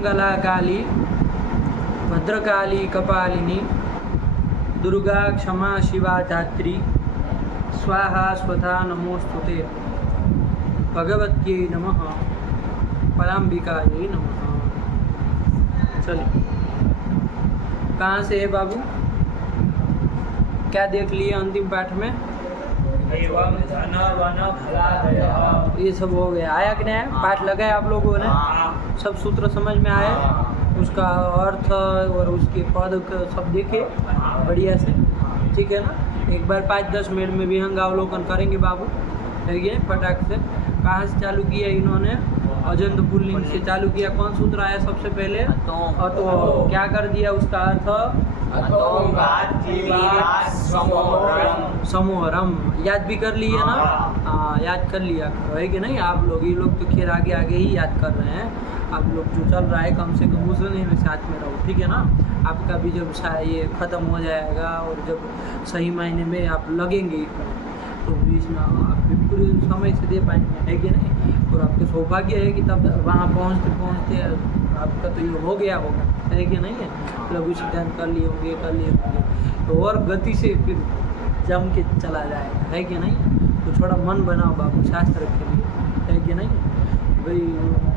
मंगला काली भद्रकाली कपालिनी दुर्गा क्षमा शिवा धात्री स्वाहा स्वधा नमोस्तुते भगवत्यै नमः पराम्बिकायै नमः। चलिए, कहाँ से है बाबू? क्या देख लिए अंतिम पाठ में? एवं धन वन फलादयः। ये सब हो गया। आया कि नहीं आया? पाठ लगाया आप लोगों ने? सब सूत्र समझ में आया? उसका अर्थ और उसके पद सब देखे बढ़िया से, ठीक है ना? एक बार 5-10 मिनट में विहंग अवलोकन करेंगे बाबू, ठीक है? फटाक से। कहाँ से चालू किया इन्होंने? अजंत पुल्लिंग से चालू किया। कौन सूत्र आया सबसे पहले? अतो। क्या कर दिया उसका अर्थ? समोहरम। याद भी कर लिए ना? हाँ, याद कर लिया है कि नहीं आप लोग? ये लोग तो खैर आगे आगे ही याद कर रहे हैं। आप लोग जो चल रहा है कम से कम उसने में साथ में रहो, ठीक है ना? आपका भी जब ये ख़त्म हो जाएगा और जब सही मायने में आप लगेंगे तो इसमें आप पूरे समय से दे पाएंगे, है कि नहीं? और आपके सौभाग्य है कि तब वहाँ पहुँचते पहुँचते आपका तो ये हो गया होगा, है कि नहीं है? लघु सिद्धांत कर लिए होंगे तो और गति से फिर जम के चला जाएगा, है कि नहीं? तो थोड़ा मन बनाओ बाबू शास्त्र के लिए, है कि नहीं? भाई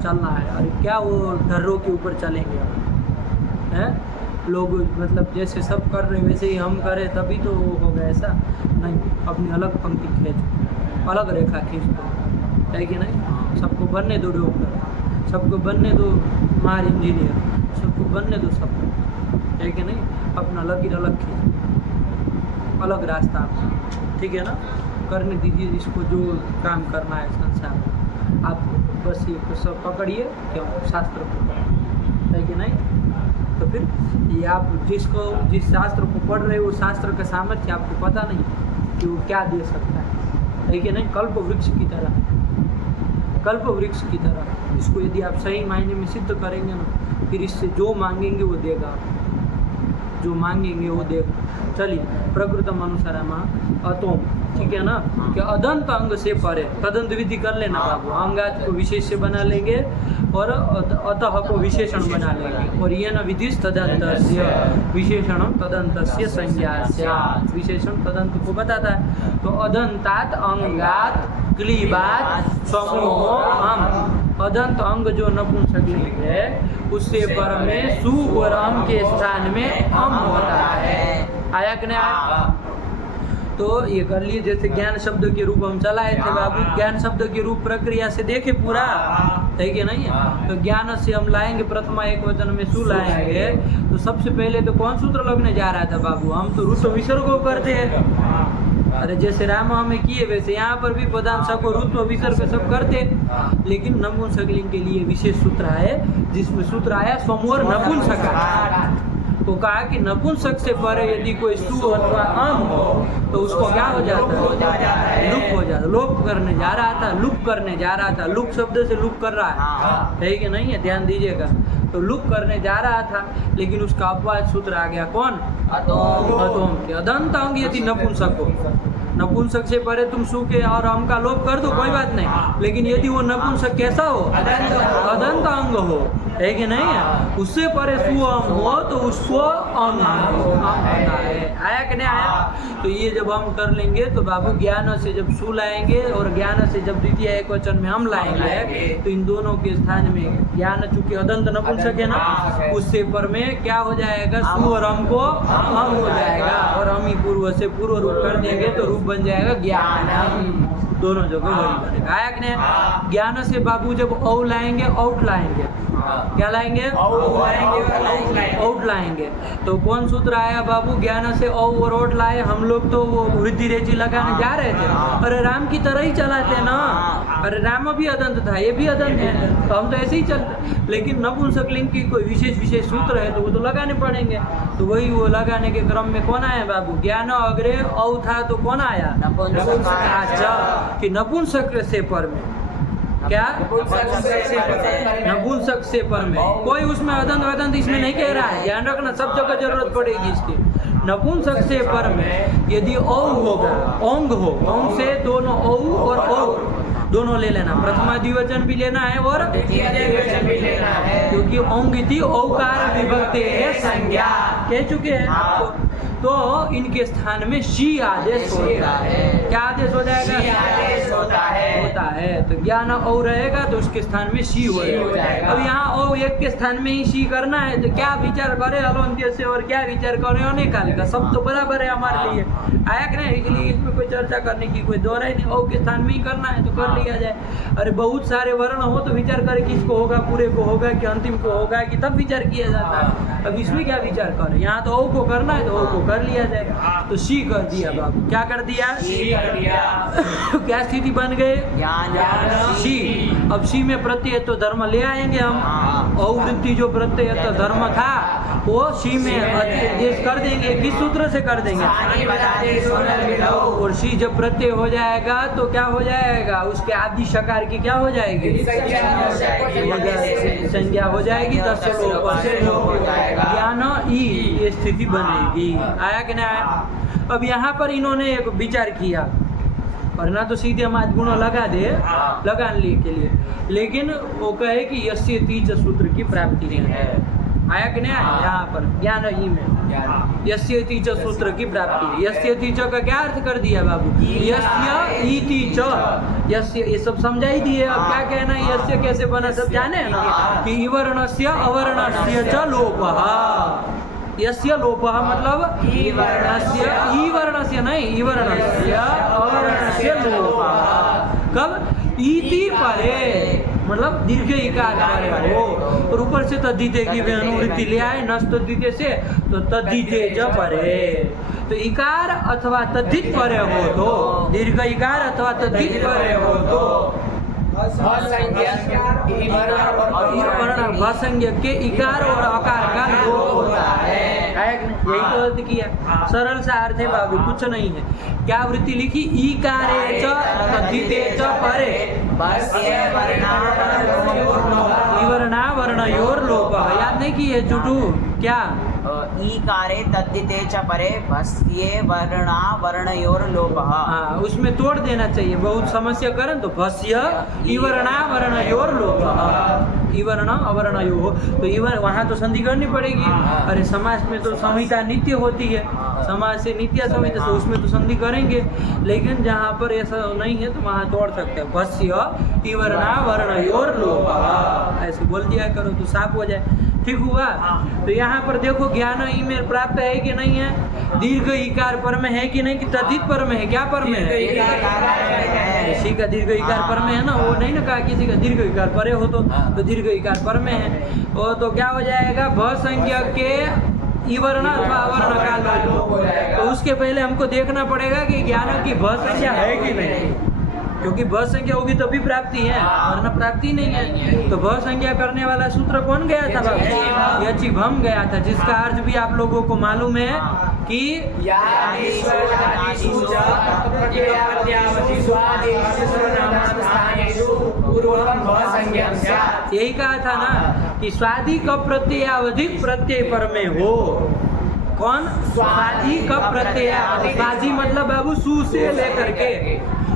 चलना है। अरे क्या वो ढर्रों के ऊपर चलेंगे हैं लोग? मतलब जैसे सब कर रहे वैसे ही हम करें तभी तो होगा ऐसा? नहीं, अपनी अलग पंक्ति खींचो, अलग रेखा खींच दो, है कि नहीं? सबको बनने दो डॉक्टर, सबको बनने दो मार इंजीनियर, सबको बनने दो सबको, है कि नहीं? अपना लकीर अलग खींचो, अलग रास्ता आपका, ठीक है ना? करने दीजिए इसको जो काम करना है संसार में। आप बस ये सब पकड़िए, क्यों? शास्त्र को, है कि नहीं? तो फिर ये आप जिस शास्त्र को पढ़ रहे हो, वो शास्त्र का सामर्थ्य आपको पता नहीं कि वो क्या दे सकता है कि नहीं? कल्प वृक्ष की तरह, कल्प वृक्ष की तरह इसको यदि आप सही मायने में सिद्ध करेंगे ना, फिर इससे जो मांगेंगे वो देगा, जो मांगेंगे वो देगा। चलिए, प्रकृतम अनुसारम अतोम, ठीक है ना? कि अदंत अंग से परे, तदंत विधि कर लेना बाबू। अंगात को विशेष से बना लेंगे और अतः को विशेषण बना लेंगे। और ये न विधि तदंतस्य विशेषणम तदंतस्य संज्ञा। विशेषण तदंत को बताता है। तो अदंतात अंगात क्लीबात समूह हम। अदंत अंग जो नपुंसकलिंग है उससे पर में सु और अम के स्थान में अम होता है। आया कि नहीं आया? तो ये कर लिए। जैसे ज्ञान शब्द के रूप हम चलाए थे बाबू, ज्ञान शब्द के रूप प्रक्रिया से देखे पूरा, है कि नहीं? तो ज्ञान से हम लाएंगे प्रथमा एक वचन में सु लाएंगे। तो सबसे पहले तो कौन सूत्र लगने जा रहा था बाबू? हम तो रुत्व विसर्ग करते हैं। अरे जैसे राम हमें किए वैसे यहाँ पर भी प्रधान सबको रुत्व विसर्ग सब करते, लेकिन नपुंसकलिंग के लिए विशेष सूत्र है, जिसमें सूत्र आया समोर नपुंसक। तो कहा कि नपुंसक से परे यदि कोई सु अथवा अम हो तो उसको क्या हो जाता है? लुप हो जाता है। लोप करने जा रहा था, लुप करने जा रहा था। लुप शब्द से लुप कर रहा है कि नहीं है? ध्यान दीजिएगा। तो लुप करने जा रहा था, लेकिन उसका अपवाद सूत्र आ गया। कौन? अतोम के। अदंत अंग यदि नपुंसक हो, नपुंसक से परे तुम सु के और अम का लोप कर दो, कोई बात नहीं। लेकिन यदि वो नपुंसक कैसा हो? अदंत अंग हो, है कि नहीं है? उससे परे सु अम हो तो उसको अम है। आया कि नहीं आया? तो ये जब हम कर लेंगे तो बाबू ज्ञान से जब सु लाएंगे और ज्ञान से जब द्वितीय एक वचन में हम लाएंगे तो इन दोनों के स्थान में ज्ञान चूंकि अदंत नपुंसक है ना, उससे पर में क्या हो जाएगा? सु और अम को अम हो जाएगा। और हम ही पूर्व से पूर्व रूप कर देंगे तो रूप बन जाएगा ज्ञानम। दोनों जगह वही बनेगा। आया कि नहीं? ज्ञान से बाबू जब औ लाएंगे, आउट लाएंगे, क्या लाएंगे? आउट लाएंगे। तो कौन सूत्र आया बाबू? ज्ञान से औ और आउट लाए हम लोग। तो वो वृद्धि रेची लगाने जा रहे थे। अरे राम की तरह ही चलाते ना। अरे राम भी अदंत था, ये भी अदंत है, तो हम तो ऐसे ही चलते। लेकिन नपुंसकलिंग की कोई विशेष सूत्र है तो वो तो लगाने पड़ेंगे। तो वही वो लगाने के क्रम में कौन आया बाबू? ज्ञान अग्रे औ था तो कौन आया? नपुंसक। कि नपुंसक से पर में क्या? नपुंसक से पर में कोई उसमें अदंत वदंत इसमें नहीं कह रहा है। ध्यान रखना, सब जगह जरूरत पड़ेगी इसकी। नपुंसक से पर में यदि औ होगा, औंग हो, औंग से दोनों औ और औ, दोनों ले लेना, प्रथमा द्विवचन भी लेना है और द्वितीय द्विवचन भी लेना है, क्योंकि ओंग इति औकार विभक्ते है संज्ञा कह चुके हैं आपको, तो इनके स्थान में शी आदेश होता है। क्या आदेश हो जाएगा? शी आदेश होता है। तो ज्ञान औ रहेगा तो उसके स्थान में शी हो जाएगा। अब यहाँ औ एक के स्थान में ही शी करना है तो क्या विचार करे अलौंत्य से और क्या विचार करे होने काल का, सब तो बराबर है हमारे लिए, आया कि नहीं? इसलिए इसमें कोई चर्चा करने की कोई दौर ही नहीं, औ के स्थान में ही करना है तो कर लिया जाए। अरे बहुत सारे वर्ण हो तो विचार करे किसको होगा, पूरे को होगा कि अंतिम को होगा कि, तब विचार किया जाता है। अब इसमें क्या विचार करे, यहाँ तो औ को करना है तो औ को कर लिया जाएगा। तो शी कर दिया बाबू, क्या कर दिया? शी कर दिया। क्या स्थिति बन गए? ज्ञान शी। अब शी में प्रत्यय तो धर्म ले आएंगे हम, औवृत्ति जो प्रत्यय तो धर्म था वो शी में आदेश कर देंगे। किस सूत्र से कर देंगे? और शी जब प्रत्यय हो जाएगा तो क्या हो जाएगा? उसके आदि शकार की क्या हो जाएगी? संज्ञा हो जाएगी। ज्ञान ई ये स्थिति बनेगी। आया कि नहीं आया? अब यहाँ पर इन्होंने एक विचार किया, वरना तो सीधे हम आज गुण लगा दे लगाने के लिए, लेकिन वो कहे कि यस्य तीज सूत्र की प्राप्ति है। आया कि नहीं आया? यहाँ पर ज्ञान ई में यस्य तीज सूत्र की प्राप्ति। यस्य तीज का क्या अर्थ कर दिया बाबू? यस्य इति च, यस्य ये सब समझा ही दिए। अब क्या कहना है यस्य कैसे बना, सब जाने हैं ना कि इवर्णस्य अवर्णस्य च लोपः। यस्य लोपः मतलब ईवर्णस्य नहीं, ईवर्णस्य अवर्णस्य लोपः। कब? इति परे मतलब दीर्घ इकार परे हो, और ऊपर से तद्धिते की भी अनुवृत्ति ले आए, नस तद्धिते से तो तद्धिते ज परे। तो इकार अथवा तद्धित परे हो तो, दीर्घ इकार अथवा तद्धित परे हो तो भसंज्ञ के इकार और आकार का लोप होता है। यही तो अर्थ किया, सरल सा अर्थ है बाबू, कुछ नहीं है। क्या वृत्ति लिखी? ईकारे च तद्धिते च परे विवर्णा वर्णयोर लोप। याद नहीं की है चुटू? क्या? ईकारे तद्धिते च परे भस्ये वर्णा वर्णयोर लोपः। हाँ, उसमें तोड़ देना चाहिए। बहुत समस्या करें तो भस्य इवर्णा वर्णयोर लोपः, इवर्ण अवर्णयो। तो इवर वहाँ तो संधि करनी पड़ेगी। अरे समाज में तो संहिता नित्य होती है, समाज से नित्य संहिता, तो उसमें तो संधि करेंगे। लेकिन जहाँ पर ऐसा नहीं है तो वहाँ तोड़ सकते हैं, भस्य इवर्णा वर्णयोर लोपः, ऐसे बोल दिया करो तो साफ हो जाए। ठीक हुआ? तो यहाँ पर देखो ज्ञान ई में प्राप्त है कि नहीं है? दीर्घ इकार पर में है कि नहीं, कि तद्धित पर में है? क्या पर में है? किसी का दीर्घ इकार पर में है ना, वो नहीं ना कहा किसी का दीर्घ इकार परे हो तो दीर्घ इकार पर में है। वो तो क्या हो जाएगा? भ संज्ञा के इवर्ण अथवा अवर्ण का लोप हो जाएगा। तो उसके पहले हमको देखना पड़ेगा कि ज्ञान की भ संज्ञा है कि नहीं, क्योंकि भ संज्ञा होगी तो भी प्राप्ति है, वरना प्राप्ति नहीं है। तो भ संज्ञा करने वाला सूत्र कौन गया था बाबू? यचिभम गया था, जिसका अर्थ भी आप लोगों को मालूम है कि यही कहा था ना कि स्वादि कब प्रत्ययावधिक प्रत्यय पर में हो। कौन? स्वादि कब प्रत्ययावधिक। स्वादि मतलब बाबू सु से लेकर के,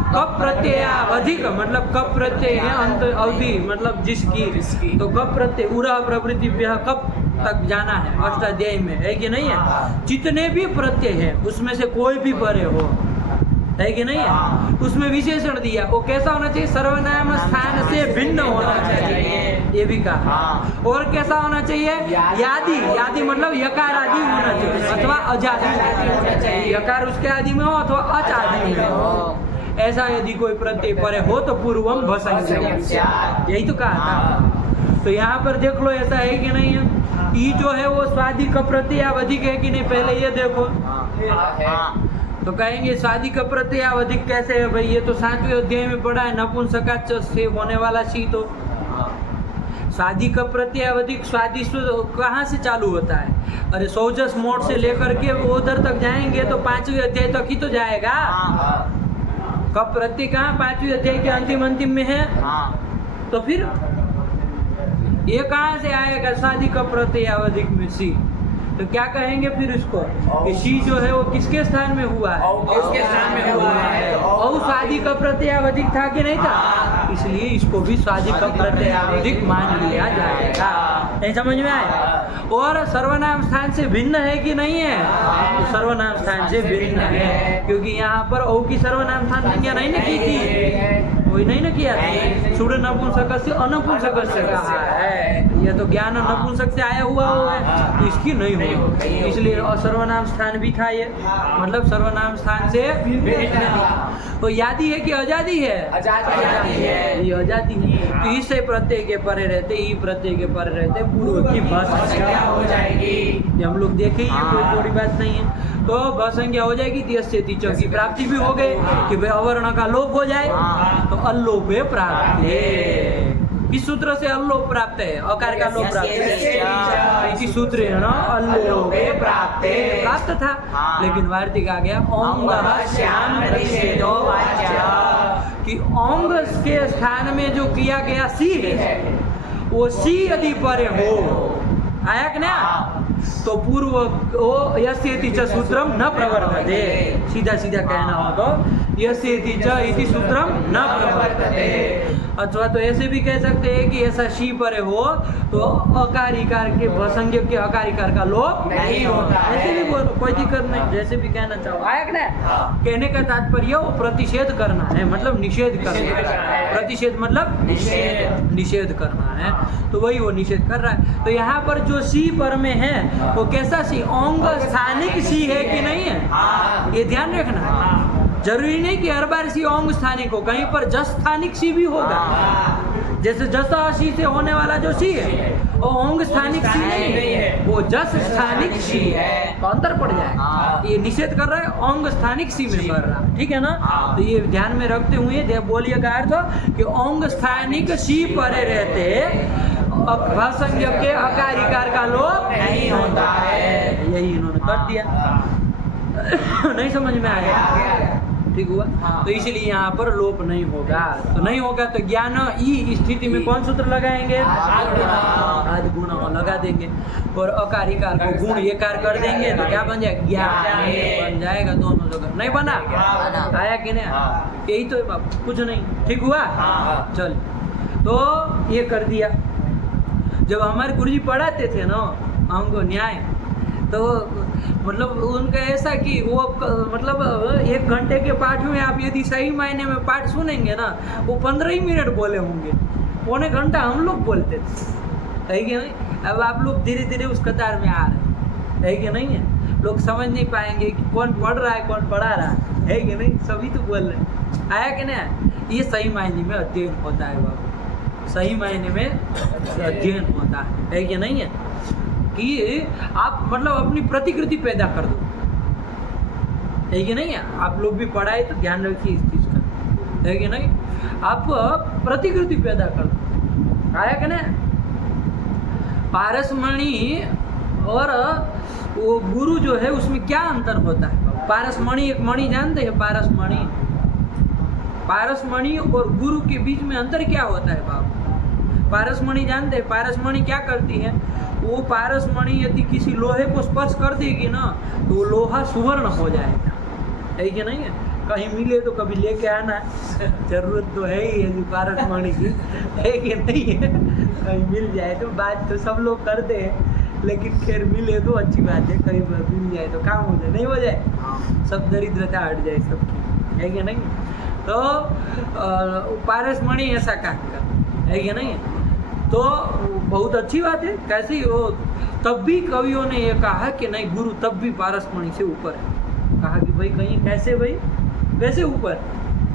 कब प्रत्ययावधिक मतलब कब प्रत्यय है अंत अवधि मतलब जिसकी, तो कब प्रत्यय उरा प्रवृत्ति कब तक जाना है अष्टाध्यायी में, है कि नहीं है? जितने भी प्रत्यय है उसमें से कोई भी परे हो, है कि नहीं है? उसमें विशेषण दिया, वो कैसा होना चाहिए? सर्वनाम स्थान से भिन्न होना चाहिए, ये भी कहा। और कैसा होना चाहिए? यादि, यादि मतलब यकार आदि होना चाहिए अथवा अजादि, यकार उसके आदि में हो अथवा अच आदि में हो। ऐसा यदि कोई प्रत्यय परे हो तो पूर्वम भसंज्ञा, यही तो कहा था। तो यहाँ पर देख लो ऐसा है कि नहीं है? ई जो है वो स्वादि का प्रत्ययावधिक है कि नहीं, पहले ये देखो। तो कहेंगे स्वादि का प्रत्ययावधिक कैसे है भाई? ये तो 7वें अध्याय में पढ़ा है, नपुंसकाच से होने वाला शी। तो स्वादि का प्रत्ययावधिक स्वादि कहाँ से चालू होता है? अरे सौजस मोड से लेकर के वो उधर तक जाएंगे तो 5वें अध्याय तक ही तो जाएगा। कब प्रत्यय कहाँ? 5वें अध्याय के अंतिम में है। तो फिर ये कहाँ से आएगा? शादी का प्रत्ययावधिक में सी। तो क्या कहेंगे फिर इसको कि शी जो है वो किसके स्थान में हुआ है? किसके स्थान में हुआ है? औ स्वादि का प्रत्ययावधिक था कि नहीं था? इसलिए इसको भी स्वादि का प्रत्ययावधिक मान लिया जाएगा। नहीं समझ में आया? और सर्वनाम स्थान से भिन्न है कि नहीं है? तो सर्वनाम स्थान से भिन्न है, क्योंकि यहाँ पर औ की सर्वनाम स्थान संज्ञा नहीं ना की थी, वही नहीं ना किया था। सुड़ नपुंसक से अनपुंसक से कहा है, यह तो ज्ञान नपुंसक से आया हुआ है, तो इसकी नहीं हुई, इसलिए सर्वनाम स्थान भी था ये, मतलब सर्वनाम स्थान से तो यादी है कि आजादी है? आजादी है। ये आजादी है, तो इससे प्रत्यय के परे रहते ही प्रत्यय के परे रहते पूर्व की संज्ञा हो जाएगी। ये हम लोग देखे ही, कोई थोड़ी बात नहीं है। तो भसंज्ञा हो जाएगी, त्यस्य तिच की प्राप्ति भी हो गई कि भाई अवर्ण का लोप हो जाए, तो अल्लोपे प्राप्त है। किस सूत्र से अल्लोप प्राप्त है? अकार का लोप प्राप्त है, इसी सूत्र है ना अल्लोपे प्राप्त प्राप्त था, लेकिन वार्तिक आ गया ओंग श्याम निषेधो वाच्य, कि ओंग के स्थान में जो किया गया सी है वो सी यदि परे हो, आया कि ना, तो पूर्व ओ यस्येति च सूत्रम न प्रवर्तते, सीधा सीधा कहना हो तो यस्येति च इति सूत्रम न प्रवर्तते। अथवा तो ऐसे भी कह सकते हैं कि ऐसा शी परे हो तो अकार इकार के भसंज्ञ के अकार इकार का लोप नहीं होता है। ऐसे भी कोई दिक्कत नहीं, जैसे भी कहना चाहो, आया कि ना? कहने का तात्पर्य वो प्रतिषेध करना है, मतलब निषेध करना है। प्रतिषेध मतलब निषेध करना है, तो वही वो निषेध कर रहा है। तो यहाँ पर जो सी पर में है वो कैसा सी? ओंग स्थानिक सी है कि नहीं है, ये ध्यान रखना है। जरूरी नहीं कि हर बार सी ओंग स्थानिक हो, कहीं पर जस स्थानिक सी भी होगा, जैसे जस सी से होने वाला जो सी है वो ओंग स्थानिक सी नहीं है, वो जस स्थानिक सी है, तो अंतर पड़ जाएगा। ये निषेध कर रहा है ओंग स्थानिक सी में कर रहा है, ठीक है ना? तो ये ध्यान में रखते हुए बोलिए का अर्थ कि ओंग स्थानिक सी परे रहते भसंज्ञ के अकार इकार का लोप नहीं होता है, यही इन्होंने कर दिया। नहीं समझ में आया? ठीक हुआ। तो इसलिए यहाँ पर लोप नहीं होगा, तो नहीं होगा तो ज्ञान ई स्थिति में कौन सूत्र लगाएंगे? आदि गुण लगा देंगे, और अकार इकार को गुण ये कार कर देंगे तो क्या बन जाएगा? ज्ञान बन जाएगा। दोनों जगह नहीं बना, आया कि नहीं? यही तो बाप, कुछ नहीं। ठीक हुआ? चल, तो ये कर दिया। जब हमारे गुरुजी पढ़ाते थे ना हमको न्याय, तो मतलब उनका ऐसा कि वो मतलब 1 घंटे के पाठ में आप यदि सही मायने में पाठ सुनेंगे ना, वो 15 ही मिनट बोले होंगे, 1.25 घंटा हम लोग बोलते थे, है कि नहीं? अब आप लोग धीरे धीरे उस कतार में आ रहे हैं, है कि नहीं है? लोग समझ नहीं पाएंगे कि कौन पढ़ रहा है कौन पढ़ा रहा है कि नहीं? सभी तो बोल रहे हैं, आया कि नहीं? ये सही मायने में अध्ययन होता है बाबू, सही मायने में अध्ययन होता है कि नहीं है? कि आप मतलब अपनी प्रतिकृति पैदा कर दो, है कि नहीं है? आप लोग भी पढ़ाए तो ध्यान रखिए इस चीज़ का, है कि नहीं? आप प्रतिकृति पैदा कर दो, आया कि नहीं? पारसमणि और वो गुरु जो है उसमें क्या अंतर होता है? पारसमणि, एक मणि जानते हैं? पारसमणि, पारसमणि और गुरु के बीच में अंतर क्या होता है बाबू? पारसमणि जानते हैं? पारसमणि क्या करती है? वो पारसमणि यदि किसी लोहे को स्पर्श कर देगी ना तो वो लोहा सुवर्ण हो जाएगा, है कि नहीं है? कहीं मिले तो कभी लेके आना, जरूरत तो है ही है पारसमणि की, है कि नहीं है? कहीं मिल जाए तो, बात तो सब लोग करते हैं, लेकिन खैर मिले तो अच्छी बात है, कहीं मिल जाए तो काम हो जाए, नहीं हो जाए, सब दरिद्रता हट जाए सबकी, है कि नहीं? तो पारसमणि ऐसा काम कर, है कि नहीं? तो बहुत अच्छी बात है। कैसे हो? तब भी कवियों ने ये कहा कि नहीं, गुरु तब भी पारसमणि से ऊपर है। कहा कि भाई कहीं कैसे, भाई कैसे ऊपर?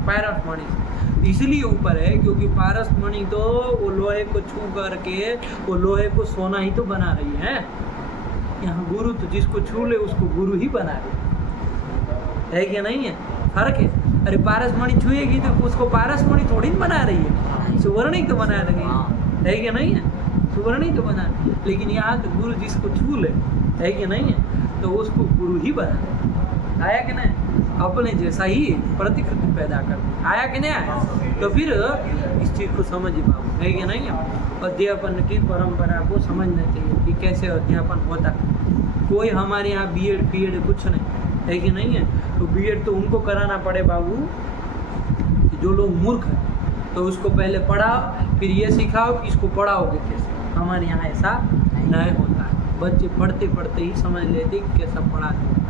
पारसमणि से इसलिए ऊपर है क्योंकि पारसमणि तो वो लोहे को छू करके वो लोहे को सोना ही तो बना रही है। यहाँ गुरु तो जिसको छू ले उसको गुरु ही बना रही है कि नहीं है? फर्क है। अरे पारसमणि छुएगी तो उसको पारसमणि थोड़ी बना रही है, सुवर्ण ही तो बना रही है कि नहीं है? सुवर्ण ही तो बना, लेकिन यहाँ तो गुरु जिसको छू ले, है कि नहीं है? तो उसको गुरु ही बना, आया कि नहीं? अपने जैसा ही प्रतिकृति पैदा कर दी। आया कि नहीं आया? तो फिर इस चीज़ को समझिए बाबू, है कि नहीं? अध्यापन की परंपरा को समझना चाहिए कि कैसे अध्यापन होता है। कोई हमारे यहाँ बीएड पीएड कुछ नहीं, है कि नहीं है? तो बीएड तो उनको कराना पड़े बाबू जो लोग मूर्ख हैं, तो उसको पहले पढ़ाओ, फिर ये सिखाओ कि इसको पढ़ाओगे कैसे। हमारे यहाँ ऐसा नहीं होता है। बच्चे पढ़ते पढ़ते ही समझ लेते कि कैसा पढ़ाना होता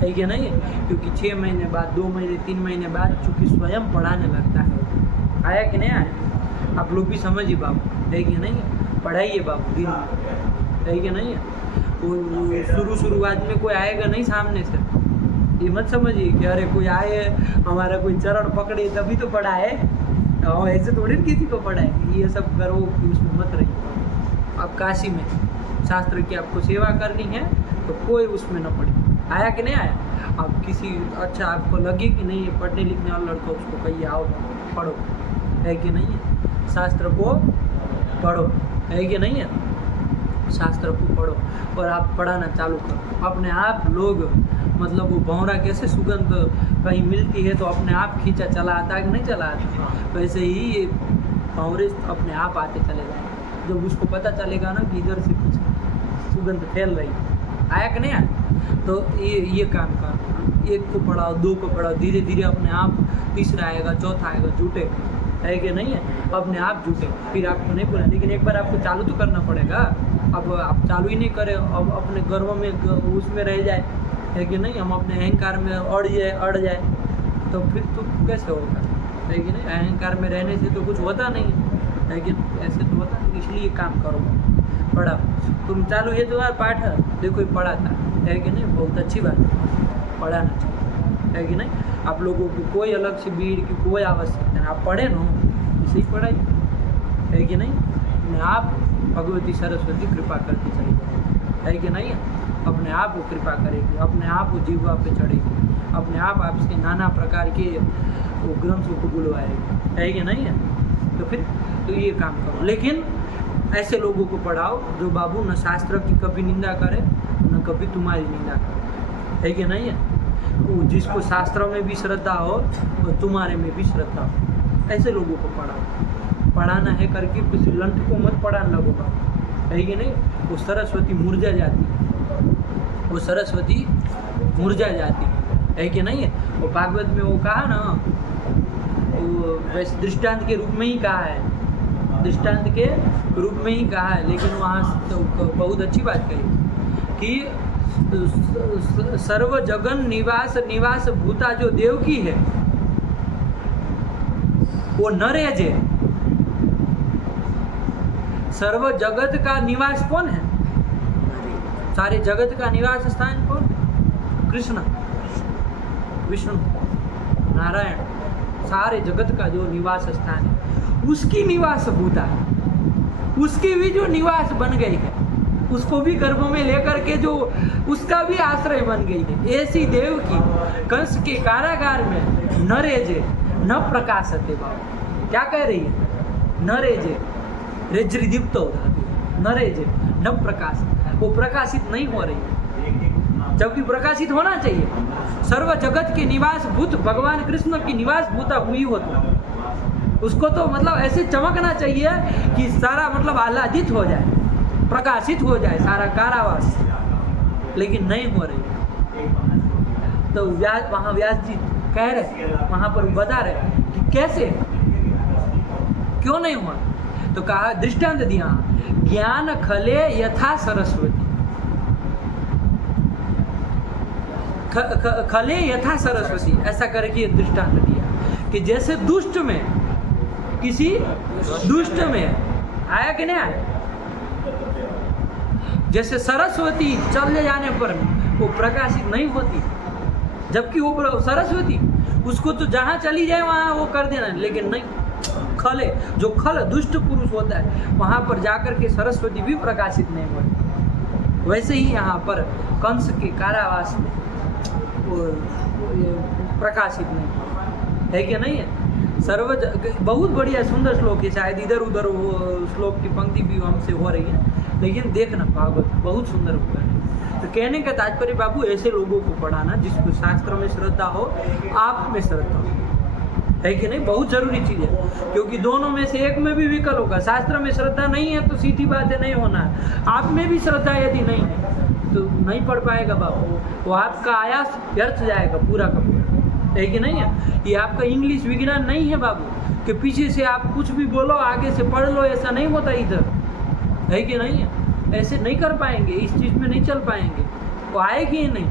है कि नहीं? क्योंकि 6 महीने बाद, 2 महीने 3 महीने बाद चूँकि स्वयं पढ़ाने लगता है। आया कि नहीं आया? आप लोग भी समझिए बाबू, है कि नहीं? पढ़ाइए बाबू दिन में, है कि नहीं? शुरुआत में कोई आएगा नहीं सामने से, ये मत समझिए कि अरे कोई आए हमारा कोई चरण पकड़े तभी तो पढ़ाए, ऐसे थोड़ी किसी को पढ़ाए। ये सब करो कि उसमें मत रहिए। आप काशी में शास्त्र की आपको सेवा करनी है तो कोई उसमें न पढ़े। आया कि नहीं आया? आप किसी अच्छा आपको लगे कि नहीं पढ़ने लिखने वाला लड़का, उसको कहिए आओ पढ़ो, है कि नहीं है? शास्त्र को पढ़ो, है कि नहीं है? शास्त्र को पढ़ो और आप पढ़ाना चालू करो। अपने आप लोग मतलब वो भौरा कैसे सुगंध कहीं मिलती है तो अपने आप खींचा चला आता है कि नहीं चला आता, वैसे ही ये भौरे अपने आप आते चले जाएंगे जब उसको पता चलेगा ना कि इधर से कुछ सुगंध फैल रही है। आया कि नहीं आया? तो ये काम करो। 1 को पढ़ाओ, 2 को पढ़ाओ, धीरे धीरे अपने आप तीसरा आएगा, चौथा आएगा, जुटे, है कि नहीं है? अपने आप जुटे, फिर आपको नहीं बोला, लेकिन एक बार आपको चालू तो करना पड़ेगा। अब आप चालू ही नहीं करें, अब अपने गर्व में उसमें रह जाए, है कि नहीं? हम अपने अहंकार में अड़ जाए तो फिर तो कैसे होगा, है कि नहीं? अहंकार में रहने से तो कुछ होता नहीं है कि ऐसे तो होता नहीं। इसलिए काम करो, पढ़ा तुम चालू ये तुम्हारा पाठ है, देखो ये पढ़ाता है कि नहीं? बहुत अच्छी बात है, पढ़ाना चाहिए, है कि नहीं? आप लोगों को कोई अलग से भीड़ की कोई आवश्यकता नहीं, आप पढ़े ना इसे ही पढ़ाइए, है कि नहीं? अपने आप भगवती सरस्वती कृपा करती चली जाएगी, है कि नहीं? अपने आप वो कृपा करेगी, अपने आप वो जीवा पे चढ़ेगी, अपने आप आपसे नाना प्रकार के वो ग्रंथों को बुलवाएगी, है कि नहीं है? तो फिर तो ये काम करो, लेकिन ऐसे लोगों को पढ़ाओ जो बाबू न शास्त्र की कभी निंदा करे न कभी तुम्हारी निंदा करे, है कि नहीं है? वो जिसको शास्त्र में भी श्रद्धा हो और तुम्हारे में भी श्रद्धा हो, ऐसे लोगों को पढ़ाओ। पढ़ाना है करके किसी लंठ को मत पढ़ाने लगोगा, है कि नहीं? वो सरस्वती मुरझा जाती है, वो सरस्वती मुरझा जाती है कि नहीं है? वो भागवत में वो कहा ना, वो वैसे दृष्टांत के रूप में ही कहा है, दृष्टांत के रूप में ही कहा है, लेकिन वहाँ तो बहुत अच्छी बात कही कि सर्व जगन निवास भूता जो देव की है वो नरेज है। सर्व जगत का निवास कौन है? सारे जगत का निवास स्थान कौन? कृष्ण, विष्णु, नारायण, सारे जगत का जो निवास स्थान है उसकी निवास भूता है, उसकी भी जो निवास बन गई है, उसको भी गर्भ में लेकर के जो उसका भी आश्रय बन गई है, ऐसी देव की कंस के कारागार में नरेजे न प्रकाशते। बाबा क्या कह रही है? नरेजे रेज्रिदीप्त नरेजे न प्रकाश, वो प्रकाशित नहीं हो रही है, जबकि प्रकाशित होना चाहिए। सर्व जगत के निवास भूत भगवान कृष्ण की निवास भूता हुई हो तो उसको तो मतलब ऐसे चमकना चाहिए कि सारा मतलब आह्लादित हो जाए, प्रकाशित हो जाए सारा कारावास, लेकिन नहीं हो रही। तो वहाँ व्यास जी कह रहे, वहाँ पर बता रहे कि कैसे, क्यों नहीं हुआ? तो कहा दृष्टांत दिया, ज्ञान खले यथा सरस्वती, खले यथा सरस्वती, ऐसा करके दृष्टांत दिया कि जैसे दुष्ट में, किसी दुष्ट में आया कि नहीं आया? जैसे सरस्वती चले जाने पर वो प्रकाशित नहीं होती, जबकि वो सरस्वती उसको तो जहाँ चली जाए वहाँ वो कर देना, लेकिन नहीं, खले जो खल दुष्ट पुरुष होता है वहाँ पर जाकर के सरस्वती भी प्रकाशित नहीं होती। वैसे ही यहाँ पर कंस के कारावास में वो प्रकाशित नहीं है कि नहीं है? बहुत बढ़िया सुंदर श्लोक है, शायद इधर उधर वो श्लोक की पंक्ति भी हमसे हो रही है, लेकिन देखना भागवत बहुत सुंदर होगा। तो तो कहने का तात्पर्य बाबू ऐसे लोगों को पढ़ाना जिसको शास्त्र में श्रद्धा हो, आप में श्रद्धा हो, है कि नहीं? बहुत जरूरी चीज़ है, क्योंकि दोनों में से एक में भी विकल होगा। शास्त्र में श्रद्धा नहीं है तो सीधी बात है नहीं होना है। आप में भी श्रद्धा यदि नहीं है तो नहीं पढ़ पाएगा बाबू, वो आपका आयास व्यर्थ जाएगा पूरा का पूरा, है कि नहीं है? ये आपका इंग्लिश विज्ञान नहीं है बाबू कि पीछे से आप कुछ भी बोलो आगे से पढ़ लो, ऐसा नहीं होता इधर, है कि नहीं है? ऐसे नहीं कर पाएंगे, इस चीज़ में नहीं चल पाएंगे, वो आएगी ही नहीं,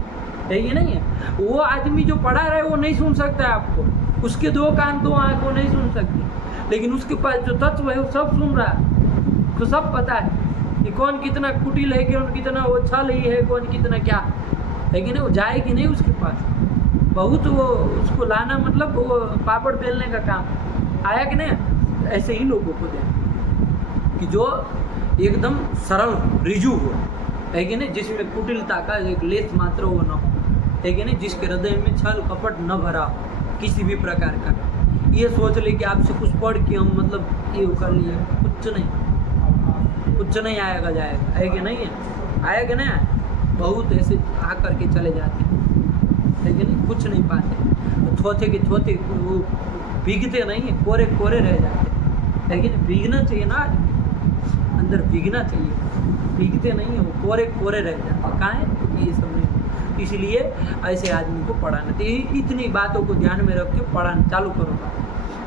है कि नहीं है? वो आदमी जो पढ़ा रहा है वो नहीं सुन सकता है आपको, उसके दो कान दो आँख वो नहीं सुन सकती, लेकिन उसके पास जो तत्व है वो सब सुन रहा है, तो सब पता है कि कौन कितना कुटिल है, कौन कितना वो छल ही है, कौन कितना क्या है कि नहीं? वो जाएगी नहीं उसके पास, बहुत वो उसको लाना मतलब वो पापड़ बेलने का काम आया कि नहीं? ऐसे ही लोगों को देना कि जो एकदम सरल रिजु हो, है कि नहीं? जिसमें कुटिलता का एक लेस मात्र वो न हो, है कि नहीं? जिसके हृदय में छल कपट न भरा हो किसी भी प्रकार का, ये सोच ले कि आपसे कुछ पढ़ के हम मतलब ये कर लिए, कुछ नहीं आएगा जाएगा, है कि नहीं है? आएगा ना, बहुत ऐसे आ करके चले जाते हैं, है कि नहीं? कुछ नहीं पाते, तो थोथे के थोथे वो भीगते नहीं है, कोरे कोरे रह जाते, है कि नहीं? भीगना चाहिए ना, अंदर भीगना चाहिए, भीगते नहीं है, वो कोरे कोरे रह जाते, कहाँ है? ये सब नहीं, इसलिए ऐसे आदमी को पढ़ाना चाहिए। इतनी बातों को ध्यान में रख के पढ़ाना चालू करो।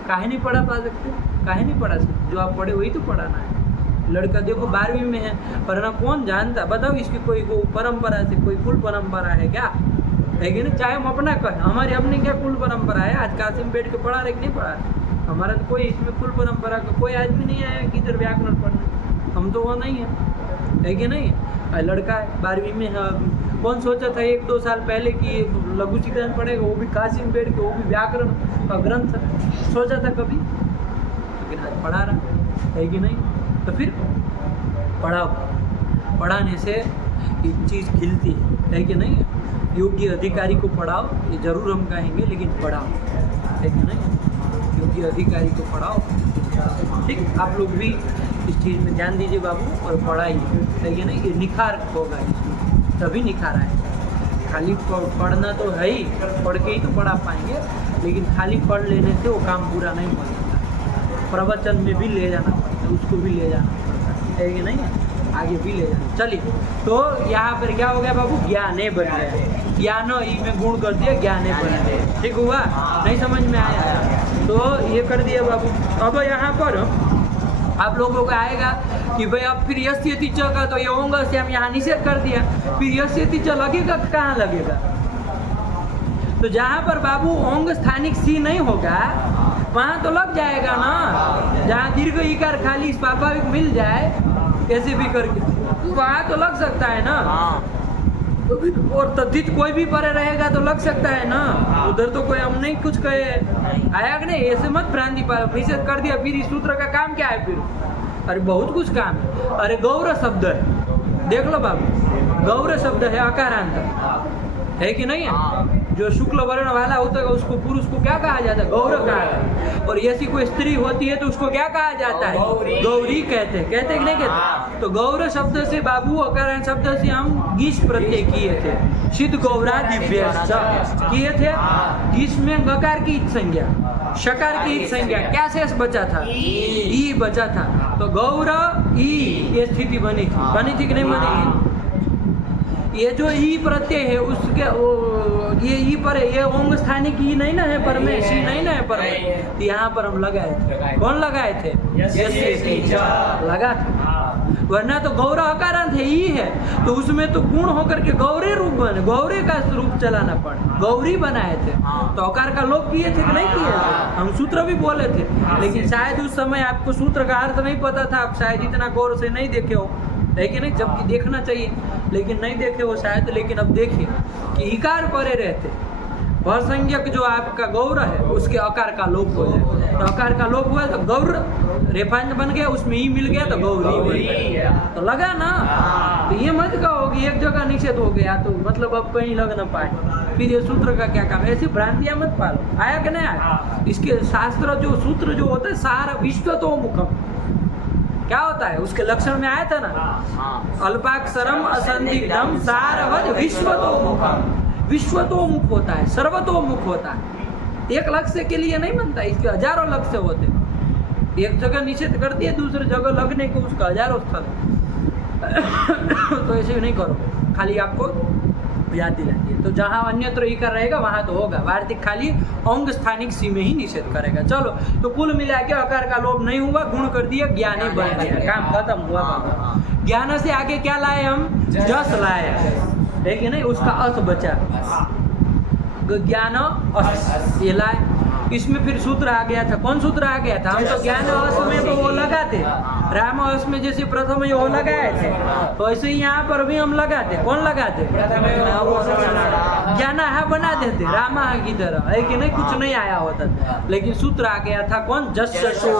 काहे नहीं पढ़ा पा सकते? काहे नहीं पढ़ा सकते? जो आप पढ़े वही तो पढ़ाना है। लड़का देखो 12वीं में है, पर ना कौन जानता, बताओ इसकी कोई वो परंपरा से कोई कुल परंपरा है क्या, है कि नहीं? चाहे हम अपना कहें, हमारी अपनी क्या कुल परंपरा है? आज कासिम बैठ के पढ़ा रहे कि नहीं पढ़ा रहे? हमारा तो कोई इसमें कुल परंपरा का कोई आदमी नहीं आया कि इधर व्याकरण पढ़ने, हम तो वो नहीं है कि नहीं? लड़का है 12वीं में है, कौन सोचा था 1-2 साल पहले कि लघु सिद्धांत पढ़ेगा, वो भी कासिम बैठ के, वो भी व्याकरण का ग्रंथ, सोचा था कभी? लेकिन आज पढ़ा रहा है कि नहीं? तो फिर पढ़ाओ, पढ़ाने से एक चीज़ खिलती है कि नहीं? योग्य अधिकारी को पढ़ाओ, ये जरूर हम कहेंगे, लेकिन पढ़ाओ, है कि नहीं? योग्य अधिकारी को पढ़ाओ, ठीक? आप लोग भी इस चीज़ में ध्यान दीजिए बाबू, और पढ़ाइए, है कि नहीं? ये निखार होगा इसमें, तभी निखार आएगा। खाली पढ़ना तो है ही, पढ़ के ही तो पढ़ा पाएंगे, लेकिन खाली पढ़ लेने से वो काम पूरा नहीं हो सकता। प्रवचन में भी ले जाना पड़ता है, उसको भी ले जाना पड़ता है कि नहीं? आगे भी ले जाना। चलिए, तो यहाँ पर क्या हो गया बाबू? ज्ञाने बन गया, ज्ञानो ई में गुण कर दिया, ज्ञाने बन गया, ठीक हुआ? नहीं समझ में आया तो ये कर दिया बाबू। अब यहाँ पर आप लोगों को आएगा कि भाई अब फिर यस्य तिच का तो ये होंगे से हम यहाँ निषेध कर दिया, फिर यस्य तिच लगेगा कहाँ लगेगा? तो जहाँ पर बाबू ओंग स्थानिक सी नहीं होगा वहाँ तो लग जाएगा ना। जहाँ दीर्घ इकार खाली स्वाभाविक मिल जाए कैसे भी करके, वहाँ तो लग सकता है ना। और तद्धित कोई भी परे रहेगा तो लग सकता है ना, उधर तो कोई हम नहीं कुछ कहे, आया कि नहीं? ऐसे मत भ्रांति निषेध कर दिया, फिर इस सूत्र का काम क्या है फिर? अरे बहुत कुछ काम है। अरे गौर शब्द है, देख लो बाबू, गौर शब्द है अकारांत, है कि नहीं है? जो शुक्ल वर्ण वाला होता है उसको पुरुष को क्या कहा जाता है? गौर कहा जाता है। और ऐसी कोई स्त्री होती है तो उसको क्या कहा जाता है? गौरी कहते हैं, कहते कि नहीं कहते? तो गौर शब्द से बाबू अकारांत शब्द से हम गीस प्रत्यय किए थे, सिद्ध गौरा दिव्य किए थे। गीस में गकार की संज्ञा, शकार की संज्ञा, क्या शेष बचा था? ई बचा था। तो गौर ई ये स्थिति बनी थी कि नहीं बनी थी? ये जो ई प्रत्यय है उसके ये ई पर है, ये ओंग स्थानिक ई नहीं ना है पर में, सी नहीं ना है पर में, यहाँ पर हम लगाए थे। कौन लगाए थे? लगा था, वरना तो गौर अकारांत है, ई है, तो उसमें तो गुण होकर के गौरे रूप बने, गौरे का रूप चलाना पड़ा, गौरी बनाए थे। तो अकार का लोप किए थे कि नहीं किए थे? हम सूत्र भी बोले थे, लेकिन शायद उस समय आपको सूत्र का अर्थ नहीं पता था, आप शायद इतना गौर से नहीं देखे हो, है कि नहीं? जबकि देखना चाहिए, लेकिन नहीं देखे हो शायद। लेकिन अब देखिए कि इकार परे रहते, भरसंज्ञक जो आपका गौर है उसके अकार का लोप हो जाए, तो अकार का लोप हुआ तो गौर रेफांज बन गया, उसमें ई मिल गया तो गौरी बन गया, तो लगा ना। तो ये मत कहो कि एक जगह निषेध हो गया तो मतलब अब कहीं लग ना पाए, फिर ये सूत्र का क्या काम? ऐसी भ्रांतियां मत पालो। आया कि नहीं आया? इसके शास्त्र जो सूत्र जो होता है सारा विश्व तो मुखम, क्या होता है, उसके लक्षण में आया था ना, हाँ अल्पाक्षरम असंदिग्धम सारवद विश्वतोमुखम। विश्वतोमुख होता है, सर्वतोमुख होता है। एक लक्ष्य के लिए नहीं बनता, इसके हजारों लक्ष्य होते हैं। एक जगह निषेध कर दिए, दूसरी जगह लगने को उसका हजारों स्थल है। तो ऐसे नहीं करो, खाली आपको याद दिलाती है। तो जहाँ अन्यत्र ही कर रहेगा वहाँ तो होगा, वार्तिक खाली अंग स्थानिक सी में ही निषेध करेगा। चलो, तो कुल मिला के अकार का लोभ नहीं हुआ, गुण कर दिया, ज्ञानी बन गया, काम खत्म हुआ बाबा। ज्ञान से आगे क्या लाए हम, जस लाए, है कि नहीं, उसका अस बचा, ज्ञान अस ये लाए। इसमें फिर सूत्र आ गया था, कौन सूत्र आ गया था, हम तो ज्ञान अस में तो वो लगाते, राम अस में जैसे प्रथम यो लगाए थे, तो ऐसे ही यहाँ पर भी हम लगाते, कौन लगाते, ज्ञान हा बना देते, रामा की तरह, है कि नहीं, कुछ नहीं आया होता था। लेकिन सूत्र आ गया था कौन, जस शो,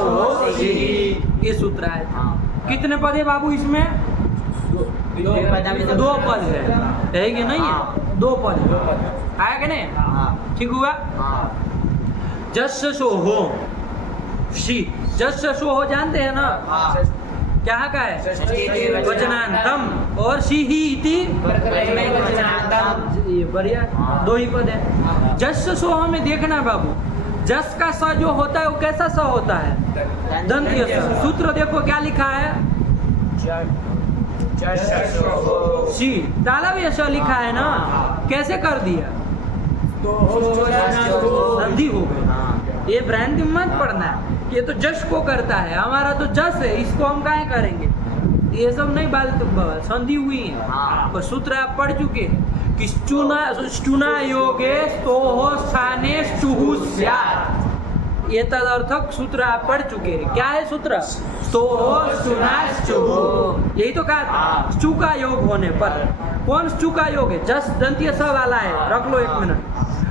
ये सूत्र आया था। कितने पद है बाबू इसमें, 2 पद है कि नहीं है, 2 पद आया कि नहीं, ठीक हुआ। जस शो हो, शी, जस शो हो जानते हैं ना, क्या का है, वचनांतम, और शी ही इति, ये बढ़िया 2 ही पद है। जस शो हमें देखना बाबू, जस का स जो होता है वो कैसा स होता है, दंत्य स। सूत्र देखो क्या लिखा है, शी, तालव्य स लिखा है ना, कैसे कर दिया, संधि हो गई। ये भ्रांति मत पढ़ना है, ये तो जश को करता है, हमारा तो जस है, इसको हम काहे करेंगे, ये सब नहीं बात, संधि हुई है। और सूत्र आप पढ़ चुके हैं कि चुना योगे स्तोहो स्थाने चुहु स्यात्, ये तदर्थक सूत्र आप पढ़ चुके हैं। क्या है सूत्र, स्तोहो चुना चुहु, यही तो कहा था, चु का योग होने पर। कौन चु का योग है, जस दंत्य स वाला है, रख लो 1 मिनट।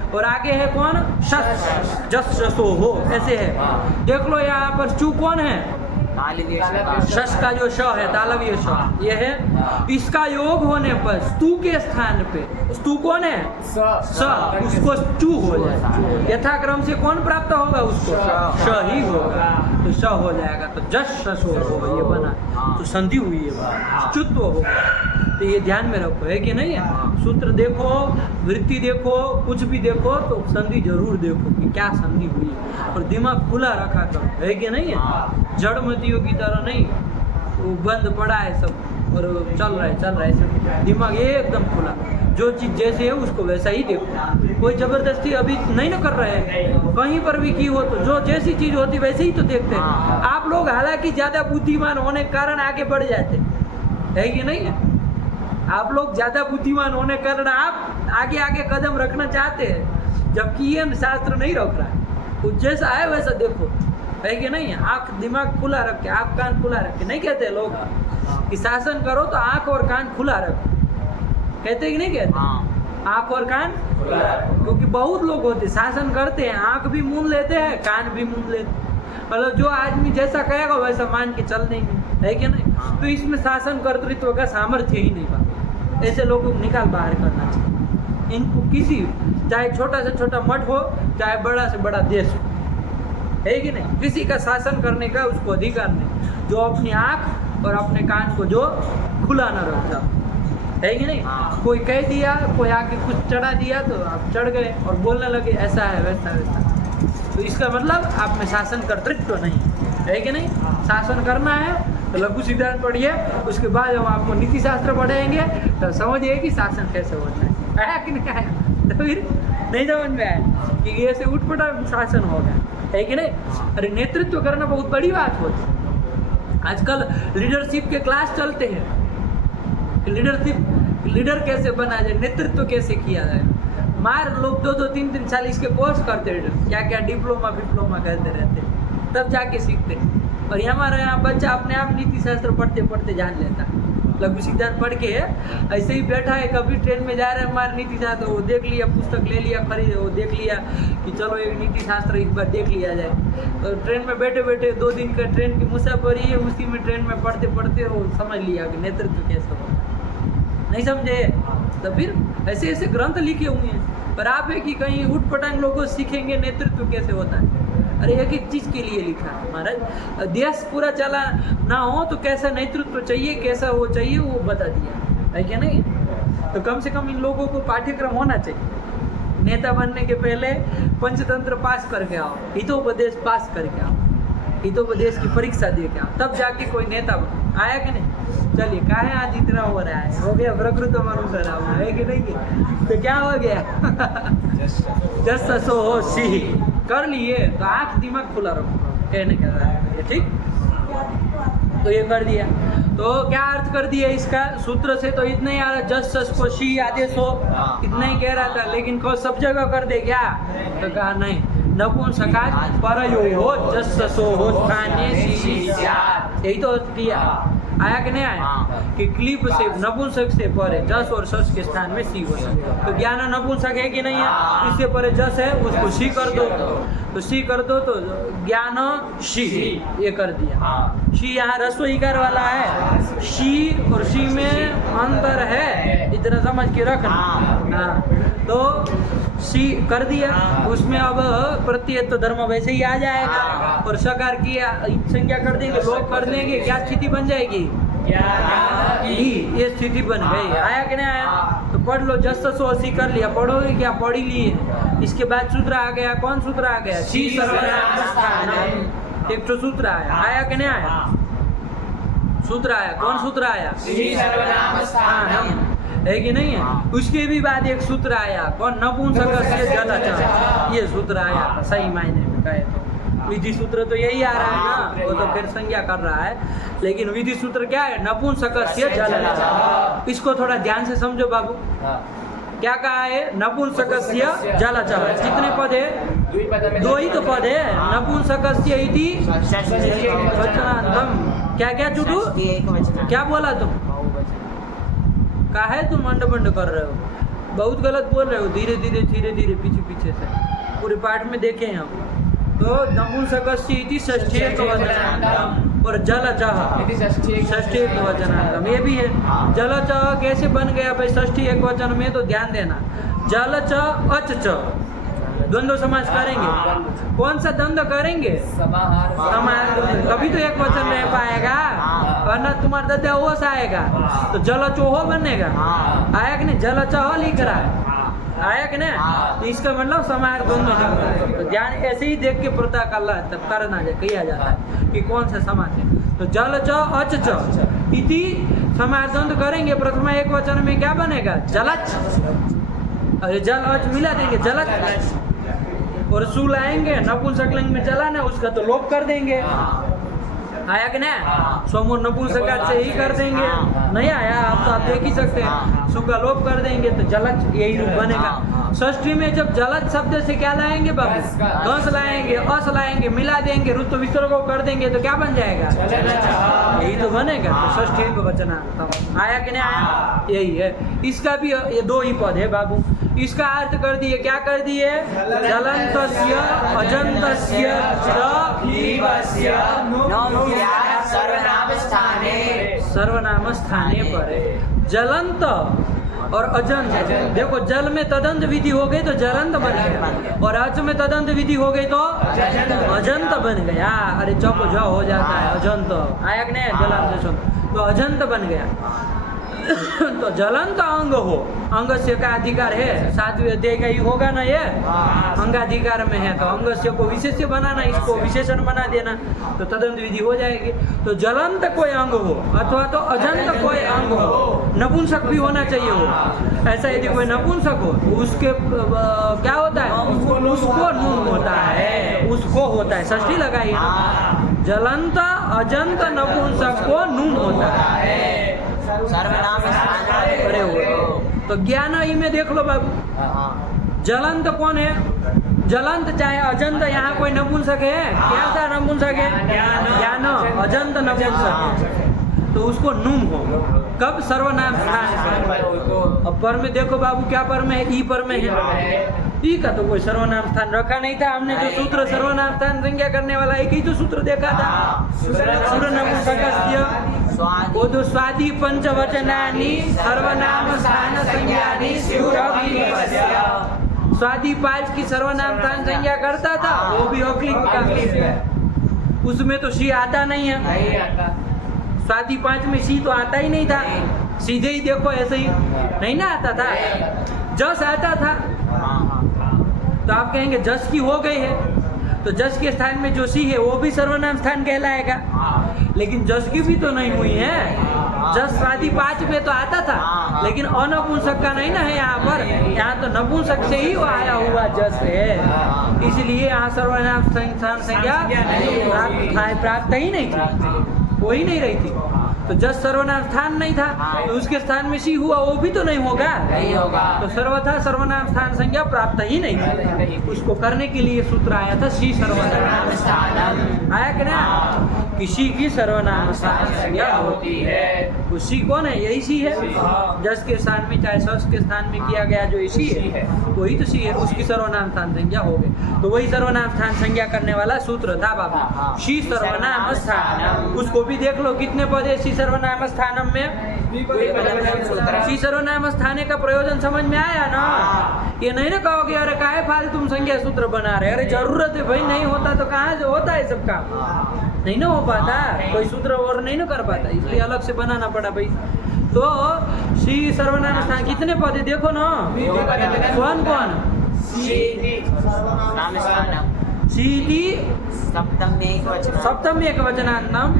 और आगे है कौन, शस, जस शसो हो, ऐसे है। देख लो यहाँ पर चु कौन है, शस का जो श है, तालव्य श, ये है। इसका योग होने पर स्तु के स्थान पे, स्तु कौन है, स, उसको चु हो जाए, यथाक्रम से कौन प्राप्त होगा, उसको श ही होगा, तो श हो जाएगा। तो जस शसो हो, ये बना, तो संधि हुई है, चुत्व होगा। तो ये ध्यान में रखो, है कि नहीं है। सूत्र देखो, वृत्ति देखो, कुछ भी देखो तो संधि जरूर देखो कि क्या संधि हुई, और दिमाग खुला रखा करो, है कि नहीं है। जड़मतियों की तरह नहीं, वो बंद पड़ा है सब और चल रहा है सब, दिमाग एकदम खुला, जो चीज़ जैसे है उसको वैसा ही देखो। कोई जबरदस्ती अभी नहीं ना कर रहे हैं, कहीं पर भी की हो तो जो जैसी चीज़ होती वैसे ही तो देखते हैं आप लोग। हालांकि ज़्यादा बुद्धिमान होने के कारण आगे बढ़ जाते, है कि नहीं है। आप लोग ज़्यादा बुद्धिमान होने के कारण आप आगे आगे कदम रखना चाहते हैं, जबकि ये शास्त्र नहीं रोक रहा है, कुछ जैसा है वैसा देखो, है कि नहीं। आँख दिमाग खुला रख के, आँख कान खुला रख के, नहीं कहते लोग कि शासन करो तो आँख और कान खुला रखो, कहते कि नहीं कहते, आँख और कान, क्योंकि बहुत लोग होते शासन करते हैं, आँख भी मूंद लेते हैं, कान भी मूंद लेते हैं, मतलब जो आदमी जैसा कहेगा वैसा मान के चल देंगे, है कि नहीं। तो इसमें शासन कर्तृत्व का सामर्थ्य ही नहीं पाता, ऐसे लोगों को निकाल बाहर करना चाहिए। इनको किसी, चाहे छोटा से छोटा मठ हो, चाहे बड़ा से बड़ा देश हो, है कि नहीं, किसी का शासन करने का उसको अधिकार नहीं, जो अपनी आँख और अपने कान को जो खुला न रखता, है कि नहीं। कोई कह दिया, कोई आके कुछ चढ़ा दिया तो आप चढ़ गए और बोलने लगे ऐसा है वैसा वैसा, तो इसका मतलब आप में शासन कर्तृत्व नहीं, है कि नहीं। शासन करना है तो लघु सिद्धांत पढ़िए, उसके बाद हम आपको नीति शास्त्र पढ़ाएंगे तो समझिए कि शासन कैसे होता है, आया कि नहीं आया। तो फिर नहीं समझ में आया कि ऐसे उठपटांग शासन होगा, है कि नहीं। अरे नेतृत्व करना बहुत बड़ी बात होती है। आजकल लीडरशिप के क्लास चलते हैं, लीडर कैसे बना जाए, नेतृत्व कैसे किया जाए। मार लोग 2-2, 3-3 साल इसके कोर्स करते रहते, क्या क्या डिप्लोमा करते रहते, तब जाके सीखते। और हमारे यहाँ बच्चा अपने आप नीति शास्त्र पढ़ते पढ़ते जान लेता है। लघु सिद्धांत पढ़ के ऐसे ही बैठा है, कभी ट्रेन में जा रहे हैं हमारे नीति शास्त्र, वो देख लिया, पुस्तक ले लिया, खरीद, वो देख लिया कि चलो एक नीति शास्त्र एक बार देख लिया जाए। तो ट्रेन में बैठे बैठे 2 दिन का ट्रेन की मुसाफरी है, उसी में ट्रेन में पढ़ते पढ़ते वो समझ लिया कि नेतृत्व कैसे होता है। नहीं समझे तो फिर ऐसे ऐसे ग्रंथ लिखे हुए हैं, पर आप है कि कहीं उठ पटांग लोगों सीखेंगे नेतृत्व कैसे होता है। अरे एक एक चीज के लिए लिखा है महाराज। देश पूरा चला ना हो तो कैसा नेतृत्व चाहिए, कैसा वो चाहिए, वो बता दिया है क्या नहीं। तो कम से कम इन लोगों को पाठ्यक्रम होना चाहिए। नेता बनने के पहले पंचतंत्र पास करके आओ, हितोपदेश पास करके आओ, हितोपदेश की परीक्षा दे के आओ, तब जाके कोई नेता बने। आया कि नहीं? चलिए काहे आज इतना हो रहा है, हो गया प्रकृत अनुसराम है कि नहीं? तो क्या हो गया जस सो हो सी कर लिए, तो आँख दिमाग खुला रखो कहने का है, ठीक। तो ये कर दिया, तो क्या अर्थ कर दिया इसका सूत्र से? तो इतना ही आ रहा, जस सस को शी आदेश हो, इतना ही कह रहा था, लेकिन को सब जगह कर दे क्या? तो कहा नहीं, नपुंसकात् परयो हो जस ससो हो स्थाने सी, यही तो अर्थ किया। आया कि नहीं आया? कि क्लिप से नपुंसक से परे जस और सस के स्थान में सी हो सकता। तो ज्ञान नपुंसक है कि नहीं है? इससे परे जस है, उसको सी कर दो, तो सी कर दो, तो ज्ञान शी ये कर दिया। शी यहाँ रस्व इकार वाला है, शी और शी में अंतर है, इतना समझ के रखना। हाँ, तो सी कर दिया, उसमें अब प्रत्यय तो धर्म वैसे ही आ जाएगा, और सकार की संख्या कर देंगे, लोग कर देंगे, क्या स्थिति बन जाएगी? ये स्थिति बन गई। आया कि नहीं आया? तो पढ़ लो, जस सो सी कर लिया, पढ़ोगे क्या? पढ़ ही लिए। इसके बाद सूत्र आ गया, कौन सूत्र आ गया? सी सर्वनाम स्थानम, एक तो सूत्र आया। आया कि नहीं आया? सूत्र आया, कौन सूत्र आया? सी सर्वनाम स्थानम, है कि नहीं है? उसके भी बाद एक सूत्र आया, कौन? नपुंसकस्य जलचर, ये सूत्र आया था सही मायने में कहे तो। विधि सूत्र तो यही आ रहा है ना, वो तो फिर संज्ञा कर रहा है, लेकिन विधि सूत्र क्या है? नपुंसकस्य जलचर। इसको थोड़ा ध्यान से समझो बाबू, क्या कहा है? नपुंसकस्य जलचर। कितने पद है? दो ही तो पद है। नपुंसकस्य इति वचनांतम। क्या क्या चुटू? क्या बोला तुम? काहे तुम अंड बंड कर रहे हो? बहुत गलत बोल रहे हो, धीरे धीरे धीरे धीरे पीछे पीछे से। पूरे पाठ में देखें हम तो नपुंसकस्य इति षष्ठी वचनांतम और जलचः षष्ठी वचनांतम, ये भी है। जलचः कैसे बन गया भाई षष्ठी एक वचन में? तो ध्यान देना, जलच अच द्वंद्व समास करेंगे। कौन सा द्वंद्व करेंगे? समाहार, तभी तो एक वचन रह पाएगा, वरना तुम्हारा दद्या ओस आएगा तो जलचोह बनेगा। आया कि नहीं? जलचह लिख रहा है, आया कि नहीं? तो इसका मतलब समाहार द्वंद्व निकलता है। तो ध्यान ऐसे ही देख के पता करना किया जाता है कि कौन सा समास है। तो जलच अच इति समाहार द्वंद्व करेंगे, प्रथमा एक वचन में क्या बनेगा? जलच, अरे जल अच मिला देंगे जलच, और सु लाएंगे नपुंसक लिंग में चलाना, उसका तो लोप कर देंगे। आया कि नहीं? सोमो नपुंसक से ही कर देंगे। नहीं आया? आप तो आप देख ही सकते हैं, सु का लोप कर देंगे तो जलच यही रूप बनेगा। षष्ठी में जब जलच शब्द से क्या लाएंगे बाबू? घस लाएंगे, अस लाएंगे, मिला देंगे, ऋतु विसर्ग को कर देंगे तो क्या बन जाएगा? यही तो बनेगा। तो षष्ठी को वचनांतम। आया कि नहीं आया? यही है। इसका भी ये दो ही पद है बाबू। इसका अर्थ कर दिए, क्या कर दिए? जलंतस्य अजंतस्य सर्वनाम स्थाने पर है। जलंत और अजंत, देखो जल में तदंत विधि हो गई तो जलंत बन गया, और अज में तदंत विधि हो गई तो अजंत बन गया। अरे चौको ज हो जाता है अजंत। आया कि नहीं? जलंत तो अजंत बन गया। तो जलंत अंग हो, अंग से का अधिकार है, सातवें अध्याय का ही होगा ना ये, अंगाधिकार में है, तो अंग से को विशेष्य बनाना, इसको विशेषण बना देना, तो तदंत विधि हो जाएगी। तो जलंत कोई अंग हो अथवा तो अजंत कोई अंग हो, नपुंसक भी होना चाहिए हो। ऐसा यदि कोई नपुंसक हो तो उसके क्या होता है? उसको नून होता है, उसको होता है, षष्ठी लगाई है। जलंत अजंत नपुंसक को नून होता है, सर्वनाम स्थान अरे हो। तो ज्ञान ही में देख लो बाबू, जलंत कौन है? जलंत चाहे अजंत, यहाँ कोई नपुंसक है? क्या सा नपुंसक है? ज्ञान। अजंत नपुंसक है तो उसको नूम हो। कब? सर्वनाम स्थान। अब पर में देखो बाबू, क्या पर में है? ई पर में है। ई का तो कोई सर्वनाम स्थान रखा नहीं था हमने, जो सूत्र सर्वनाम स्थान संज्ञा करने वाला एक ही तो सूत्र देखा था, सूत्र नपुंसकस्य। वो तो स्वादि पंचवचनानि सर्वनाम स्थान संज्ञानि स्युरभिवस्य। स्वादि पांच की सर्वनाम स्थान संज्ञा करता था, वो भी औक्लिक का, उसमें तो शी आता नहीं है। नहीं आता। स्वादि पांच में शी तो आता ही नहीं था, सीधे ही देखो ऐसे ही नहीं ना आता था, जस आता था। तो आप कहेंगे जस की हो गई है, तो जस के स्थान में जो सी है वो भी सर्वनाम स्थान कहलाएगा, लेकिन जस की भी तो नहीं हुई है। जस स्वादि पांच में तो आता था, लेकिन अनपुंसक का नहीं ना है यहाँ पर, यहाँ तो नपुंसक से ही वो आया हुआ जस है, इसलिए यहाँ सर्वनाम स्थान संज्ञा प्राप्त ही नहीं थी, हो ही नहीं रही थी। तो जस सर्वनाम स्थान नहीं था, तो उसके स्थान में सी हुआ, वो भी तो नहीं होगा, नहीं होगा। तो सर्वथा सर्वनाम स्थान संज्ञा प्राप्त ही नहीं थी। उसको करने के लिए सूत्र आया था सी सर्वनाम स्थानम, आया कि ना, किसी की सर्वनाम स्थान संज्ञा होती है। उसी कौन है, यही सी है। जस के स्थान में चाहे सस के स्थान में किया गया जो इसी है, वही तो सी है, उसकी सर्वनाम स्थान संज्ञा हो गई। तो वही सर्वनाम स्थान संज्ञा करने वाला सूत्र था बाबा, शी सर्वनाम स्थानम। उसको भी देख लो कितने पद है सी सर्वनाम स्थानम में। सी सर्वनाम स्थाने का प्रयोजन समझ में आया ना। ये नहीं ना कहोगे अरे काहे फालतू तुम संज्ञा सूत्र बना रहे, अरे जरूरत है भाई, नहीं होता तो कहाँ से होता है सब काम, नहीं ना हो पाता, कोई सूत्र और नहीं ना कर पाता, इसलिए अलग से बनाना पड़ा भाई। तो सी सर्वनाम स्थान कितने पद है देखो ना, कौन कौन, सीधी सप्तम एक वचनांतम।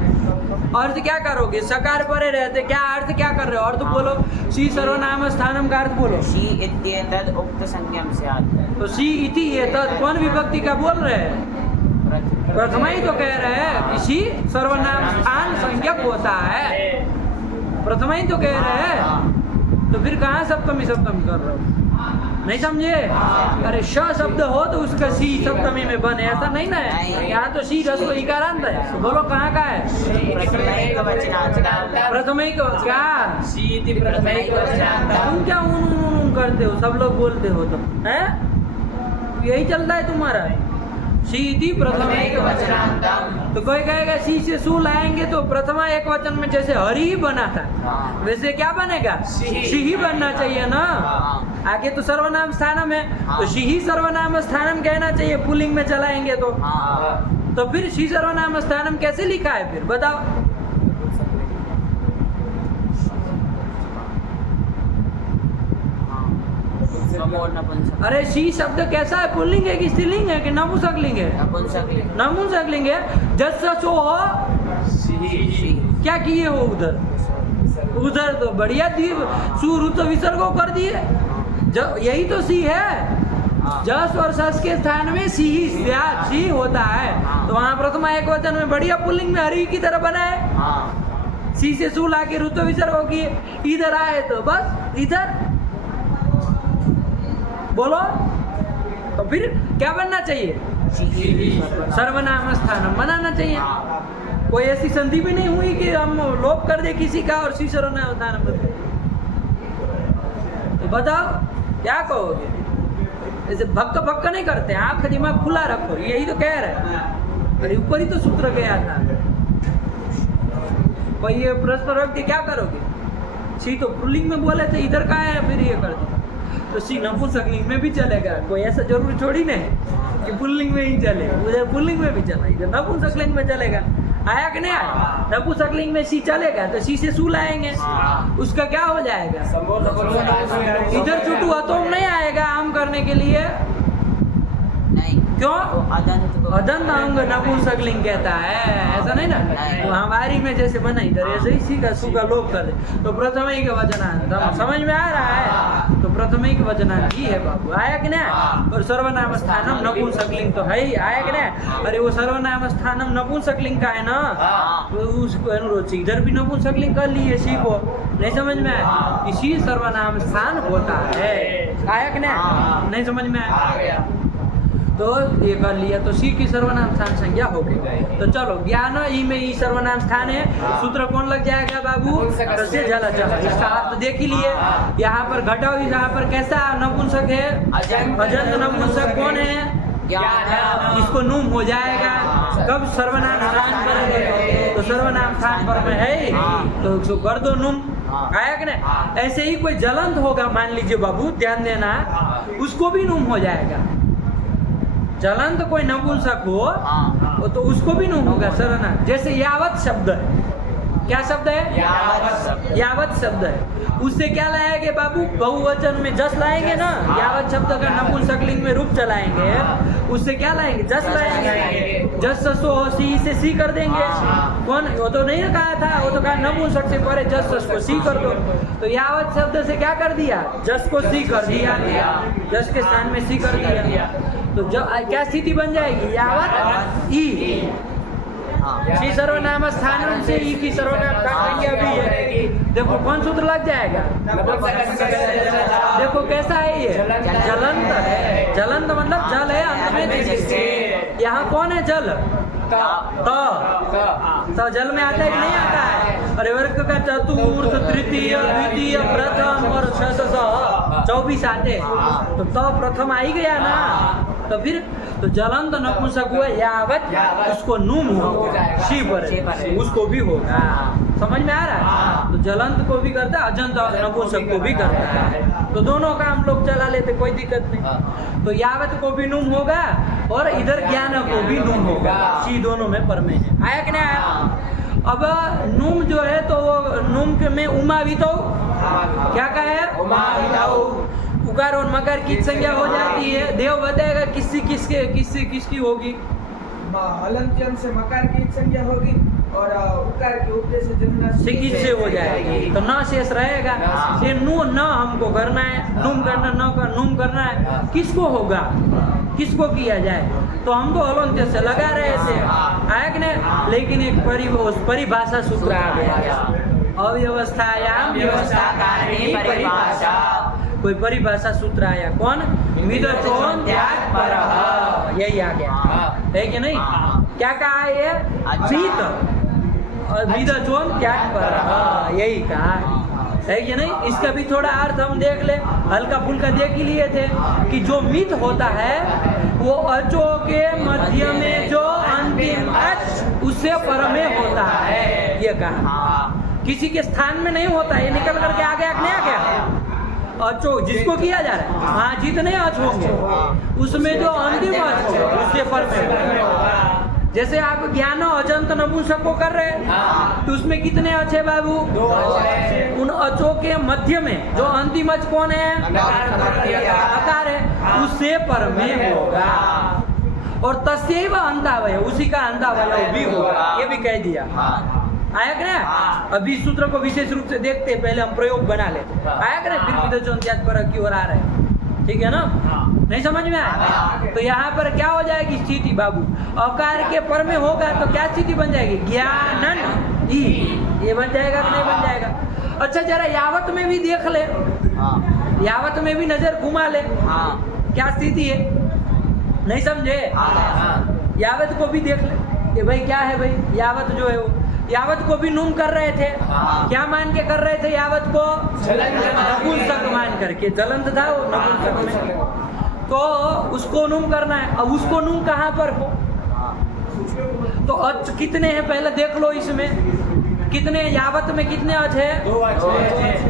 अर्थ क्या करोगे, सकार परे रहते, क्या अर्थ क्या कर रहे हो, अर्थ बोलो, सी सर्वनाम स्थानम का अर्थ बोलो। शी इत्येतद् उक्त संज्ञम स्यात्। तो सी इति एतद् कौन विभक्ति का बोल रहे हैं, प्रथमा ही तो कह रहे हैं कि सी सर्वनाम स्थान संज्ञक होता है, प्रथमा ही तो कह रहे हैं, तो फिर कहाँ सप्तमी सप्तमी कर रहे हो, नहीं समझे। अरे श शब्द हो तो उसका सी सप्तमी में बने, ऐसा नहीं ना है, यहाँ तो सी रस इकारांत है। तो बोलो कहाँ का है, प्रथमा को क्या, तुम क्या उन करते हो, सब लोग बोलते हो तो हैं, यही चलता है तुम्हारा। सी प्रथम एक वचनांतम, तो कोई कहेगा सी से सु लाएंगे तो प्रथमा एक वचन में जैसे हरि ही बना था, वैसे क्या बनेगा, सी ही बनना चाहिए ना। आगे तो सर्वनाम स्थानम है, तो सी ही सर्वनाम स्थानम कहना चाहिए, पुल्लिंग में चलाएंगे तो फिर सी सर्वनाम स्थानम कैसे लिखा है फिर बताओ। अरे सी शब्द कैसा है, पुल्लिंग है कि स्त्रीलिंग है कि नपुंसकलिंग है, नपुंसकलिंग है। जस सो हो, क्या किए हो उधर तो बढ़िया दीप सुर तो विसर्गो कर दिए, यही तो सी है। जस और सस के स्थान में सी ही होता है, तो वहाँ प्रथमा एक वचन में बढ़िया पुल्लिंग में हरि की तरह बना है, सी से सु ला के ऋतु विसर्गो किए, इधर आए तो बस इधर बोलो, तो फिर क्या बनना चाहिए, सर्वनाम स्थानम बनाना चाहिए। कोई ऐसी संधि भी नहीं हुई कि हम लोप कर दे किसी का और सी सर्वनाम स्थानम बन जाए। तो बताओ क्या कहोगे, ऐसे भक्क भक्क नहीं करते, आंख दिमाग खुला रखो, यही तो कह रहे हैं। अरे ऊपर ही तो सूत्र गया था, कोई ये प्रश्न रख के क्या करोगे, सी तो पुल्लिंग में बोले थे, इधर कहाँ है फिर ये कर दिया, तो सी नपुंसकलिंग में भी चलेगा, कोई ऐसा जरूरी थोड़ी नहीं कि पुल्लिंग में ही चले, उधर पुल्लिंग में भी चला, इधर नपुंसकलिंग में चलेगा। आया कि नहीं आया, नपुंसकलिंग में सी चलेगा तो सी से सु लाएंगे, उसका क्या हो जाएगा, इधर चुटू अतोम नहीं आएगा आम करने के लिए, नहीं क्यों, अदंत अंग नपुंसकलिंग कहता है, ऐसा नहीं ना। तो हमारी में जैसे बना इधर ऐसे ही सी का सु का लोप कर दे, तो प्रथम ही का वचनांत समझ में आ रहा है, तो प्रथम ही का वचनांत ही है बाबू, आया कि नहीं। और सर्वनाम स्थानम नपुंसकलिंग तो है ही, आया कि नहीं। अरे वो सर्वनाम स्थानम नपुंसकलिंग का है ना, तो उसको अनुरोध इधर भी नपुंसकलिंग कर लिए सी को, नहीं समझ में आया, इसी सर्वनाम स्थान होता है, आया कि नहीं समझ में आया, तो ये कर लिया, तो सी की सर्वनाम स्थान संज्ञा हो गई। तो चलो ज्ञान ई में ई सर्वनाम स्थान है, सूत्र कौन लग जाएगा बाबू, से जला चला, इसका अर्थ देख ही लिए। यहाँ पर घटाओ, यहाँ पर कैसा नपुंसक है, अजंत नपुंसक कौन है, इसको नुम हो जाएगा, कब सर्वनाम स्थान पर, तो सर्वनाम स्थान पर में है तो उसको कर दो नुम, आया कि नहीं? ऐसे ही कोई जलंत होगा, मान लीजिए बाबू, ध्यान देना, उसको भी नूम हो जाएगा। जलंत कोई नपुंसक हो तो उसको भी नूम होगा सरना। जैसे यावत शब्द है, क्या शब्द है? यावत शब्द है, उससे क्या लाएंगे बाबू? बहुवचन में जस लाएंगे ना। यावत शब्द का नपुंसक लिंग में रूप चलाएंगे, उससे क्या लाएंगे? जस लाएंगे। जस ससो सी से सी कर देंगे। कौन? वो तो नहीं कहा था, वो तो कहा नपुंसक से परे जस सस को सी कर दो। तो यावत शब्द से क्या कर दिया? जस को सी कर दिया, जस के स्थान में सी कर दिया। तो जब क्या स्थिति बन जाएगी? यावत ई। सी सर्वनाम स्थान से ई की सर्वनाम काटेंगे अभी है। देखो कौन सूत्र लग जाएगा? देखो कैसा है ये? जलंत है। जलंत मतलब जल है अंत में। यहाँ कौन है? जल। तो जल में आता है कि नहीं आता है? अरे वर्ग का चतुर्थ, तृतीय, द्वितीय, प्रथम और 24 आते हैं। तो प्रथम आ ही गया ना। तो फिर तो जलंत नपुंसक हुआ यावत, उसको नूम होगा, शी पर उसको भी होगा। समझ में आ रहा है? तो जलंत को भी करता है, अजंत नपुंसक को भी करता है। तो दोनों का हम लोग चला लेते, कोई दिक्कत नहीं। तो यावत को भी नूम होगा और इधर ज्ञान को भी नूम होगा। शी दोनों में पर में है। आया कि नहीं आया? अब नूम जो है तो वो नूम में उमा भी तो क्या का है? उकार और मकार की संज्ञा हो जाती है। देव बताएगा किसकी होगी? हलंत्यम से मकार की संज्ञा होगी और उकार की उपदेश से से हो जाएगी। तो न शेष रहेगा। ये नू न हमको करना है, नूम करना, न का नूम करना है। किसको होगा? किसको किया जाए? तो हम तो हलंत्य से लगा रहे थे, आया कि नहीं? लेकिन एक परिभाषा सूत्र आ गया। अव्यवस्थायाम व्यवस्था कारणी परिभाषा। कोई परिभाषा सूत्र आया। कौन? विदचोन त्याग परः, यही आ गया है कि नहीं? क्या कहा ये? मीत और विदचोन त्याग परः, यही कहा है कि नहीं? इसका भी थोड़ा अर्थ हम देख ले, हल्का फुल्का देख ही लिए थे कि जो मित होता है वो अचो के मध्य में जो अंतिम अच उससे पर में होता है, ये कहा। किसी के स्थान में नहीं होता, ये निकल करके आ गया कि नहीं आ गया? अचो जिसको किया जा रहा है, हाँ जितने अच होंगे उसमें जो अंतिम अच होगा उससे पर में होगा। जैसे आप ज्ञान अजंत नपुंसक को कर रहे हैं तो उसमें कितने अच है बाबू? उन अचों के मध्य में जो अंतिम अच कौन है? अकार है, उससे पर में होगा। और तस्यैव अंतावय, उसी का अंतावय भी होगा, ये भी कह दिया। आया कि नहीं? अभी सूत्र को विशेष रूप से देखते हैं, पहले हम प्रयोग बना लेते। आया कि नहीं? फिर विदचोन त्याग परः की ओर आ रहे हैं, ठीक है ना? नहीं समझ में आया? तो यहाँ पर क्या हो जाएगी स्थिति बाबू? अकार के पर में होगा तो क्या स्थिति बन जाएगी? ज्ञानन ई, ये बन जाएगा कि नहीं बन जाएगा? अच्छा जरा यावत में भी देख ले, यावत में भी नजर घुमा ले, क्या स्थिति है? नहीं समझे? यावत को भी देख ले कि भाई क्या है भाई? यावत जो है वो यावत को भी नूम कर रहे थे। क्या मान के कर रहे थे? यावत को नपुंसक मान करके, जलंत था वो नपुंसक में, तो उसको नूम करना है। अब उसको नूम कहाँ पर हो? तो अच कितने हैं पहले देख लो। इसमें कितने? यावत में कितने अच है?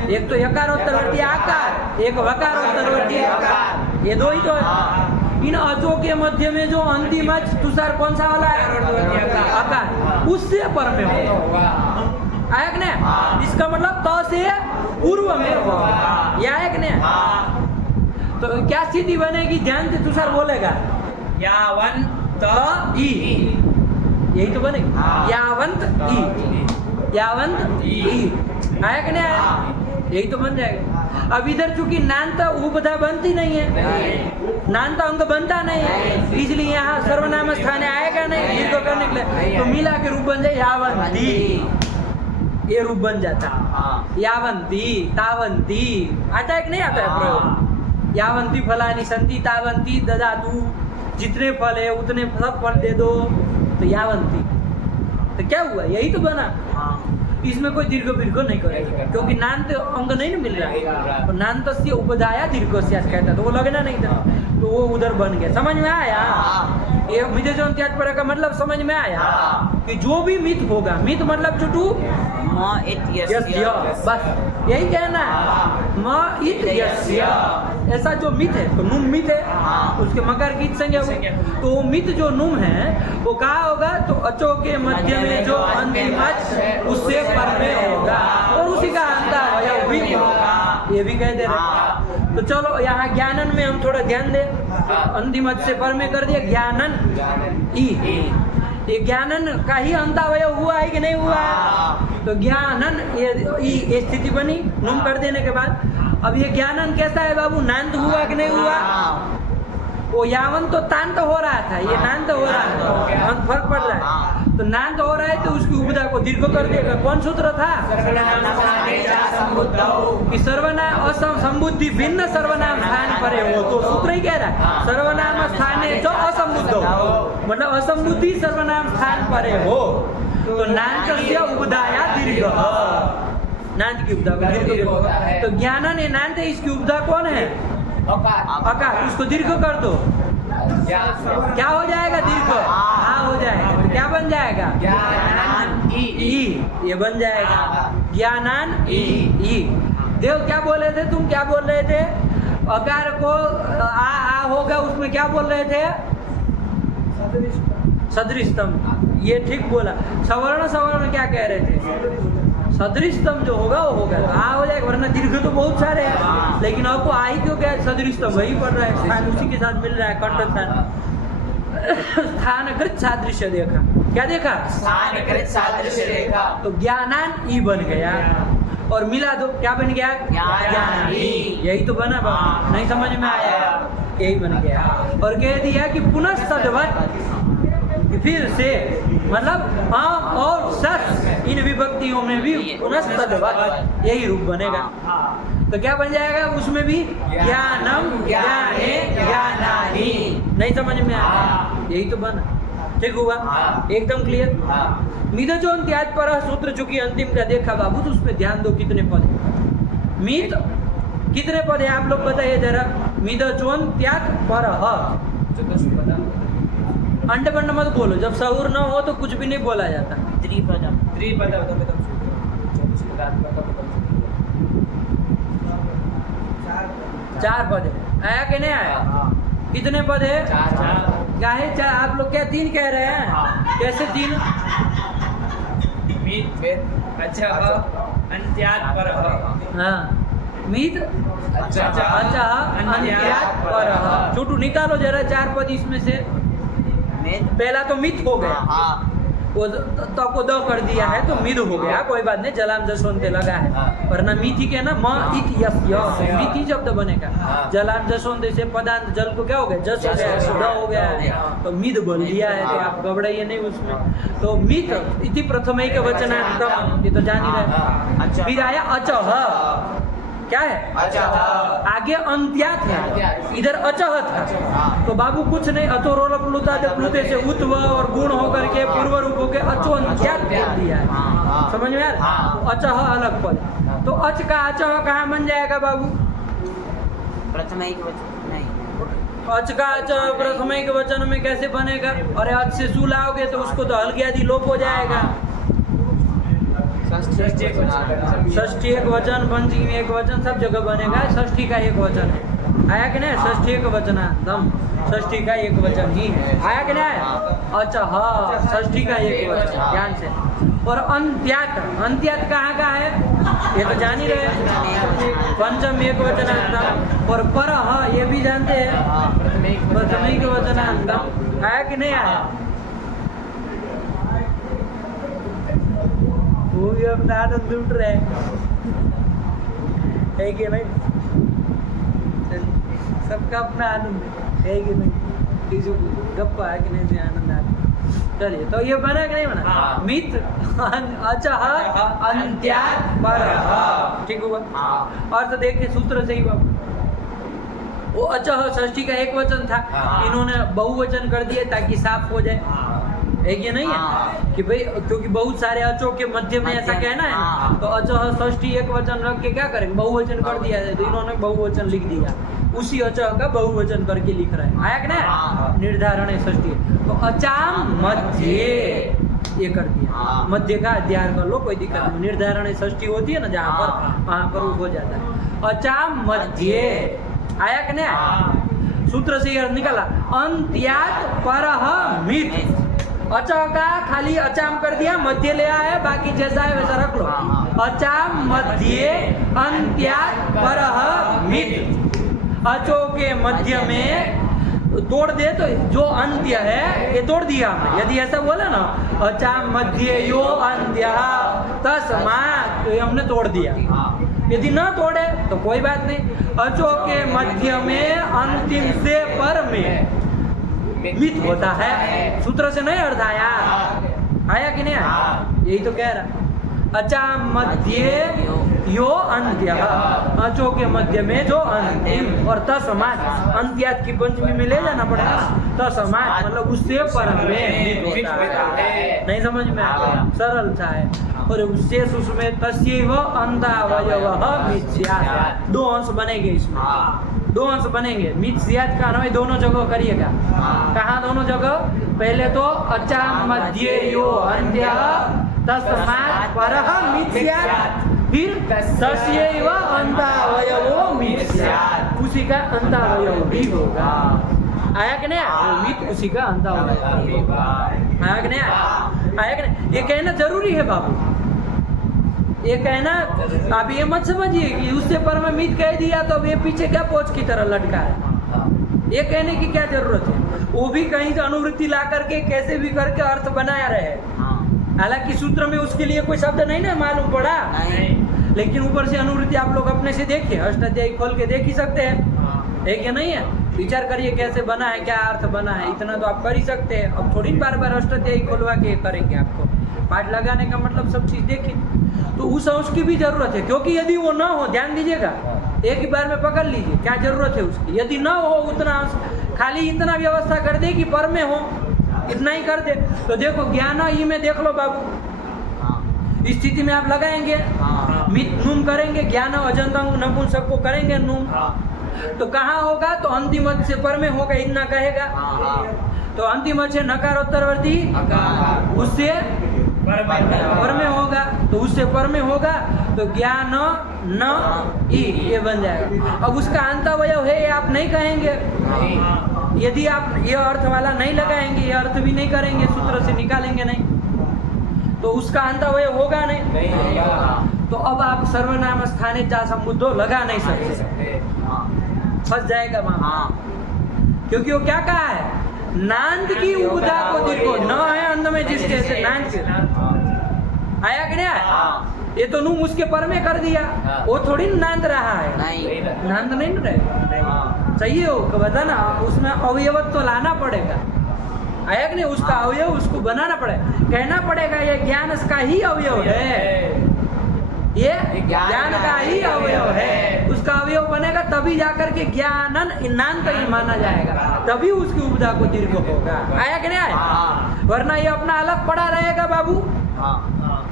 एक तो यकारोत्तरवर्ती आकार, एक वकारोत्तरवर्ती आकार, ये दो ही तो है। इन अचों के मध्य में जो अंतिम अच तुषार कौन सा वाला है? आकार, उससे पर में होगा। आया कि नहीं? इसका मतलब त से पूर्व में होगा, या है कि नहीं? तो क्या स्थिति बनेगी? ध्यान से तुषार बोलेगा। यावंत ई, यही तो बनेगी। यावंत ई, यावंत ई, आया कि नहीं आया? यही तो बन जाएगा। अब इधर चूंकि नान्त उपधा बनती नहीं है, नान्त अंग बनता नहीं है, इसलिए यहाँ सर्वनाम स्थान आएगा नहीं दीर्घ करने के लिए, तो मिला के रूप बन जाए यावंती, ये रूप बन जाता। यावंती, तावंती, आता है कि नहीं आता है प्रयोग? यावंती फलानी संति तावंती ददातु, जितने फल है उतने सब फल दे दो, तो यावंती। तो क्या हुआ? यही तो बना। इसमें कोई दीर्घ दीर्घ नहीं करेगा क्योंकि नान्त अंग नहीं ना मिल रहा है, तो नान्तस्य उपधाया दीर्घस्य कहता, तो वो लगना नहीं था, तो वो उधर बन गया। समझ में आया? ये विदचोन त्याग परः का मतलब समझ में आया कि जो भी मित होगा, मित मतलब चुटू बस यही कहना है। म इत यस्य, ऐसा जो मित है तो नुम मित है, उसके मकार की संज्ञा हुई। तो वो मित जो नुम है वो कहाँ होगा? तो अचो के मध्य में जो अंतिम अच उससे पर में होगा और उसी का अंतर भी होगा, ये भी कह दे रहे। तो चलो यहाँ ज्ञानन में हम थोड़ा ध्यान दें। अंतिम अच से पर में कर दिया ज्ञानन ई, ये ज्ञानन का ही अंतावय हुआ है कि नहीं हुआ है? तो ज्ञानन ये स्थिति बनी नुम कर देने के बाद। अब ये ज्ञानन कैसा है बाबू? नांत हुआ कि नहीं हुआ? वो यावन तो तांत हो रहा था, ये नांत हो रहा है, फर्क पड़ रहा है। तो नांत हो रहा है तो उसकी उपदा को दीर्घ कर देगा। कौन सूत्र था? कि सर्वनाम असम संबुद्धि भिन्न सर्वनाम स्थान पर हो, तो सूत्र ही कह रहा है सर्वनाम स्थाने जो असंबुद्ध हो, मतलब असंबुद्धि सर्वनाम स्थान पर हो। तो नांत से उपदाया दीर्घ, नांत की उपदा को दीर्घ। तो ज्ञानन ये नांत है, इसकी उपदा कौन है? अकार, उसको दीर्घ कर दो, क्या हो जाएगा? दीर्घ हाँ हो जाएगा। तो क्या बन जाएगा? ज्ञानान ई, ये बन जाएगा ज्ञानान ई। देव क्या बोल रहे थे तुम? क्या बोल रहे थे? अकार को आ होगा, उसमें क्या बोल रहे थे? सदृशतम, ये ठीक बोला। सवर्ण क्या कह रहे थे? सदृशतम जो होगा वो होगा, आ हो जाएगा, वरना दीर्घ तो बहुत सारे हैं। लेकिन आपको आई क्यों क्या? सदृशतम वही पढ़ रहा है, स्थान उसी के साथ मिल रहा है, कंठ स्थान। स्थानकृत सादृश्य देखा, क्या देखा? स्थानकृत सादृश्य देखा। तो ज्ञानान ई बन गया और मिला दो, क्या बन गया? ज्ञानान ई। यही तो बना बाबू, नहीं समझ में आया? यही बन गया। और कह दिया कि पुनः सदवत, फिर से मतलब आम और सस इन विभक्तियों में भी पुनः सदवत यही रूप बनेगा। तो क्या बन जाएगा उसमें भी? ज्ञानम ज्ञाने ज्ञानानि। नहीं समझ में आया? यही तो बना, ठीक हुआ? एकदम क्लियर। मिदजोन त्याज पर सूत्र चूंकि अंतिम का देखा बाबू, तो उसमें ध्यान दो कितने पद है। मिद कितने पद है आप लोग बताइए जरा। मिदजोन त्याग पर अंड बंड मत बोलो, जब सहूर न हो तो कुछ भी नहीं बोला जाता। त्रिपदम चार पद है, आया कि नहीं आया? कितने पद है? क्या है? चार। आप लोग क्या तीन कह रहे हैं? कैसे तीन? हाँ, मीत अच्छा अंत्यात पर। छोटू निकालो जरा चार पद इसमें से। पहला तो मित हो गया, वो तो को द कर दिया है तो मिद हो गया, कोई बात नहीं, जलाम जसवंते लगा है, वरना मिथि के ना म इत यस मिथि शब्द बनेगा। जलाम जसवंते से पदांत जल को क्या हो गया? जस हो गया, द हो गया, तो मिद बोल दिया है, तो आप घबराइए नहीं उसमें। तो मित इति प्रथमैक वचनांतम, ये तो जान ही रहे। फिर आया अचह, क्या है? आगे अंत्यात है, इधर अचह था। तो बाबू कुछ नहीं, अतोरोल प्लुता प्लुते से उत्व और गुण होकर के पूर्व रूप होकर अचो अंत्यात बोल दिया है। समझ में आया? अचह अलग पद। तो अच का अचह कहाँ बन जाएगा बाबू? प्रथमैक वचन नहीं, अच का अचह प्रथमैक वचन में कैसे बनेगा? अरे अच से सू लाओगे तो उसको तो हल्के आदि लोप हो जाएगा। षष्ठी एक वचन, पंचमी एक वचन, सब जगह बनेगा। षष्ठी का एक वचन है, आया कि नहीं? षष्ठी एक वचनांतम, षष्ठी का एक वचन ही है, आया कि नहीं आया? अच्छा हाँ, षष्ठी का एक वचन, ध्यान से। और अंत्यात, अंत्यात कहाँ का है? ये तो जान ही रहे, पंचम एक वचनांतम। और पर ये भी जानते हैं, प्रथमिक वचनांतम, आया कि नहीं आया? वो भी अपना आनंद लूट रहे है कि नहीं? सबका अपना आनंद है कि नहीं? गप्पा है कि नहीं से आनंद आता। चलिए, तो ये बना कि नहीं बना? मित अचह अंत्यात पर, ठीक हुआ? और तो देखिए सूत्र से ही बाबू, वो अचह षष्ठी का एक वचन था, इन्होंने बहुवचन कर दिया ताकि साफ हो जाए, है कि नहीं है? कि भाई क्योंकि बहुत सारे अचों के मध्य में ऐसा कहना है ना, तो अचह षष्ठी एक वचन रख के क्या करेंगे? बहुवचन कर दिया जाए, तो इन्होंने बहुवचन लिख दिया, उसी अचह का बहुवचन करके लिख रहे हैं, आया कि नहीं? निर्धारण है षष्ठी। तो अचाम मध्य, ये कर दिया, हाँ। मध्य का अध्याय कर लो, कोई दिक्कत नहीं। निर्धारण षष्ठी होती है ना जहाँ पर, हाँ। वहाँ पर वो हो जाता है। अचाम मध्य आया कि नहीं आया? सूत्र से ये निकला, अंत्यात परह मित। अचा का खाली अचाम कर दिया, मध्य ले आया, बाकी जैसा है वैसा रख लो। अचाम मध्य अंत्यात परह मित। अचो के मध्य में तोड़ दे तो जो अंत्य है ये तोड़ दिया हमने। यदि ऐसा बोला ना, अचाम मध्य यो अंत्य तस्मात्, तो ये हमने तोड़ दिया। यदि ना तोड़े तो कोई बात नहीं। अचो के मध्य में अंतिम से पर में मित होता है। सूत्र से नहीं अर्थ आया? आया कि नहीं आया? यही तो कह रहा। अचाम मध्य यो अंत्य, अचो के मध्य में जो अंतिम, और तस्मात् अंत्यात की पंचमी में ले जाना पड़ेगा ना। तस्मात् मतलब उससे पर में मित होता है। नहीं समझ में आया? सरल सा है। और शेष उसमें तस्यैव अन्तावयवः मित स्यात्, दो अंश बनेंगे इसमें, दो अंश बनेंगे। मित स्यात् का अन्वय दोनों जगह करिएगा। कहाँ दोनों जगह? पहले तो अचाम मध्य यो अंत्य तस्मात् परः मित स्यात्, फिर तस्यैव अन्तावयवो मित स्यात्, उसी का अंतावयव भी होगा। आया कि नहीं? मित उसी का अंतावयव होगा। आया कि नहीं? आया कि नहीं? ये कहना जरूरी है बाबू, ये कहना। आप ये मत समझिए कि उससे पर में मित कह दिया तो अब ये पीछे क्या पोच की तरह लटका है। ये कहने की क्या जरूरत है? वो भी कहीं से अनुवृत्ति ला करके कैसे भी करके अर्थ बनाया रहे। हालांकि सूत्र में उसके लिए कोई शब्द नहीं ना मालूम पड़ा, लेकिन ऊपर से अनुवृत्ति आप लोग अपने से देखिए, अष्टाध्यायी खोल के देख ही सकते हैं। है कि नहीं है? विचार करिए कैसे बना है, क्या अर्थ बना है, इतना तो आप कर ही सकते हैं। अब थोड़ी बार बार अष्टाध्यायी खोलवा के करेंगे, आपको पाठ लगाने का मतलब सब चीज़ देखिए। तो उस अंश की भी जरूरत है, क्योंकि यदि वो ना हो, ध्यान दीजिएगा, एक ही बार में पकड़ लीजिए क्या जरूरत है उसकी। यदि ना हो उतना अंश, खाली इतना व्यवस्था कर दे कि पर में हो, इतना ही कर दे, तो देखो ज्ञान ई में देख लो बाबू, इस स्थिति में आप लगाएंगे, मित नूम करेंगे, ज्ञान अजंता नपुंसक को करेंगे नूम, तो कहाँ होगा? तो अंतिम से पर में होगा, इतना कहेगा। तो अंतिम से नकारोत्तरवर्ती उससे पर में होगा, तो उससे पर में होगा तो ज्ञान न ई, ये बन जाएगा। अब उसका अंतावयव है ये आप नहीं कहेंगे। यदि आप ये अर्थ वाला नहीं लगाएंगे, ये अर्थ भी नहीं करेंगे, सूत्र से निकालेंगे नहीं, तो उसका अंतावयव होगा नहीं। तो अब आप सर्वनाम स्थाने जा समुद्रो लगा नहीं सकते, फंस जाएगा वहां। क्योंकि वो क्या कहा है? नांद की उपदा को देखो, न है अंत में जिसके से नांद के। आया कि नहीं आया? ये तो नूम उसके पर में कर दिया, वो थोड़ी नांद रहा है, नांद नहीं रहेगा। चाहिए हो बता ना, उसमें अवयव तो लाना पड़ेगा। आया कि नहीं? उसका अवयव उसको बनाना पड़ेगा, कहना पड़ेगा ये ज्ञान का ही अवयव है, ये ज्ञान का ही अवयव है। उसका अवयव बनेगा तभी जाकर के ज्ञानन नांत ही माना जाएगा, तभी उसकी उपदा को दीर्घ होगा। आया कि नहीं आया? वरना ये अपना अलग पड़ा रहेगा बाबू।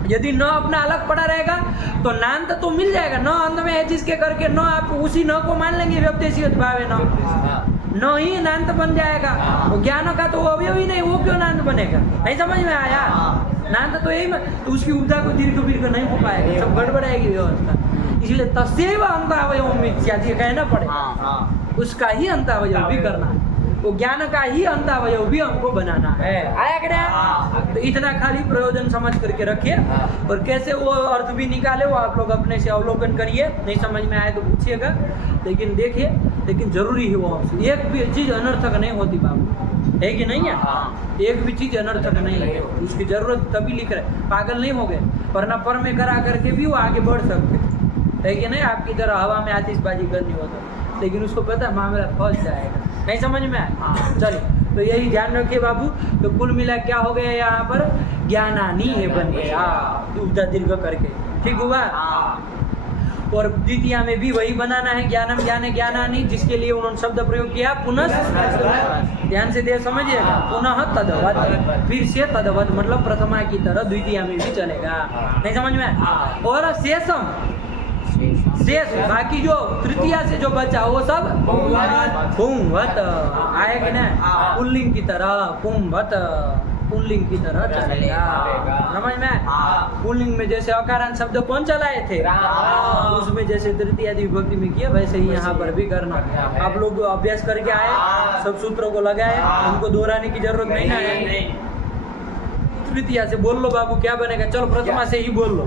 यदि न अपना अलग पड़ा रहेगा तो नांत तो मिल जाएगा, न अंत में है जिसके करके न आप उसी न को मान लेंगे, व्यपदेशी भावे न ही नांत बन जाएगा। तो ज्ञान का तो अवयव ही नहीं, वो क्यों नांत बनेगा? नहीं समझ में आया? नांत तो यही, तो उसकी उपदा को दीर्घ नहीं हो पाएगा, सब गड़बड़ाएगी व्यवस्था। इसलिए तस्यैव अंतावयव मित स्यात्, ये कहना पड़ेगा, उसका ही अंतावयव भी करना है, वो ज्ञान का ही अंतावयव भी हमको बनाना है। आया कि नहीं? तो इतना खाली प्रयोजन समझ करके रखिए, और कैसे वो अर्थ भी निकाले वो आप लोग अपने से अवलोकन करिए। नहीं समझ में आए तो पूछिएगा, लेकिन देखिए, लेकिन जरूरी है वो हमसे। एक भी चीज अनर्थक नहीं होती बाबू, है कि नहीं है? एक भी चीज अनर्थक नहीं है, उसकी जरूरत तभी लिख रहे, पागल नहीं हो गए, वरना पर में करा करके भी वो आगे बढ़ सकते, है कि नहीं? आपकी तरह हवा में आतिशबाजी करनी हो तो, लेकिन उसको पता मामला फंस जाएगा। नहीं समझ में आया? चलिए, तो यही ध्यान रखिए बाबू। तो कुल मिला क्या हो गया यहाँ पर? ज्ञानानी है बन गया, उपदा दीर्घ करके, ठीक हुआ? और द्वितीया में भी वही बनाना है, ज्ञानम ज्ञाने ज्ञानानी, जिसके लिए उन्होंने शब्द प्रयोग किया पुनः। ध्यान से दे समझिएगा, पुनः तदवत, फिर से तदवत मतलब प्रथमा की तरह द्वितीया में भी चलेगा। नहीं समझ में आया? और शेषम, शेष बाकी जो तृतीया से जो बचा वो सब पुंवत, आया कि नहीं? पुल्लिंग की तरह पुंवत, पुल्लिंग की तरह चलेगा। समझ में आया? हाँ। पुल्लिंग में जैसे अकारांत शब्द कौन चलाए थे, उसमें जैसे तृतीय आदि विभक्ति में किया, वैसे ही यहाँ पर भी करना। आप लोग अभ्यास करके आए, सब सूत्रों को लगाए, उनको दोहराने की जरूरत नहीं ना है। तृतीया से बोल लो बाबू, क्या बनेगा? चलो प्रथमा से ही बोल लो।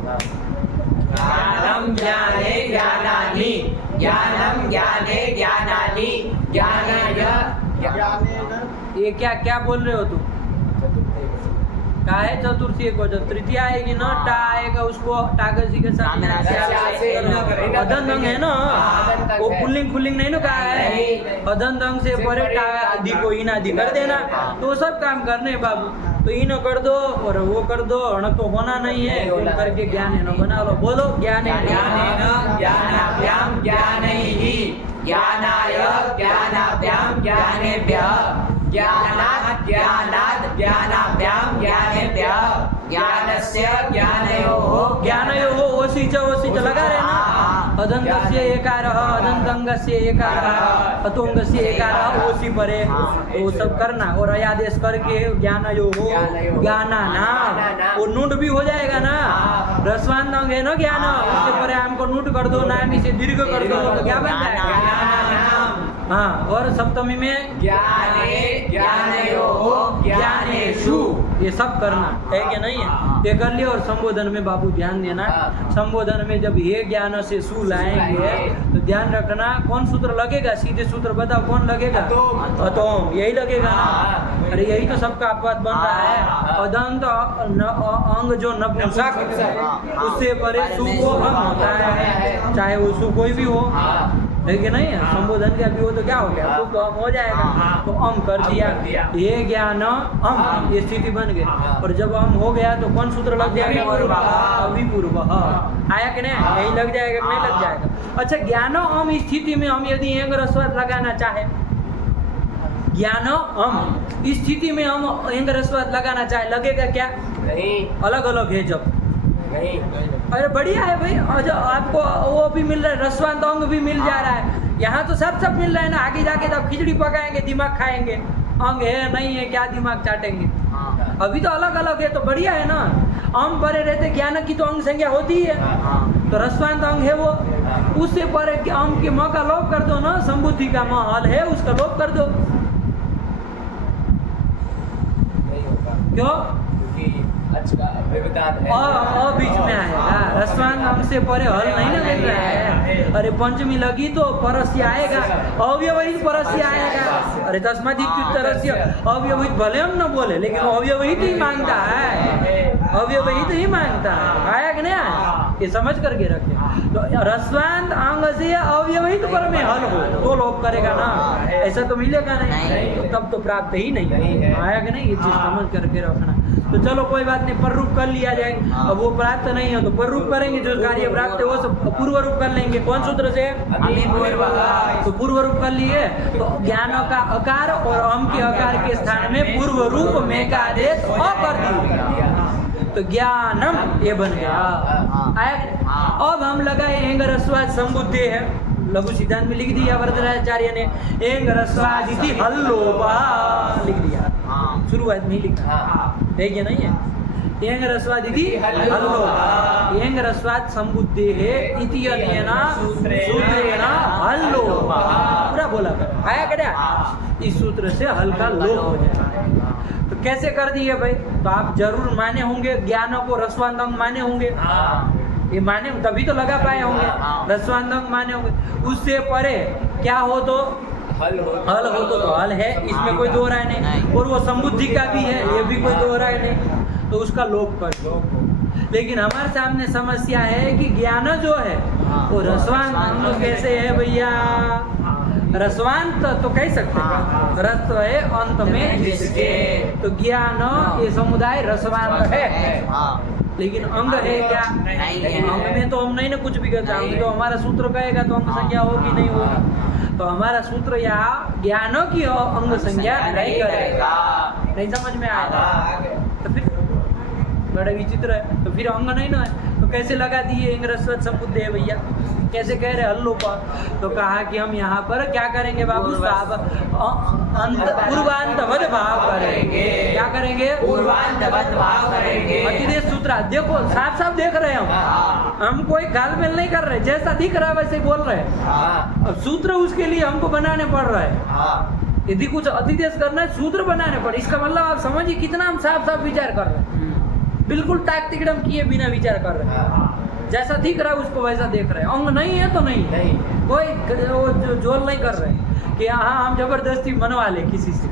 ज्ञानम ज्ञाने ज्ञानानि, ज्ञानम ज्ञाने ज्ञानानि, ज्ञानाय ये क्या क्या बोल रहे हो तुम? का है चतुर्थी को, जब तृतीय आएगी ना, टा आएगा, उसको टागसी के साथ अदंत अंग है ना, वो पुल्लिंग पुल्लिंग नहीं ना कहा है, अदंत अंग से परे टा आदि को इन आदि कर देना, तो वो सब काम करने हैं बाबू। तो इन कर दो और वो कर दो, अण तो होना नहीं है, बोल करके ज्ञान है ना बना लो। बोलो ज्ञान है, ज्ञानाभ्याम ज्ञानैहि, ज्ञानाय ज्ञानाभ्याम ज्ञानेभ्यः, ज्ञानात् ज्ञानात् ज्ञानाभ्याम ज्ञानेभ्यः, ज्ञानस्य ज्ञानयोः ज्ञानयोः ओसिच ओसिच लगा रहे ना, अदन्तस्य एकारः, अदन्तंगस्य एकारः, अतोंगस्य एकारः, ओसी परे, तो वो सब करना। और अयादेश करके ज्ञानयोः ज्ञानानाम, वो नूट भी हो जाएगा ना, रसवान अंग है ना ज्ञान, उससे परे आम को नूट कर दो, नाम से दीर्घ कर दो, तो क्या बन जाएगा? हाँ। और सप्तमी में ज्ञाने ज्ञानयोः ज्ञानेषु, ये सब करना है कि नहीं है? ये कर लिया। और संबोधन में बाबू ध्यान देना, संबोधन में जब ये ज्ञान से सु लाएंगे तो ध्यान रखना कौन सूत्र लगेगा, सीधे सूत्र बताओ कौन लगेगा? अतोम, यही लगेगा ना। अरे यही तो सबका अपवाद बन रहा है। अदंत अंग जो नपुंसक, उससे परे सु को हम होता है, चाहे वो सु कोई भी हो, है कि नहीं है? संबोधन का भी हो तो क्या हो गया, तो कम हो जाएगा, तो अम कर दिया, ये ज्ञान अम, ये स्थिति बन गई। और जब अम हो गया तो कौन सूत्र लग जाएगा? अभिपूर्व। आया कि नहीं? यही लग जाएगा कि नहीं लग जाएगा? अच्छा, ज्ञान अम स्थिति में हम यदि एंग रस्वाद लगाना चाहे, ज्ञान अम इस स्थिति में हम एंग रस्वाद लगाना चाहे, लगेगा क्या? नहीं, अलग अलग है जब। नहीं, अरे बढ़िया है भाई, आपको वो भी मिल रहा है, रसवांत अंग भी मिल जा रहा है, यहाँ तो सब मिल रहा है ना। आगे जाके तब खिचड़ी पकाएंगे, दिमाग खाएंगे, अंग है नहीं है, क्या दिमाग चाटेंगे? अभी तो अलग अलग है, तो बढ़िया है ना। अम परे रहते ज्ञान की तो अंग संज्ञा होती है, तो रसवांत अंग है वो, उससे परे अम के म का लोप कर दो ना, संबुद्धि का म हल है उसका लोप कर दो। क्यों? और बीच में आएगा, रसवान अंग से परे हल नहीं ना मिल रहा है। अरे पंचमी लगी तो परस्य आएगा, अव्यवहित परस्य आएगा। अरे तस्मादित्युत्तरस्य अव्यवहित, भले हम न बोले लेकिन अव्यवहित ही मांगता है, अव्यवहित ही मांगता है। आया कि नहीं आया? ये समझ करके रखे। तो रसवान अंग से अव्यवहित पर में हल हो तो लोप करेगा ना, ऐसा तो मिलेगा नहीं, तो तब तो प्राप्त ही नहीं। आया कि नहीं? ये चीज समझ करके रखना। तो चलो कोई बात नहीं, पर रूप कर लिया जाए। अब वो प्राप्त नहीं हो तो पर रूप करेंगे, जो कार्य प्राप्त है वो सब पूर्व रूप कर लेंगे। कौन सूत्र से? तो पूर्व रूप कर लिए, तो ज्ञान का अकार और अम के अकार के स्थान में पूर्व रूप में का आदेश अ कर दिया, तो ज्ञानम ये बन गया। आया? अब हम लगाए एंग रस्वाद संबुद्धि है, लघु सिद्धांत में लिख दिया वरदराचार्य ने, एंग रस्वाद इति हल्लोपा लिख दिया, शुरुआत में ही लिखा है कि नहीं है? एंग रस्वाद इति हल्लोपा, एंग रस्वाद संबुद्धि है इति अनेन सूत्रेण हल्लोपा, पूरा बोला कर। आया क्या? इस सूत्र से हल का लोप हो जाएगा। तो कैसे कर दिए भाई? तो आप जरूर माने होंगे, ज्ञानों को रसवांत अंग माने होंगे, ये माने तभी तो लगा पाए होंगे, रसवांत अंग माने होंगे। उससे परे क्या हो तो हल हो तो हल है, इसमें कोई दो राय नहीं। और वो संबुद्धि का भी है, ये भी कोई दो राय नहीं, तो उसका लोप कर दो। लेकिन हमारे सामने समस्या है कि ज्ञान जो है वो रसवांत अंग कैसे है भैया? रसवांत तो कह सकते हैं, रस है अंत में जिसके, तो ज्ञान ये समुदाय रसवांत है, लेकिन अंग है क्या? अंग में तो हम नहीं ना कुछ भी करते, अंग तो हमारा सूत्र कहेगा तो अंग संज्ञा होगी नहीं होगी। तो हमारा सूत्र यहाँ ज्ञानों की अंग संज्ञा नहीं करेगा। नहीं समझ में आएगा तो फिर बड़ा विचित्र है, तो फिर अंग नहीं ना है, तो कैसे लगा दिए इंग्रस्वत समुद्र है भैया, कैसे कह रहे हल्लो पर। तो कहा कि हम यहाँ पर क्या करेंगे बाबू साहब, पूर्वांतवद भाव करेंगे। क्या करेंगे? पूर्वांतवद भाव करेंगे। अतिदेश सूत्र देखो साफ साफ देख रहे हैं हम कोई गालमेल नहीं कर रहे, जैसा दिख रहा है वैसे ही बोल रहे हैं। अब सूत्र उसके लिए हमको बनाने पड़ रहे हैं। यदि कुछ अतिदेश करना है सूत्र बनाने पड़े, इसका मतलब आप समझिए कितना हम साफ साफ विचार कर रहे हैं, बिल्कुल टाक तिकड़म किए बिना विचार कर रहे हैं। जैसा दिख रहा है उसको वैसा देख रहे हैं। अंग नहीं है तो नहीं है, कोई जोल नहीं कर रहे कि हाँ हम जबरदस्ती मनवा ले किसी से।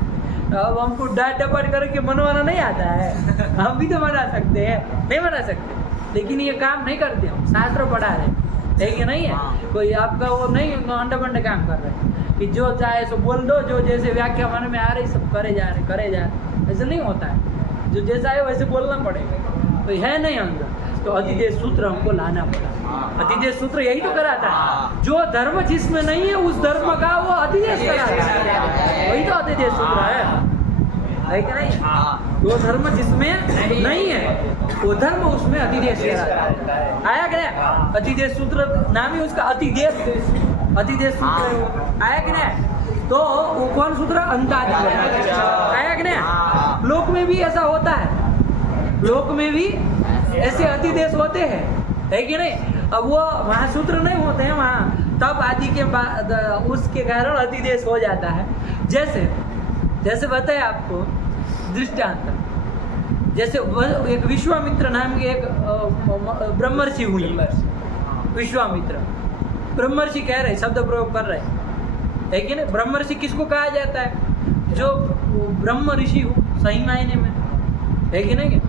अब हमको डांट डपट करके मनवाना नहीं आता है, हम भी तो मना सकते हैं, नहीं मना सकते, लेकिन ये काम नहीं करते हम, शास्त्र पढ़ा है कि नहीं है। कोई आपका वो नहीं अंडा बंडे काम कर रहे कि जो चाहे सो बोल दो, जो जैसे व्याख्या मन में आ रही सब करे जा रहे, ऐसा नहीं होता है। जो जैसा है वैसे बोलना पड़ेगा, तो है नहीं अंदर। तो अतिदेश सूत्र हमको लाना पड़ा। अतिदेश सूत्र यही तो कराता है, जो धर्म जिसमें नहीं है उस धर्म का वो अतिदेश कराता है, वही तो अतिदेश सूत्र है कि नहीं। जो धर्म जिसमें नहीं है वो धर्म उसमें अतिदेश कराता है। आया क्या? अतिदेश सूत्र नाम ही उसका अतिदेश सूत्र आया कि नहीं। तो वो कौन सूत्र? अंताधिकरण आया कि नहीं। लोक में भी ऐसा होता है, लोक में भी ऐसे अतिदेश होते हैं, है कि नहीं। अब वो वहाँ सूत्र नहीं होते हैं वहाँ, तब आदि के बाद उसके कारण अतिदेश हो जाता है। जैसे बताए आपको दृष्टांत, जैसे एक विश्वामित्र नाम के एक ब्रह्मर्षि हुई। विश्वामित्र ब्रह्मर्षि कह रहे, शब्द प्रयोग कर रहे, है कि नहीं। ब्रह्मर्षि किसको कहा जाता है? जो ब्रह्म ऋषि हो सही मायने में, है कि नहीं।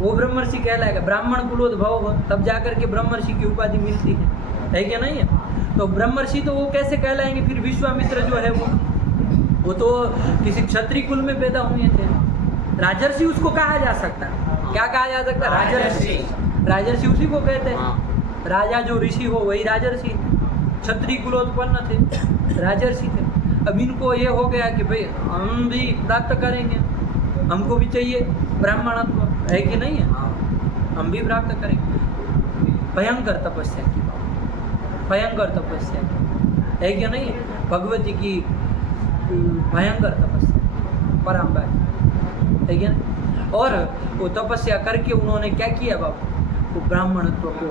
वो ब्रह्मर्षि कहलाएगा। ब्राह्मण कुलोद्भव हो तब जाकर के ब्रह्मर्षि की उपाधि मिलती है कि नहीं है। तो ब्रह्मर्षि तो वो कैसे कहलाएंगे फिर? विश्वामित्र जो है वो तो किसी क्षत्रिय कुल में पैदा हुए थे। राजर्षि उसको कहा जा सकता है। क्या कहा जा सकता है? राजर्षि उसी को कहते हैं। राजा जो ऋषि हो वही राजर्षि। क्षत्रिय कुलोत्पन्न थे, राजर्षि थे। अब इनको ये हो गया कि भाई हम भी प्राप्त करेंगे, हमको भी चाहिए ब्राह्मणत्व, है कि नहीं है। हम भी प्राप्त करेंगे। भयंकर तपस्या की, भयंकर तपस्या की, है कि नहीं। भगवती की भयंकर तपस्या परम्परा, है कि नहीं। और वो तपस्या करके उन्होंने क्या किया बाबू? वो ब्राह्मणत्व को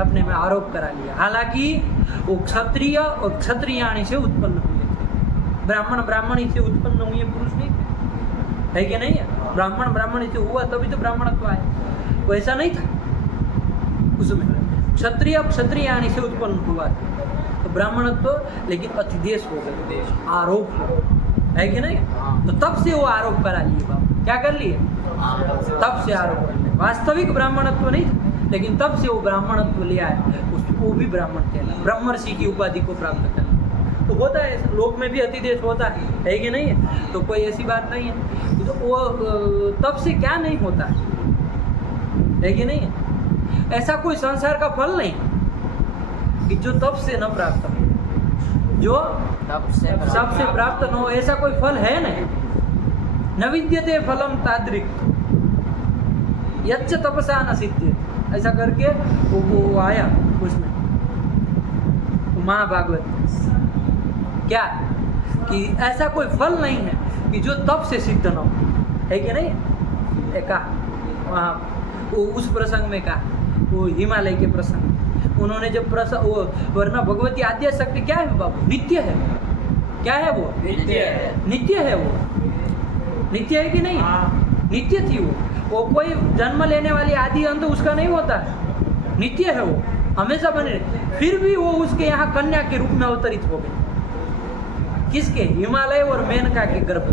अपने में आरोप करा लिया। हालांकि वो क्षत्रिय और क्षत्रियाणी से उत्पन्न हुए थे, ब्राह्मणी से उत्पन्न हुए पुरुष नहीं थे, है कि नहीं है। ब्राह्मणी से हुआ तभी तो ब्राह्मणत्व आया, वैसा नहीं था उसमें। क्षत्रियाणी से उत्पन्न हुआ था तो ब्राह्मणत्व, लेकिन अतिदेश हो गए, आरोप हो, है कि नहीं। तो तब से वो आरोप करा लिए बाबू। क्या कर लिए? तब से आरोप कर लिए। वास्तविक ब्राह्मणत्व नहीं था, लेकिन तब से वो ब्राह्मणत्व ले आए, उसको भी ब्राह्मण कहला, ब्रह्मर्षि की उपाधि को प्राप्त करना। तो होता है, लोक में भी अतिदेश होता है कि नहीं है। तो कोई ऐसी बात नहीं है। तो वो तब से क्या नहीं होता है कि नहीं है। ऐसा कोई संसार का फल नहीं कि जो तब से न प्राप्त हो, जो सबसे प्राप्त न हो, ऐसा कोई फल है नहीं। न विद्यते फलम तादृक् यच्च तपसा न सिद्ध्यते, ऐसा करके वो आया उसमें महाभागवत। क्या कि ऐसा कोई फल नहीं है कि जो तप से सिद्ध न हो, है कि नहीं। कहा वहाँ उस प्रसंग में कहा, वो हिमालय के प्रसंग उन्होंने जब वो वरना भगवती आद्य शक्ति क्या है बाबू? नित्य है। क्या है वो? नित्य है। वो नित्य है कि नहीं? नित्य थी वो कोई जन्म लेने वाली आदि अंत उसका नहीं होता, नित्य है वो, हमेशा बने रहे। फिर भी वो उसके यहाँ कन्या के रूप में अवतरित हो गई। किसके? हिमालय और मेनका के गर्भ,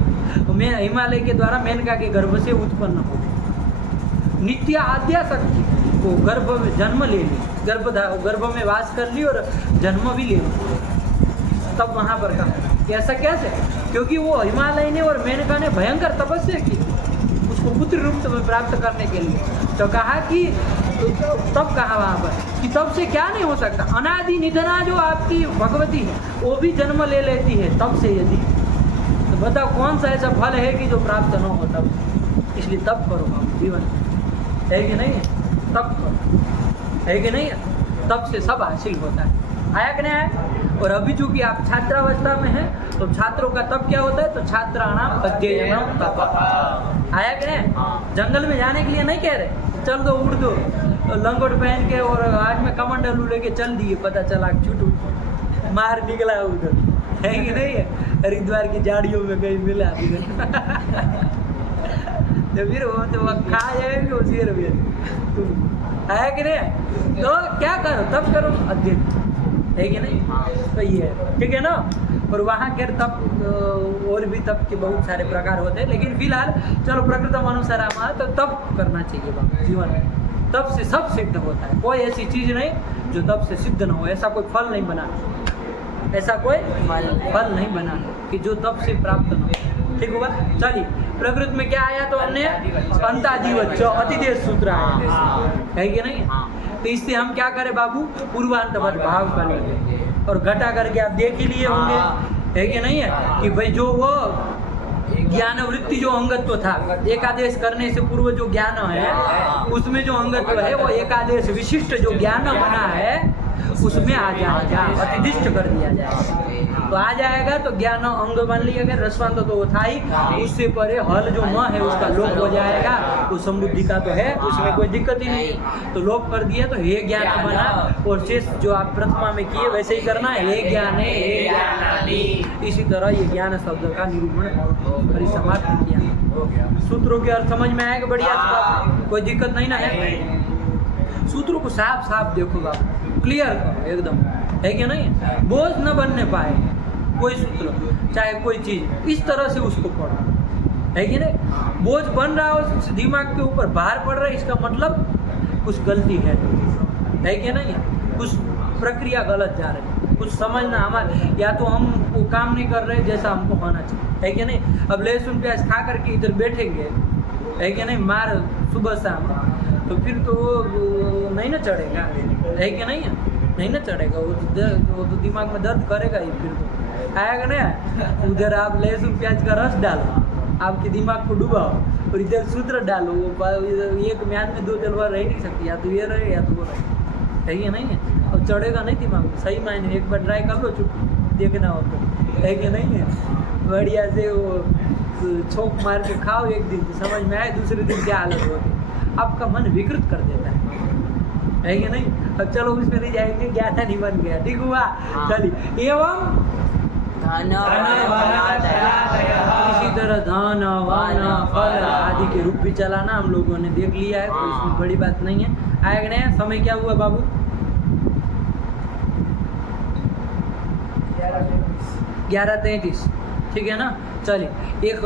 हिमालय के द्वारा मेनका के गर्भ से उत्पन्न हो गई। नित्य आद्या शक्ति वो गर्भ में जन्म ले ली, गर्भ में वास कर ली और जन्म भी ले ली। तब वहाँ पर कहा ऐसा कैसे? क्योंकि वो हिमालय ने और मेनका ने भयंकर तपस्या की उसको पुत्र रूप में प्राप्त करने के लिए। तो कहा कि तब कहा वहाँ पर कि तब से क्या नहीं हो सकता। अनादि निधना जो आपकी भगवती है वो भी जन्म ले लेती है तब से। यदि तो बताओ कौन सा ऐसा फल है कि जो प्राप्त न हो तब? इसलिए तब करो जीवन, है कि नहीं है। तप करो, है कि नहीं? तप से सब हासिल होता है। आया कि नहीं आया? और अभी चूंकि आप छात्रावस्था में हैं तो छात्रों का तप क्या होता है? तो छात्राणाम अध्ययनम तप। आया कि नहीं? जंगल में जाने के लिए नहीं कह रहे चल दो उड़ दो, तो लंगोट पहन के और हाथ में कमंडलू लेके चल दिए, पता चला छुटू मार निकला उधर, है कि नहीं है? हरिद्वार की झाड़ियों में कहीं मिला तो फिर वो तो खा जाएंगे वो शेर भी। है कि नहीं? तो क्या करो? तप करो, अध्ययन, है कि नहीं? तो ये है, ठीक है ना? और वहाँ के तप और भी तप के बहुत सारे प्रकार होते हैं, लेकिन फिलहाल चलो प्रकृतम अनुसाराम तो तप करना चाहिए बाबू जीवन में। तप से सब सिद्ध होता है, कोई ऐसी चीज़ नहीं जो तप से सिद्ध न हो। ऐसा कोई फल नहीं बना, ऐसा कोई फल नहीं बना कि जो तप से प्राप्त न हो। ठीक हुआ? चलिए, प्रकृति में क्या आया? तो हमने अंताजीवच्च अतिदेश सूत्र आया, है कि नहीं? तो इससे हम क्या करें बाबू? पूर्वांतवत भाव कर लेंगे और घटा करके आप देख ही लिए होंगे, है कि नहीं है? कि भाई जो वो ज्ञान वृत्ति जो अंगत्व था, एकादेश करने से पूर्व जो ज्ञान है उसमें जो अंगत्व है वो एकादेश विशिष्ट जो ज्ञान बना है उसमें आ जाएगा, अतिदिष्ट कर दिया जाएगा। तो आ जाएगा तो ज्ञान अंग बन लिया गया, रसवंत तो वो था ही, उससे परे हल जो न है उसका लोप हो जाएगा। वो समृद्धि का तो है, उसमें कोई दिक्कत ही नहीं, तो लोप कर दिया तो हे ज्ञान बना। और शेष जो आप प्रथमा में किए वैसे ही करना, हे ज्ञान है, हे ज्ञान। इसी तरह ये ज्ञान शब्द का निरूपण परिसमाप्त किया। सूत्रों के अर्थ समझ में आएगा? बढ़िया, कोई दिक्कत नहीं ना है? सूत्रों को साफ साफ देखो बाबू, क्लियर करो एकदम, है कि नहीं? बोझ न बनने पाए कोई सूत्र चाहे कोई चीज, इस तरह से उसको पढ़ो, है कि नहीं? बोझ बन रहा हो दिमाग के ऊपर, बाहर पड़ रहा है, इसका मतलब कुछ गलती है कि नहीं? कुछ प्रक्रिया गलत जा रही है, कुछ समझना हमारे, या तो हम वो काम नहीं कर रहे जैसा हमको होना चाहिए, है कि नहीं? अब लहसुन प्याज खा करके इधर बैठेंगे, है कि नहीं, मार सुबह शाम, तो फिर तो वो नहीं ना चढ़ेगा, है कि नहीं? नहीं ना चढ़ेगा, वो तो दिमाग में दर्द करेगा ही। फिर तो आएगा ना, उधर आप लहसुन प्याज का रस डालो, आपके दिमाग को डुबाओ, और इधर सूत्र डालो, वो एक म्यान में दो तलवार रह नहीं सकती, या तो ये रहे या तो वो रहे, है कि नहीं? और चढ़ेगा नहीं दिमाग में, सही मायने। एक बार ट्राई कर लो, चुप देखना हो तो, है कि नहीं है? बढ़िया से वो छोक मार के खाओ एक दिन, तो समझ में आए दूसरे दिन क्या हालत होती, आपका मन विकृत कर देता है कि नहीं? अब चलो उसमें नहीं जाएंगे, ज्ञान नहीं बन गया, ठीक हुआ? चलिए, एवं इसी तरह धन वन फल आदि के रूप भी चलाना हम लोगों ने देख लिया है, तो इसमें बड़ी बात नहीं है। आएगा नहीं? समय क्या हुआ बाबू? 11:33, ठीक है ना? चलिए, एक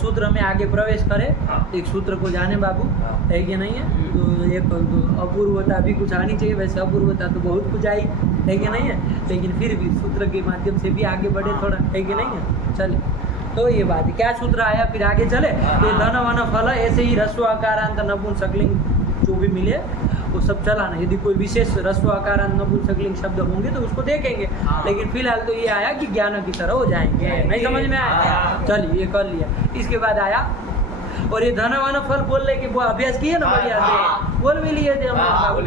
सूत्र में आगे प्रवेश करें, एक सूत्र को जाने बाबू, है कि नहीं है? तो एक तो अपूर्वता भी कुछ आनी चाहिए, वैसे अपूर्वता तो बहुत कुछ आई, है कि नहीं है? लेकिन फिर भी सूत्र के माध्यम से भी आगे बढ़े थोड़ा, है कि नहीं है? चलिए, तो ये बात है। क्या सूत्र आया? फिर आगे चले, ये धन वन फल, ऐसे ही ह्रस्व आकारांत नपुंसकलिंग जो भी मिले वो सब चलाना। यदि कोई विशेष ह्रस्व आकारांत नपुंसकलिंग शब्द होंगे तो उसको देखेंगे, लेकिन फिलहाल तो ये आया कि ज्ञान की तरह हो जाएंगे। नहीं समझ में आया? चलिए, ये कर लिया। इसके बाद आया, और ये धन वन फल बोलने के वो अभ्यास किए ना, बढ़िया से बोल भी लिए थे हम,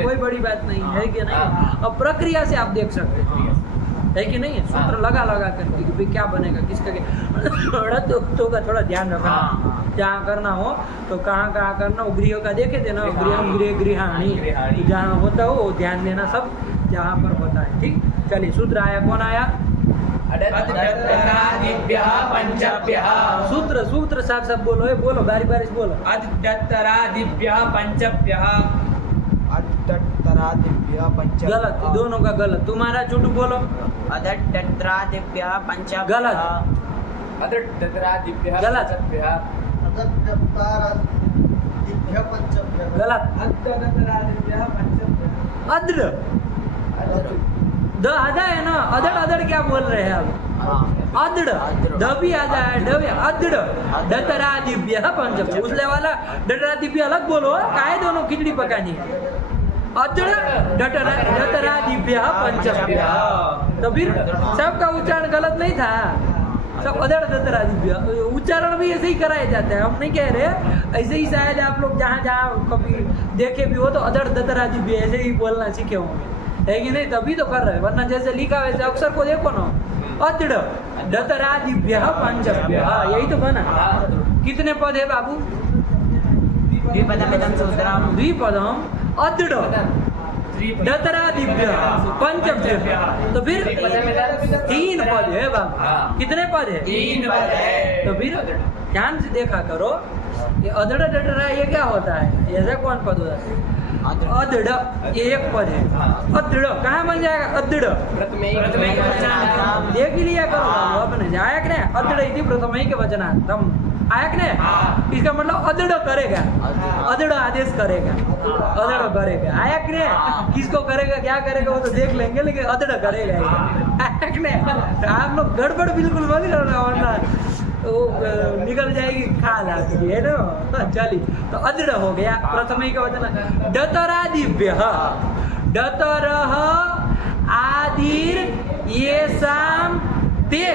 कोई बड़ी बात नहीं है कि नहीं? अब प्रक्रिया से आप देख सकते हैं, है कि नहीं? सूत्र लगा करके कि भाई क्या बनेगा, किसका क्या, तो का थोड़ा ध्यान रखना, जहाँ करना हो तो कहाँ करना। गृह का देखे थे ना, गृह गृहाणी, जहाँ होता हो वो ध्यान देना, सब जहाँ पर होता है, ठीक? चलिए, सूत्र आया, कौन आया? सूत्र साफ साफ बोलो, बोलो बारी बारी से बोलो। गलत, दोनों का गलत। तुम्हारा चुटू बोलो। गलत, गलत, अद्र द आधा है ना, अदड़ क्या बोल रहे हैं अब? अदड़, द भी आधा है, ड अदड़, दतरा दिव्य पंचम, उसले वाला दतरा दिव्य अलग बोलो, काहे दोनों खिचड़ी पकानी है? अदड़ दतरा दिव्य पंचम, तो फिर सबका उच्चारण गलत नहीं था, सब अदड़ दतरादिभ्य, उच्चारण भी ऐसे ही कराए जाते हैं, हम नहीं कह रहे, ऐसे ही शायद आप लोग जहाँ जहाँ कभी देखे भी हो तो अदड़ दतरादिभ्य ऐसे ही बोलना सीखे होंगे, है कि नहीं? तभी तो कर रहे हैं, वरना जैसे लिखा वैसे अक्षर को देखो ना, अदड़ दतरादिभ्य पंचभ्य, यही तो बना। कितने पद है बाबू? द्विपदमिदं सूत्रम् द्विपदम अदड़ दतरादिभ्य पंचभ्य, तो फिर 3 पद है बाबू। कितने पद है? 3 पद है। तो फिर ध्यान से देखा करो, ये अदड़ डटरा ये क्या होता है? ऐसा कौन पद होता है? अदड़, ये एक पद है। अदड़ कहाँ बन जाएगा? अदड़ देख ही लिया करो आपने, आया कि नहीं? अदड़ इति प्रथमैक वचनार्थम, आया कि नहीं? इसका मतलब अदड़ करेगा, अदड़ आदेश करेगा, अदड़ करेगा, आया कि नहीं? किसको करेगा, क्या करेगा वो तो देख लेंगे, लेकिन अदड़ करेगा, आया कि नहीं? आप लोग गड़बड़ बिल्कुल मत करना, वरना वो निकल जाएगी खाल आपकी, है ना? चलिए, तो अदड़ हो गया प्रथमैक वचन। डतरादिभ्य, डतरः आदिर येषां ते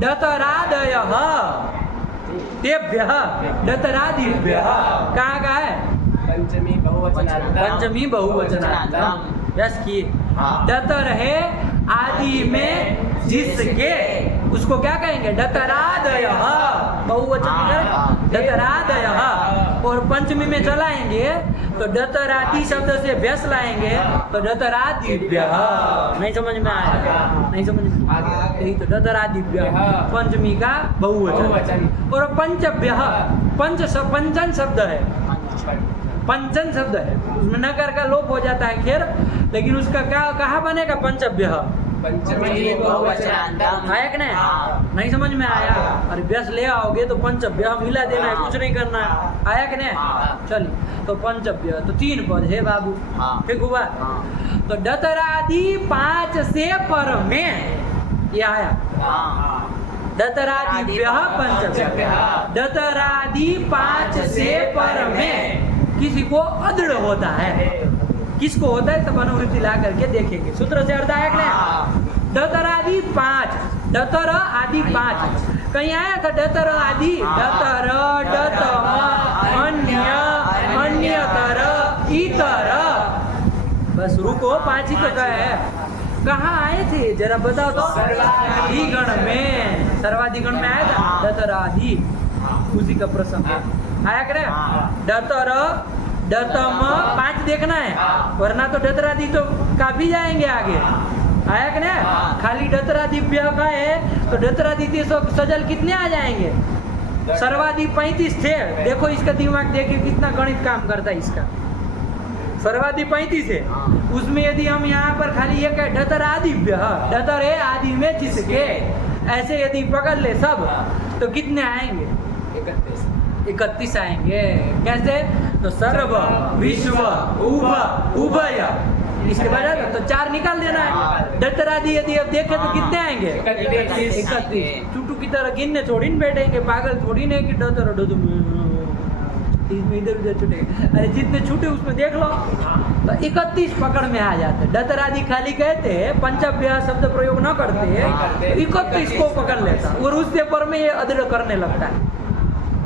डतरादयः, तेभ्यः डतरादिभ्यः, कहाँ का है? पंचमी बहुवचनार्थम। यस की डतर है आदि में जिसके, उसको क्या कहेंगे? डतरादयः, बहुवचन डतरादयः। और पंचमी में चलाएंगे तो डतरादि शब्द से व्यस लाएंगे तो डतरादिभ्यः। नहीं समझ में आया? नहीं समझ में आया? यही तो डतरादिभ्यः पंचमी का बहुवचन। और पंचभ्यः, पंचन शब्द है, पंचन शब्द है, उसमें नकार का लोप हो जाता है, खैर, लेकिन उसका क्या कहाँ बनेगा? पंचभ्यः, पंचमी बहुवचनार्थम। आया कि नहीं? नहीं समझ में आया? अरे व्यस ले आओगे तो पंचभ्य मिला देना है, कुछ नहीं करना है, आया कि नहीं? चलिए, तो पंचभ्य, तो 3 पद है बाबू, ठीक हुआ? तो डतरादि 5 से पर में ये आया, डतरादिभ्य पंचभ्य, डतरादि 5 से पर में किसी को अदृढ़ होता है, किसको होता है? सब अनुवृत्ति ला करके देखेंगे, सूत्र से अर्थ आया कि नहीं? डतरादि 5, डतर आदि 5, कहीं आया था डतर आदि? डतर, डतम, अन्य, अन्यतर, इतर, बस रुको, 5 ही तो कहे है। कहाँ आए थे जरा बताओ तो? सर्वाधिगण में, सर्वाधिगण में आया था डतरादि, उसी का प्रसंग आया करे। डतर, डतम 5 देखना है, वरना तो डतरादि तो काफी जाएंगे आगे, आया कि नहीं? खाली डतरादिभ्य का है तो डतरादि सजल कितने आ जाएंगे? सर्वादि 35 थे। देखो इसका दिमाग देखिए कितना गणित काम करता है इसका। सर्वादि 35 है, उसमें यदि हम यहाँ पर खाली एक है डतरादिभ्य, डतर है आदि में जिसके, ऐसे यदि पकड़ ले सब तो कितने आएंगे? 31 आएंगे। कैसे? तो सर्व, विश्व, उभ, उभय, इसके बाद तो 4 निकाल देना है। डतरादि यदि अब देखें तो कितने आएंगे? 31। चुटू की तरह गिनने थोड़ी न बैठेंगे, पागल थोड़ी नहीं कि डतर इधर उधर छूटे, अरे जितने छूटे उसमें देख लो, तो 31 पकड़ में आ जाते। डतरादि खाली कहते हैं, पंचभ्य शब्द प्रयोग न करते, 31 को पकड़ लेता और उससे पर में ये अदृढ़ करने लगता है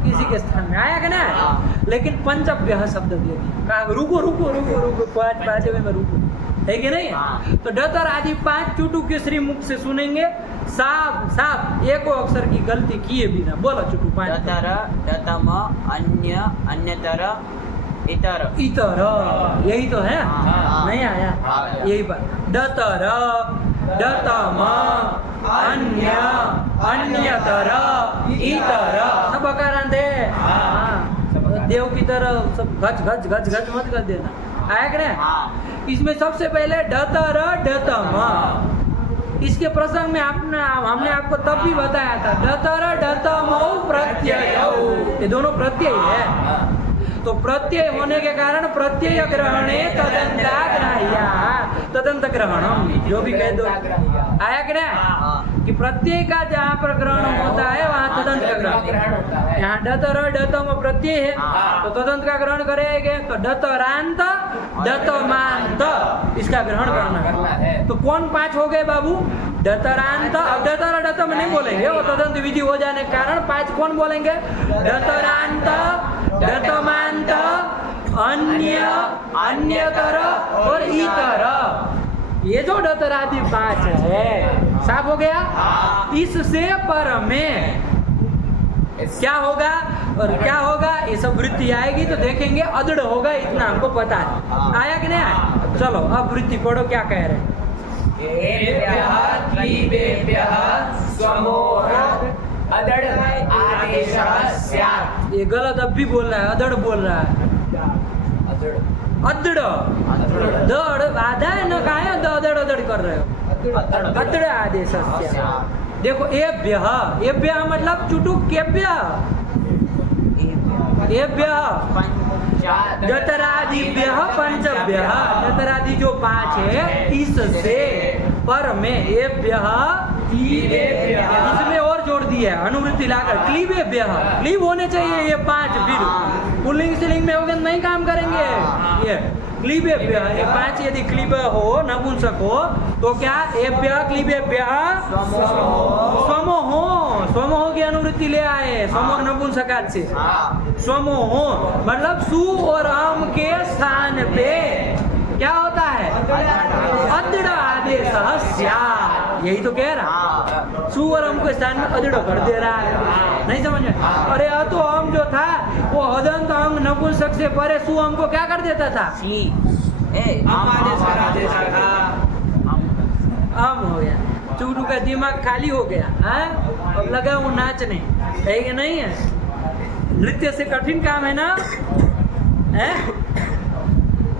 किसी के स्थान में, आया कि नहीं? लेकिन पंचभ्य शब्द दे दिया, कहा रुको रुको रुको रुको, 5 में रुको, है कि नहीं? तो डतर आदि 5 चुटू के श्री मुख से सुनेंगे, साफ साफ एको अक्षर की गलती किए बिना बोला चुटू 5। डतर, डतम, अन्य, अन्यतर, इतर, इतर, यही तो है। नहीं आया? यही बात, डतर, डतम, अन्य, अन्यतर, इतर, सब अकारांत है। देव की तरह सब गच गच गच गच मत कर देना, आया कि नहीं? इसमें सबसे पहले डतर, डतम, इसके प्रसंग में हमने आपको तब भी बताया था, डतर, डतम प्रत्यय, ये दोनों प्रत्यय है। तो प्रत्यय होने के कारण प्रत्यय ग्रहणे तदंताग्राह्या, तदंत ग्रहणम, जो भी कह दो, आया कि नहीं? कि प्रत्यय का जहाँ पर ग्रहण होता है वहाँ तदंत का ग्रहण होता है। यहाँ डतर डतम प्रत्यय है हाँ। तो तदंत का ग्रहण करेंगे तो डतरांत डतमांत इसका ग्रहण करना है। तो कौन 5 हो गए बाबू? डतरांत। अब डतर डतम नहीं बोलेंगे, वो तदंत विधि हो जाने के कारण 5 कौन बोलेंगे? डतरांत डतमांत अन्य अन्यतर और इतर। ये जो डतरादि 5 है, साफ हो गया। इससे पर में क्या होगा और क्या होगा ये सब वृत्ति आएगी तो देखेंगे अदृढ़ होगा, इतना हमको पता है। आया कि नहीं आया? चलो अब वृत्ति पढ़ो, क्या कह रहे हैं? ये गलत अब भी बोल रहा है, अदड़ बोल रहा है। अदड़ दड़ आधा है ना, कहा है अदड़ अदड़ कर रहे हो? अदड़ आदेश। देखो एभ्य मतलब चुटुकेभ्य डतरादिभ्य पंचभ्य। डतरादि जो 5 है इससे पर में एभ्य इसमें और जोड़ दिया है अनुवृत्ति लाकर क्लीबेभ्य। क्लीब होने चाहिए ये 5, फिर पुल्लिंग स्त्रीलिंग में होगा नहीं काम करेंगे। ये क्लीबेभ्य ये 5 यदि क्लीब हो नपुंसक हो तो क्या एभ्य क्लीबेभ्य स्वमोह। स्वमोह की अनुवृत्ति ले आए, स्वमोह नपुंसकात से। स्वमोह मतलब सु और अम के स्थान पे क्या होता है? अदृढ़ आदेश स्यात्। यही तो कह रहा, सु और अम के स्थान में अदृढ़ कर दे रहा है। नहीं समझ में? अरे तो अम जो था वो हदंत अंग नपुंसक से परे सु अम को क्या कर देता था? अम हो गया। चूटू का दिमाग खाली हो गया है, अब लगा वो नाचने। है कि नहीं है? नृत्य से कठिन काम है ना, है?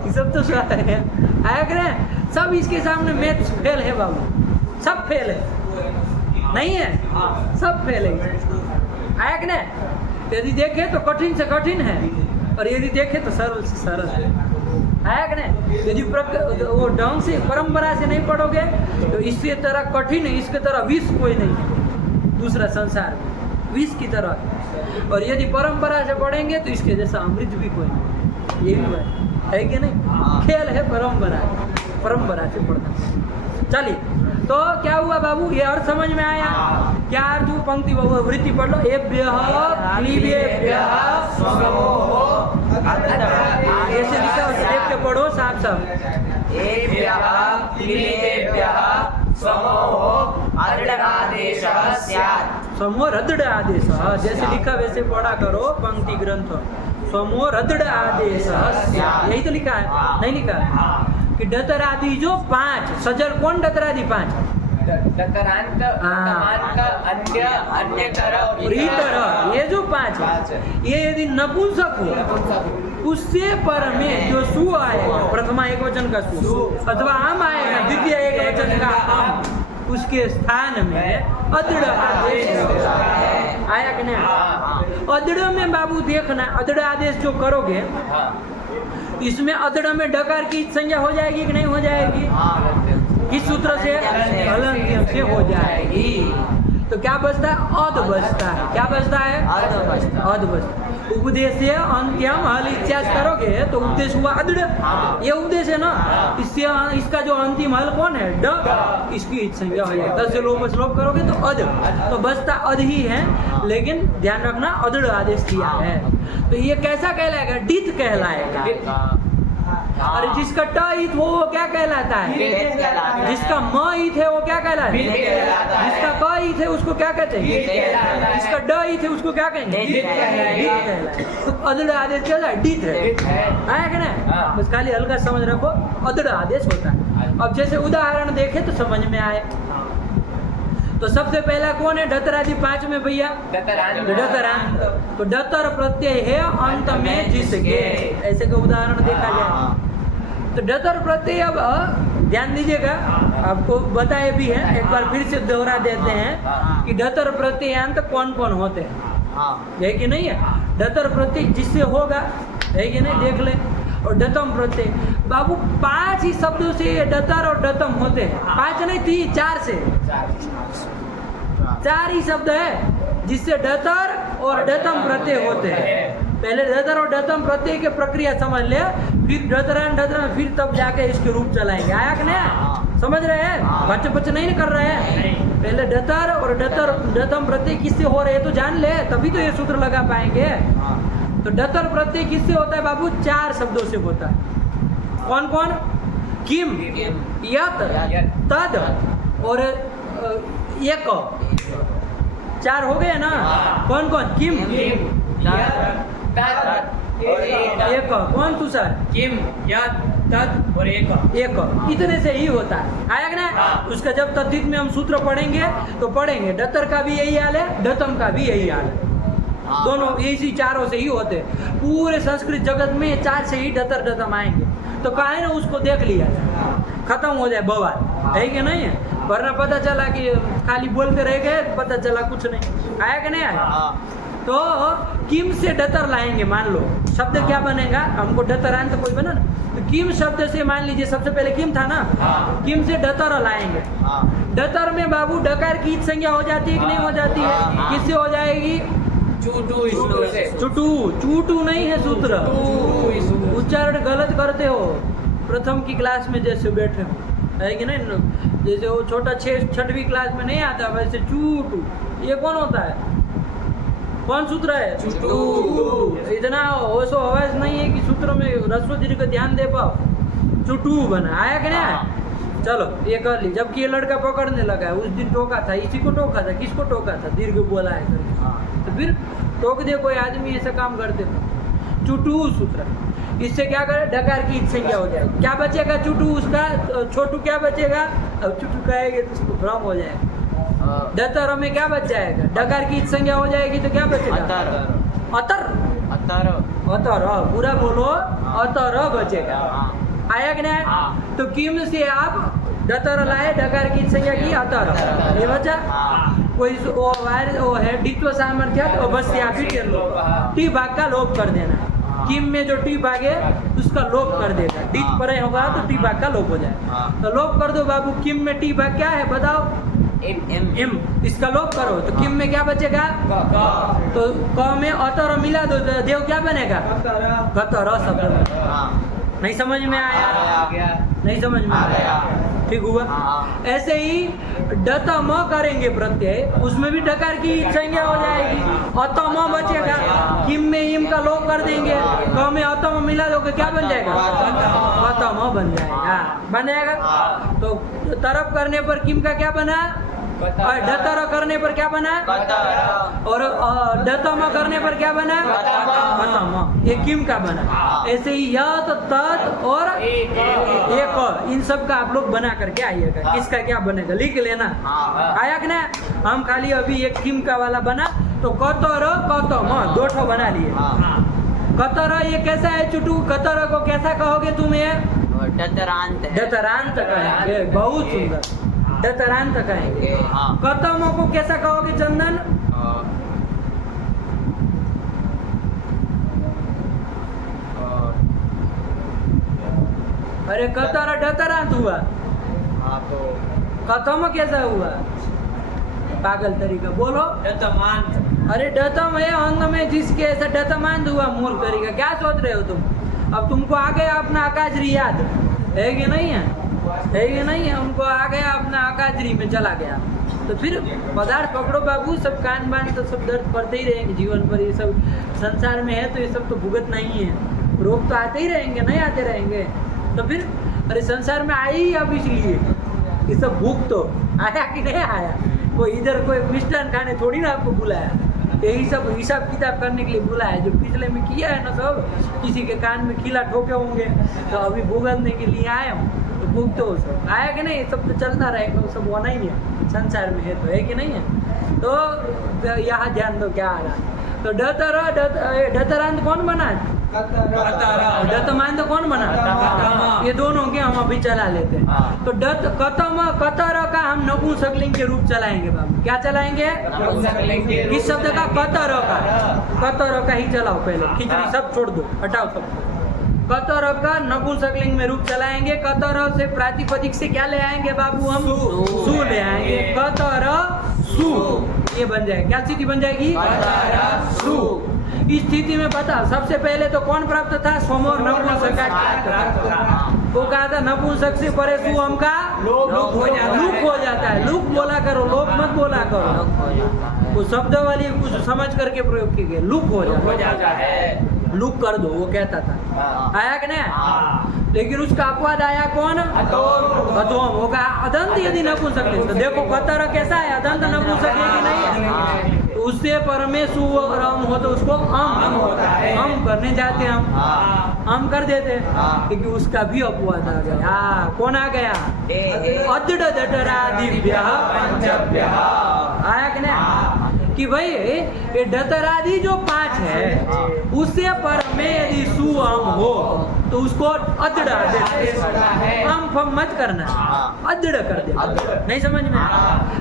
ये सब तो है। आया करे सब इसके सामने मैथ्स फेल है बाबू, सब फेल है। नहीं है? सब फेल है। आया कि नहीं? यदि देखे तो कठिन से कठिन है और यदि देखे तो सरल से सरल है। आया कि नहीं? यदि वो ढंग से परंपरा से नहीं पढ़ोगे तो इससे तरह कठिन है, इसके तरह विष कोई नहीं है दूसरा संसार में, विष की तरह। और यदि परंपरा से पढ़ेंगे तो इसके जैसा अमृत भी कोई नहीं। ये भी बात है कि नहीं? खेल है परंपरा से पढ़ना। चलिए तो क्या हुआ बाबू? ये अर्थ समझ में आया? क्या अर्थ हुआ? पंक्ति वृत्ति पढ़ लो। ऐसे लिखा देख के पढ़ो साफ साफ। समो रदृढ़ आदेश, जैसे लिखा वैसे पढ़ा करो पंक्ति ग्रंथ। समो रदृढ़ आदेश, यही तो लिखा है, नहीं लिखा है कि डतरादि जो 5 सजल कौन डतरादि 5? डतरांत अन्यतर ये जो 5 है ये यदि नपुंसक हो उससे पर में जो सु आएगा, प्रथमा एक वचन का सु अथवा आम आएगा द्वितीय एक वचन का आम, उसके स्थान में अदृढ़ आदेश आया कि नहीं? अदृढ़ में बाबू देखना, अदृढ़ आदेश जो करोगे इसमें अदृढ़ में डकार की संज्ञा हो जाएगी कि नहीं हो जाएगी? किस सूत्र से? हलंत्यम से हो जाएगी। तो क्या बचता है? अद बचता है। क्या बचता है? अद बचता है। उपदेश अंत्यम हल इत्यास करोगे तो उपदेश हुआ अदृढ़। ये उपदेश है ना, इससे इसका जो अंतिम हल कौन है? ड। इसकी संज्ञा हो जाएगी। 10 से लोप श्लोक करोगे तो अद, तो बचता अद ही है, लेकिन ध्यान रखना अदृढ़ आदेश दिया है। तो ये कैसा कहलाएगा? डित कहलाएगा। अरे जिसका ट ईथ हो वो क्या कहलाता है? जिसका म ईथ है वो क्या कहलाता है? जिसका क ईथ है उसको क्या कहते हैं? जिसका ड ईथ है उसको क्या कहेंगे? डित कहलाता है। अदृढ़ आदेश क्या है? डित है। आया कि नहीं? बस खाली हल्का समझ रखो, अदृढ़ आदेश होता है। अब जैसे उदाहरण देखे तो समझ में आए। तो सबसे पहला कौन है डतरादि 5 में भैया? डतरांत। तो डतर प्रत्यय है अंत में जिसके, ऐसे का उदाहरण देखा जाए तो डतर प्रत्यय। अब ध्यान दीजिएगा, आपको बताए भी है, एक बार फिर से दोहरा देते हैं कि डतर प्रत्ययांत कौन कौन होते हैं, है कि नहीं है? डतर प्रत्यय जिससे होगा, है कि नहीं? देख ले। और डतम प्रत्यय बाबू 5 ही शब्दों से डतर और डतम होते हैं। 5 नहीं 3 4 से चार ही शब्द है जिससे डतर और डतम प्रत्यय होते हैं। पहले डतर और डतम प्रत्यय की प्रक्रिया समझ ले, फिर डतरान डतरान, फिर तब जाके इसके रूप चलाएंगे। आया कि नहीं? समझ रहे हैं? बच्चे बच्चे नहीं कर रहे हैं। पहले डतर और डतम प्रत्यय किससे हो रहे हैं तो जान ले, तभी तो ये सूत्र लगा पाएंगे। तो डतर प्रत्यय किससे होता है बाबू? चार शब्दों से होता है। कौन कौन? किम, यत, तद और एक। चार हो गए ना? कौन कौन? किम, एक। कौन तुषार? किम, यत, तद और एक। इतने से ही होता है। आया कि ना? उसका जब तद्धित में हम सूत्र पढ़ेंगे तो पढ़ेंगे डतर का भी यही हाल है, डतम का भी यही हाल है। दोनों इसी चारों से ही होते हैं। पूरे संस्कृत जगत में चार से ही डतर डतम आएंगे। तो कहा है ना, उसको देख लिया जाए, खत्म हो जाए बवाल। है कि नहीं है? वरना पता चला कि खाली बोलते रह गए, पता चला कुछ नहीं। आया कि नहीं आया? तो किम से डतर लाएंगे। मान लो शब्द क्या बनेगा? हमको डतरान तो कोई बना ना, तो किम शब्द से मान लीजिए सबसे पहले किम था ना, किम से डतर लाएंगे। डतर में बाबू डकार की संज्ञा हो जाती है कि नहीं हो जाती है? किससे हो जाएगी? चुटू। चूटू नहीं है सूत्र, उच्चारण गलत करते हो। प्रथम की क्लास में जैसे बैठे हो, है कि नहीं? जैसे वो छोटा 6वीं क्लास में नहीं आता वैसे चूटू। ये कौन होता है? कौन सूत्र है? चुटू। इतना ओसो आवाज नहीं है कि सूत्र में रस्व दीर्घ का ध्यान दे पाओ। चुटू बना। आया कि नहीं? चलो ये कर ली। जबकि ये लड़का पकड़ने लगा है, उस दिन टोका था, इसी को टोका था। किसको टोका था? दीर्घ बोला है करके। तो फिर टोक दे कोई आदमी, ऐसा काम करते हो। चुटू सूत्र। इससे क्या करे? डकार की संज्ञा हो जाएगी। क्या बचेगा? चुटू। उसका छोटू क्या बचेगा? अब चुटू कहेंगे तो उसको भ्रम हो जाएगा। डतर में क्या बच जाएगा? डकार की संज्ञा हो जाएगी तो क्या बचेगा? अतर। अतर पूरा बोलो, अतर बचेगा। आया कि नहीं? तो किम से आप डतर लाए, डकार की संज्ञा की अतर, ये बचा। कोई वो है डित्व सामर्थ्य, तो बस यहाँ भी टी भाग का लोप कर देना। किम में जो टी भाग है उसका लोप कर देना। डित परे होगा तो टी भाग का लोप हो जाए। तो लोप कर दो बाबू। किम में टी भाग क्या है बताओ? एम। इसका लोप करो तो किम में क्या बचेगा? तो क में अतर मिला दो तो देव क्या बनेगा? कतर शब्द। नहीं समझ में आया? नहीं समझ में आया? ठीक हुआ। ऐसे ही डतम करेंगे प्रत्यय, उसमें भी डकार की संज्ञा हो जाएगी। अतम बचेगा। किम में इम का लोप कर देंगे, क में अतम मिला दोगे क्या बन जाएगा? अतम बन जाएगा। बनेगा। तो तरफ करने पर किम का क्या बना? और डतर करने पर क्या बना? और डतम करने पर क्या बना? कतम। ये किम का बना। ऐसे ही यत, तत् और एक, इन सब का आप लोग बना करके आइएगा। किसका क्या बनेगा लिख लेना। आया कि ना? हम खाली अभी एक किम का वाला बना तो कतर कतम दो ठो बना लिए। कतर ये कैसा है चुटू? कतर को कैसा कहोगे तुम? ये डतरांत कहेंगे। बहुत सुंदर, डतरांत कहेंगे। कतम को कैसा कहोगे चंदन? अरे कतर डतरांत हुआ, कतम कैसा हुआ? पागल तरीका बोलो। डतमांत। अरे डतम है अंग में जिसके, ऐसा डतमांत हुआ मूल तरीका। क्या सोच रहे हो तुम? अब तुमको आ गया अपना आकाशरी याद, है कि नहीं है? है कि नहीं है? उनको आ गया अपना आकाशरी में चला गया। तो फिर पदार्थ पकड़ो बाबू, सब कान बान तो सब दर्द करते ही रहेंगे जीवन पर। ये सब संसार में है तो ये सब तो भुगत नहीं है। रोग तो आते ही रहेंगे, नहीं आते रहेंगे। तो फिर अरे संसार में आई ही अब इसलिए ये सब भूख तो आया कि नहीं आया? कोई इधर कोई मिष्ठान खाने थोड़ी ना आपको बुलाया, यही सब हिसाब किताब करने के लिए बुलाया। जो पिछले में किया है ना सब, किसी के कान में खिला ठोके होंगे तो अभी भुगतने के लिए आए हूँ। तो भूख तो सब आया कि नहीं? सब तो चलता रहेगा, वो सब होना ही है संसार में, है तो है कि नहीं है? तो यहाँ ध्यान दो क्या आ रहा। तो डतरांत कौन बना? डतमांत कौन बना? ये दोनों के हम अभी चला लेते हैं। तो कतम कतर का हम नपुंसकलिंग के रूप चलाएंगे बाबू। क्या चलाएंगे? किस शब्द का? कतर का। कतर का ही चलाओ पहले, खिचड़ी सब छोड़ दो, हटाओ सब। कतर का नपुंसकलिंग में रूप चलाएंगे। कतर से प्रातिपदिक से क्या ले आएंगे बाबू? हम सु ले आएंगे। कतर सु, ये बन जाएगा। क्या स्थिति बन जाएगी? सु। इस स्थिति में बता, सबसे पहले तो कौन प्राप्त था? सोम और नपुंसक का प्राप्त था। वो कहा था नपुंसक से परे सु हम का लोप हो जाता है। लुक हो जाता है। लुक बोला करो, लोप मत बोला करो। लोप हो जाता है। वो शब्द वाली कुछ समझ करके प्रयोग किए गए। लुक हो जाता है, लुक कर दो, वो कहता था। आया कि नहीं? लेकिन उसका अपवाद आया कौन? अधोम। वो कहा अदंत यदि नपुंसक नहीं, तो देखो कतर कैसा है, अदंत नपुंसक है कि नहीं है? तो उससे पर में सु और अम हो तो उसको अम होता है। हम करने जाते हम कर देते, क्योंकि उसका भी अपवाद आ गया। कौन आ गया? अदृढ़ दटरादिभ्यः पंचभ्यः। आया कि नहीं? कि भाई ये डतरादि जो 5 है उससे पर में यदि सु अम हो तो उसको अदृढ़ देते, हम फम मत करना, अदृढ़ कर दे। नहीं समझ में?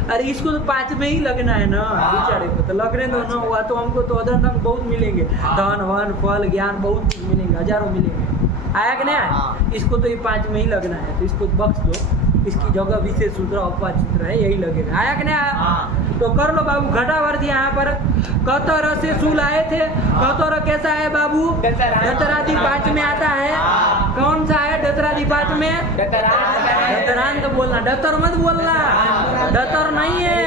अरे इसको तो 5 में ही लगना है ना बेचारे को, तो लगने दो ना। हुआ तो हमको तो अदंत अंग बहुत मिलेंगे, धन वन फल ज्ञान बहुत कुछ मिलेंगे, हजारों मिलेंगे। आया कि नहीं आया? इसको तो ये 5 में ही लगना है, तो इसको बख्श दो। इसकी जगह विशेष सूत्र अपवाद सूत्र है, यही लगेगा। आया कि नहीं आया? तो कर लो बाबू। घटावर्ती यहाँ पर कतर से सु लाए थे। कतर कैसा है बाबू? डतरादि 5 में आता है। कौन सा है डतरादि 5 में? डतरांत बोलना, डतर मत बोलना। डतर नहीं है,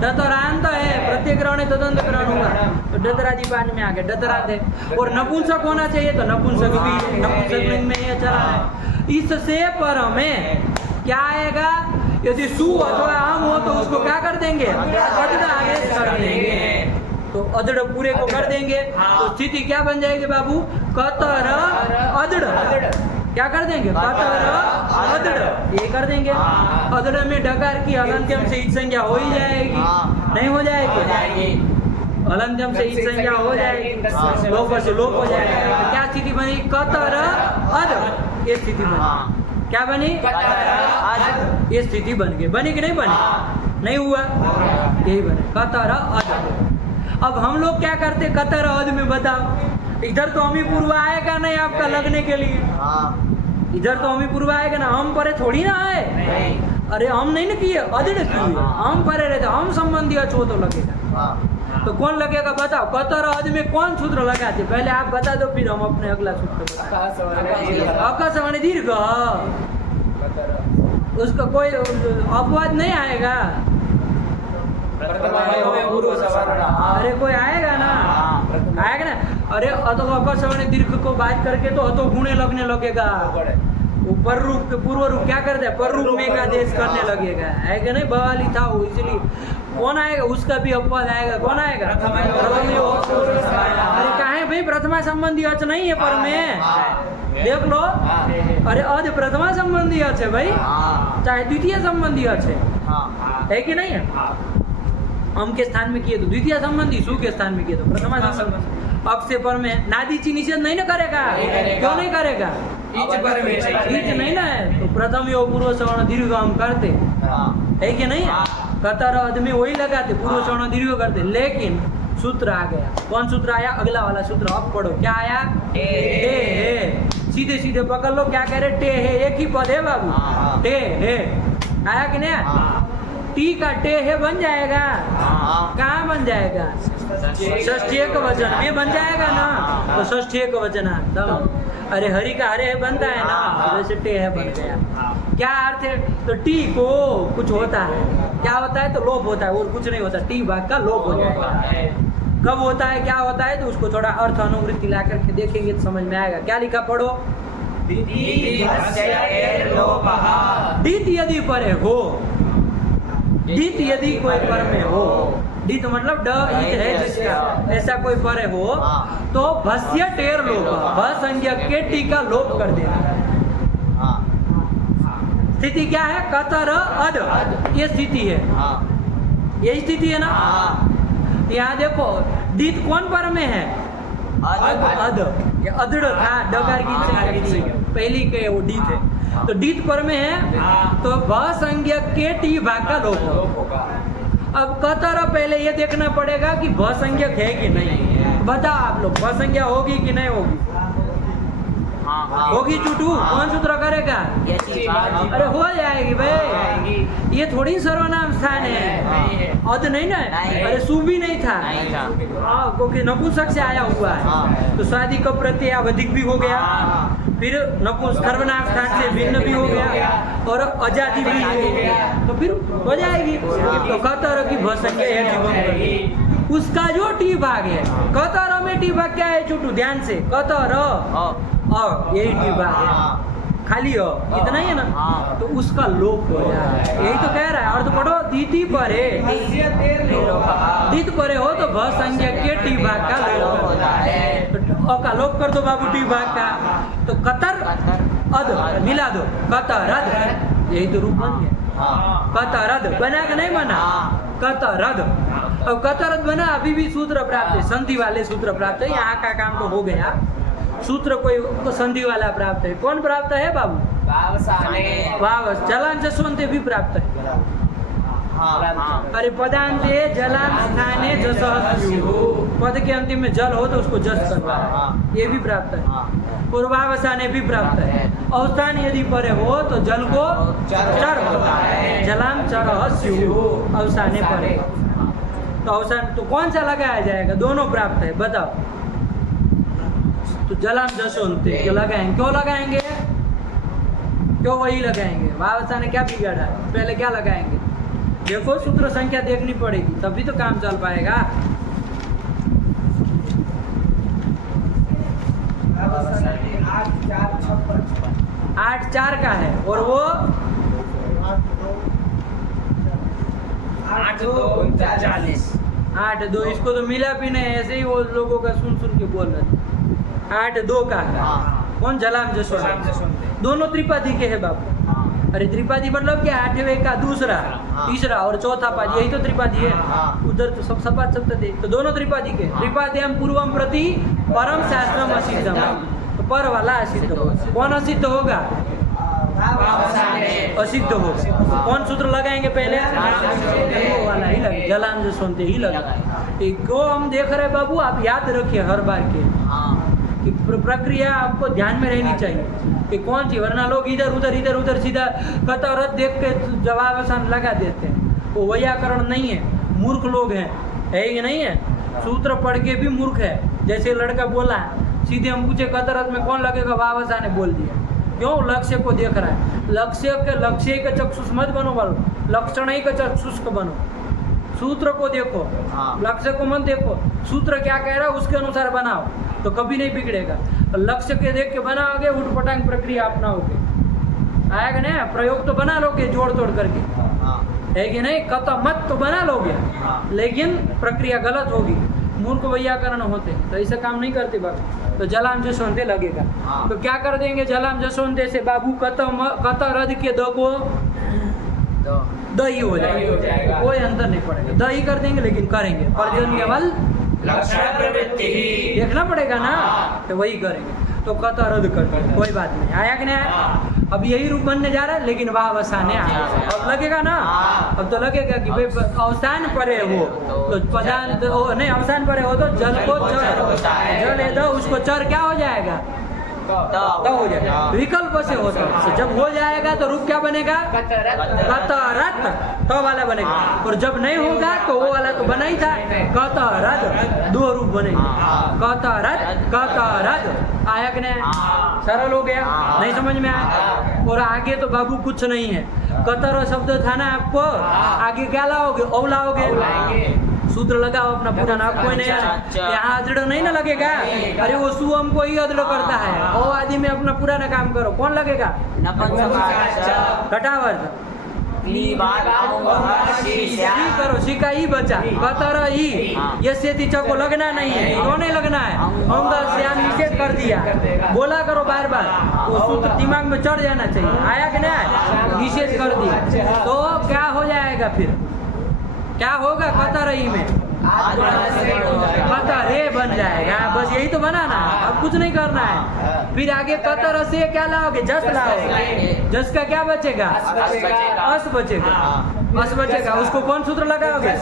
डतरांत है। प्रत्येक ग्रहण तदंत ग्रहण होगा, तो डतरादि 5 में आ गया, डतरांत है। और नपुंसक होना चाहिए, तो नपुंसक भी है, नपुंसक लिंग में ये चला है। इससे पर हमें क्या आएगा? यदि सु अथवा आम हो तो उसको क्या कर देंगे? अदृढ़ आदेश कर देंगे। तो अदृढ़ पूरे को कर देंगे, तो स्थिति क्या बन जाएगी बाबू? कतर अदृढ़। क्या कर देंगे? कतर अदृढ़, ये कर देंगे। अदृढ़ में डकार की हलंत्यम से ईच संज्ञा हो ही जाएगी, नहीं हो जाएगी? हलंत्यम से ईच संज्ञा हो जाएगी, लोप से लोप हो जाएगा। क्या स्थिति बनी? कतर अद, ये स्थिति बनी। क्या बनी? ये स्थिति बन गई। बनी कि नहीं बनी? नहीं हुआ, यही बने कतर अद। अब हम लोग क्या करते? कतर अद में बताओ, इधर तो हमी पूर्व आएगा नहीं आपका लगने के लिए, इधर तो हमी पूर्व आएगा ना, हम परे थोड़ी ना आए। अरे हम नहीं ना किए, अदृढ़ किए, हम परे रहते, हम संबंधी अछो तो लगेगा। तो कौन लगेगा बताओ? कतर अद में कौन सूत्र लगाते? पहले आप बता दो, फिर हम अपने अगला सूत्र अकस्मण दीर्घ, उसका कोई अपवाद नहीं आएगा। अरे कोई आएगा ना, आएगा ना। अरे अकस्मण दीर्घ को बात करके तो अतो गुणे लगने लगेगा। पर रूप पूर्व रूप क्या करते हैं? पर रूप में का देश करने लगेगा, है कि नहीं? बवाली था वो, इसलिए कौन आएगा? उसका भी अपवाद आएगा। कौन आएगा? अरे कहे भाई प्रथमा संबंधी अच नहीं है पर में, देख लो। अरे अज प्रथमा संबंधी अच है भाई, चाहे द्वितीय संबंधी अच है कि नहीं है? हम के स्थान में किए तो द्वितीय संबंधी, सु के स्थान में किए तो प्रथमा संबंधी। अब से पर में नादीची निषेध नहीं ना करेगा? क्यों नहीं करेगा? ईच नहीं ना है, तो प्रथम यो पूर्व सवर्ण दीर्घ हम करते, है कि नहीं? कतर अद में वही लगाते, पूर्व सवर्ण दीर्घ करते। लेकिन सूत्र आ गया। कौन सूत्र आया? अगला वाला सूत्र। अब पढ़ो, क्या आया? टे है। सीधे सीधे पकड़ लो, क्या कह रहे? टे है, एक ही पद है बाबू, टे है। आया कि नहीं? टी का टे है बन जाएगा। कहाँ बन जाएगा? षष्ठी एक वचन में बन जाएगा ना, तो षष्ठी एक वचन तब। अरे हरि का हरे बनता है ना, वैसे टे है बन गया। क्या अर्थ है? तो टी को कुछ होता है, क्या होता है? तो लोप होता है, और कुछ नहीं होता। टी भाग का लोप हो जाएगा। कब होता है, क्या होता है? तो उसको थोड़ा अर्थ अनुवृत्ति ला करके देखेंगे तो समझ में आएगा। क्या लिखा पढ़ो? दीत यदि परे हो, दीत यदि कोई पर में हो, दीत मतलब ड ईत है जिसका, ऐसा कोई पर हो तो भस्य टेर लोप, भसंज्ञक के टी का लोप कर देना। स्थिति क्या है? कतर अद, ये स्थिति है, यही स्थिति है ना। यहाँ देखो, दीत कौन पर में है? अद। ये अदृढ़ था, डकार की पहली के वो दीत है, तो दीत पर में है, तो भसंज्ञक के टी भाग का लोप होगा। अब कतर पहले ये देखना पड़ेगा कि भसंज्ञक है कि नहीं। बताओ आप लोग, भसंज्ञा होगी कि नहीं होगी? होगी चुटू? कौन सूत्र करेगा? अरे हो जाएगी भाई, ये थोड़ी सर्वनाम स्थान है। अद नहीं ना नहीं। अरे सु भी नहीं था नहीं था। हाँ, क्योंकि नपुंसक से आया हुआ है हाँ। तो शादी का प्रत्यय अधिक भी हो गया, फिर सर्वनाम स्थान से भिन्न भी हो गया और अजाति भी हो गया, तो फिर हो जाएगी। तो कतर की भसंज्ञा है जीवन कर। उसका जो टी भाग है, कतर में टी भाग क्या है छोटू, ध्यान से, कतर यही टी भाग है, खाली हो इतना ही है ना, हाँ। तो उसका लोप हो जाए, यही तो कह रहा है। और तो पढ़ो दीति परे, हस्य तेर लोप। दीत परे हो तो भ संज्ञा के टी भाग का लोप होता है, तो अ का लोप कर दो बाबू टी भाग का, तो कतर अद मिला दो, कतर अद, यही तो रूप बन गया। कतर अद बना कि नहीं बना, कतर अद। अब कतर अद बना, अभी भी सूत्र प्राप्त है, संधि वाले सूत्र प्राप्त है, यहाँ का काम तो हो गया, सूत्र कोई तो संधि वाला प्राप्त है। कौन प्राप्त है बाबू, वाव जलान जसवंते भी प्राप्त है। अरे पदांते जलान स्थाने जसः स्युः, पद के अंतिम में जल हो तो उसको जस करना है, ये भी प्राप्त है। पूर्वावसाने भी प्राप्त है। अवस्थान यदि परे हो तो जल को चर होता है, जलाम चरः स्युः, अवसाने परे, तो अवसान तो कौन सा लगाया जाएगा, दोनों प्राप्त है, बताओ। तो जलाम जसवंते क्यों लगाएंगे, क्यों लगाएंगे, क्यों वही लगाएंगे, वावसा ने क्या बिगाड़ा है, पहले क्या लगाएंगे, देखो सूत्र संख्या देखनी पड़ेगी तभी तो काम चल पाएगा। 8-4 का है और वो 8-2, इसको तो मिला भी नहीं, ऐसे ही वो लोगों का सुन के बोल रहे थे। 8-2 का है, कौन जलाम जसवंत, दोनों त्रिपादी के है बाबू। अरे त्रिपादी मतलब क्या, 8वें का दूसरा, तीसरा और चौथा पाद, यही तो त्रिपादी है। उधर तो सब सपाद शब्द थे, तो दोनों त्रिपादी के। त्रिपाद्याम पूर्वम प्रति परम शास्त्रम असिद्धम, तो पर वाला असिद्ध हो, कौन असिद्ध होगा, असिद्ध हो। कौन सूत्र लगाएंगे पहले, वो वाला ही लगे, जलाम जसवंत ही लगे। एक हम देख रहे बाबू, आप याद रखिए हर बार के कि प्रक्रिया आपको ध्यान में रहनी चाहिए कि कौन सी, वरना लोग इधर उधर सीधा कतरत देख के जवाब आसान लगा देते हैं, वो वैयाकरण नहीं है, मूर्ख लोग हैं, है कि नहीं है, सूत्र पढ़ के भी मूर्ख है। जैसे लड़का बोला सीधे हम पूछे कतरत में कौन लगेगा, वावसा ने बोल दिया, क्यों, लक्ष्य को देख रहा है, लक्ष्य का चक्षुष मत बनो बोलो, लक्षण ही का चक्षुष को बनो, सूत्र को देखो, लक्ष्य को मत देखो, सूत्र क्या कह रहा है उसके अनुसार बनाओ तो कभी नहीं बिगड़ेगा। लक्ष्य के देख के बनाओगे, उठपटांग प्रक्रिया अपनाओगे, आएगा नहीं, प्रयोग तो बना लोगे जोड़ तोड़ करके, है कि नहीं, कत मत तो बना लोगे, लेकिन प्रक्रिया गलत होगी, मूर्ख वैयाकरण होते, तो ऐसा काम नहीं करते बाबू। तो जलाम जसवंते लगेगा, तो क्या कर देंगे, जलाम जसवंते से बाबू कत रद के द को दही हो जाएगा, कोई अंतर नहीं पड़ेगा, दही कर देंगे, लेकिन करेंगे पर्जन्य बल देखना पड़ेगा ना, तो वही करेंगे, तो कत रद्द कर देंगे, कोई बात नहीं, आया कि नहीं आया। अब यही रूप बनने जा रहा है, लेकिन वावसाने आया, अब लगेगा ना, अब तो लगेगा कि भाई अवसान परे हो तो पदार्थ नहीं, अवसान परे हो तो जल को चर, जल है तो उसको चर क्या हो जाएगा, तो हो जाएगा, विकल्प से होता है, जब हो जाएगा तो रूप क्या बनेगा, कतरत, तो वाला बनेगा, और जब नहीं होगा तो वो वाला तो बना ही था, कतरत, दो रूप बनेगा, कतरत, आया कि नहीं, सरल हो गया, नहीं समझ में आया। और आगे तो बाबू कुछ नहीं है, कतर शब्द था ना आपको, आगे क्या लाओगे, औ लाओगे, सूत्र लगाओ अपना पूरा नाम, कोई नहीं है यहाँ अदृढ़ नहीं ना लगेगा, अरे वो सु हमको ही अदृढ़ करता है, ओ आदि में अपना पूरा ना काम करो, कौन लगेगा, घटावर्त करो, शिका ही बचा, कतर ही, यस्य तिचा को लगना नहीं है, क्यों नहीं लगना है, हम श्याम निषेध कर दिया, बोला करो बार बार, वो सूत्र दिमाग में चढ़ जाना चाहिए, आया कि नहीं, निषेध कर दिया, तो क्या हो जाएगा, फिर क्या होगा, कतर ही में कतर रे बन जाएगा, बस यही तो बनाना है, अब कुछ नहीं करना है। फिर आगे कतर से क्या लाओगे, जस लाओगे, जस का क्या बचेगा, अस बचेगा, अस बचेगा, उसको कौन सूत्र लगाओगे,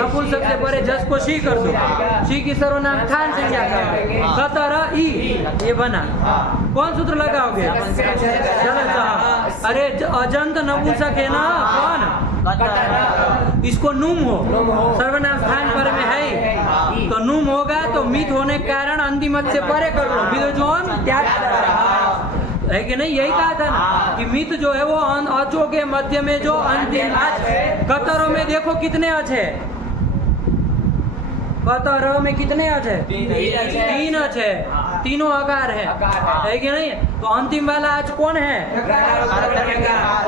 नपुंसक से परे जस को शी कर दो, शी की सर्वनाम स्थान से क्या करोगे, कतर ई, ये बना, कौन सूत्र लगाओगे, अरे अजंत नपुंसक है ना, कौन इसको नुम हो, नुम हो। सर्वनाम स्थान पर में है ही। तो नुम होगा तो मित होने के कारण अंतिम से परे कर लो, मित जो त्याग है कि नहीं, यही कहा था ना कि मित जो है वो अचों के मध्य में जो अंतिम अच, कतरों में देखो कितने अच है, कतरों में कितने अच है, तीन अच है, तीनों अकार है कि नहीं। तो अंतिम वाला अच कौन है,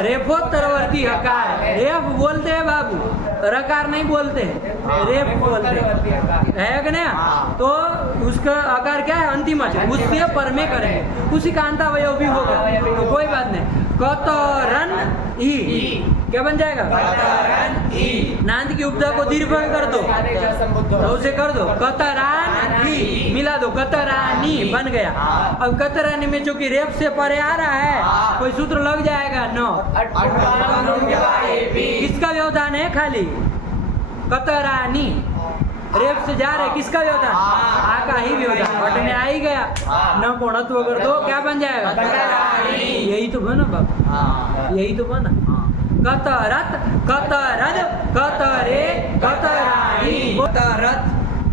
रेफोत्तरवर्ती हकार। रेफ बोलते हैं बाबू, रकार नहीं बोलते, रेफ बोलते है कि नहीं। तो उसका आकार क्या है, अंतिम अच, उससे पर में करेंगे, उसी का अंतावयव भी होगा, तो कोई बात नहीं। कतरन ई क्या बन जाएगा, नांद की उपधा को दीर्घ कर दो, तो उसे कर दो कतरानी, मिला दो कतरानी बन गया। अब कतरानी में जो कि रेप से परे आ रहा है कोई सूत्र लग जाएगा न, किसका व्यवधान है, खाली कतरानी, रेप से जा रहे किसका व्यवधान, आ का ही व्यवधान, बट में आ ही गया, न पूर्णत्व कर दो क्या बन जाएगा, यही तो बना बाबू, यही तो बना। कतरत, कतरद, कतरे, कतरानी, कतरत,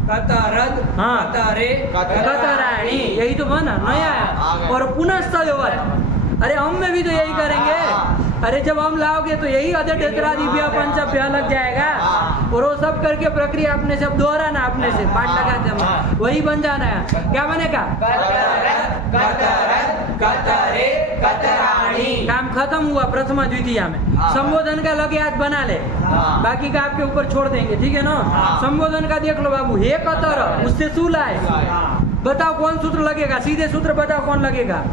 कतरद, हाँ। कतरे, कतरानी, यही तो बना, नहीं आया। और पुनः स्तव्यवत, अरे हम में भी तो यही करेंगे, अरे जब हम लाओगे तो यही अदृतरादिभ्य पंचभ्य लग जाएगा, और वो सब करके प्रक्रिया अपने से अब दोहराना, अपने से पाठ लगाते हम वही बन जाना है। क्या बनेगा, काम खत्म हुआ प्रथमा द्वितीया में। संबोधन का लगे आज बना ले, बाकी का आपके ऊपर छोड़ देंगे, ठीक है ना। संबोधन का देख लो बाबू, हे कतर, उससे सु लाए, बताओ कौन सूत्र लगेगा, सीधे सूत्र बताओ कौन लगेगा,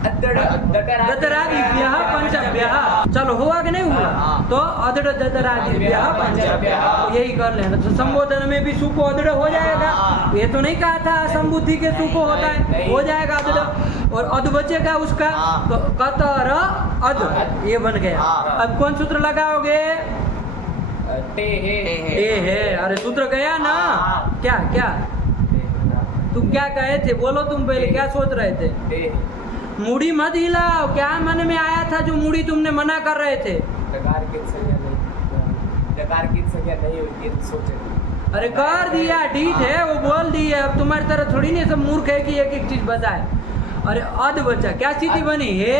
दतरादिभ्यः पंचभ्यः। चलो हुआ कि नहीं हुआ, तो अदृढ़ दतरादिभ्यः पंचभ्यः, तो यही कर लेना। तो संबोधन में भी सु को अदृढ़ हो जाएगा, ये तो नहीं कहा था संबुद्धि के सु को होता है, हो जाएगा अदृढ़, और अद बचेगा उसका, तो कतर अद ये बन गया। अब कौन सूत्र लगाओगे, ए है, अरे सूत्र गया ना, क्या क्या तुम क्या कहे थे, बोलो तुम पहले क्या सोच रहे थे, मूड़ी मत हिलाओ, क्या मन में आया था जो मूड़ी तुमने मना कर रहे थे, नहीं होगी तो सोचे, अरे कर दिया, ठीक है वो बोल दिया। अब तुम्हारी तरह थोड़ी नहीं सब मूर्ख है कि एक एक चीज बताए। अरे अध बचा, क्या स्थिति बनी, हे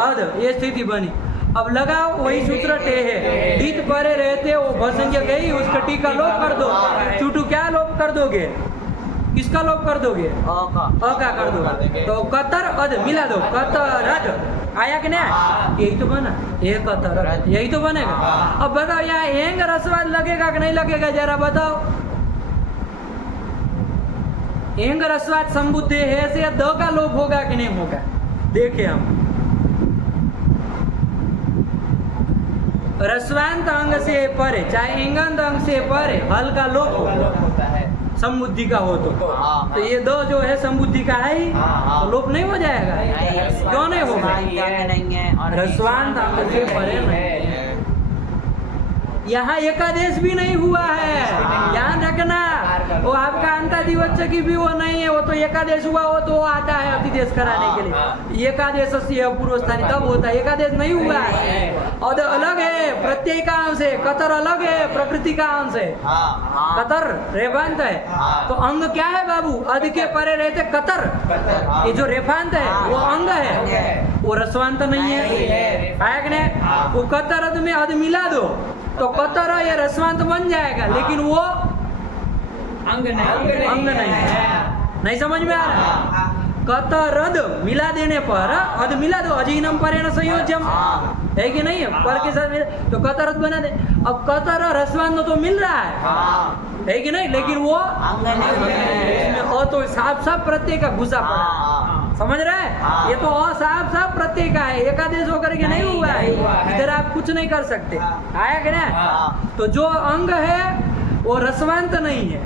अध, ये स्थिति बनी। अब लगाओ वही सूत्र टे है, डीत परे रहते वो भसंख्या गई, उसका टीका लोप कर दो, चूटू क्या लोप कर दोगे, किसका लोप कर दोगे, अ का कर दोगे, तो कतर अध मिला दो, कतर अध आया कि नहीं, यही तो बना, ये कतर, यही तो बनेगा। अब बताओ यहाँ एंग रसवाद लगेगा कि नहीं लगेगा, जरा बताओ, एंग रसवाद संबुद्धि है से द का लोप होगा कि नहीं होगा, देखे हम। रसवांत अंग से परे, चाहे एंगंत अंग से परे हल का लोप होता है, संबुद्धि का हो तो ये दो जो है संबुद्धि का है ही, तो लोप नहीं हो जाएगा, क्यों नहीं होगा, रसवांत अंग से परे नहीं। यहाँ एकादेश भी नहीं हुआ है, ध्यान रखना, वो आपका अंतादिवच्च की भी वो नहीं है, वो तो एकादेश हुआ, वो तो आता है अतिदेश कराने के लिए, एकादेश पूर्व स्थानी तब होता है, एकादेश नहीं हुआ है। और अलग है प्रत्यय का अंश है, कतर अलग है प्रकृति का अंश है, कतर रेफांत है, तो अंग क्या है बाबू, अध के परे रहते कतर, ये जो रेफांत है वो अंग है, वो रसवांत नहीं है, वो कतर अध में अध मिला दो तो कतर या रसवांत बन जाएगा, लेकिन वो अंग नहीं है, नहीं समझ में आ रहा। कतरद मिला देने पर अध मिला दो, अजीनम परेण संयोज्यम है कि नहीं है, पर के साथ मिला तो कतरद बना दे। अब कतर रसवांत तो मिल रहा है कि नहीं, लेकिन वो इसमें तो साफ साफ प्रत्यय का घुसा पड़ा, समझ रहे हैं, ये तो साफ साफ प्रत्यय का है, एकादेश होकर के नहीं हुआ है, इधर आप कुछ नहीं कर सकते, आया कि नहीं। तो जो अंग है वो रसवांत नहीं है,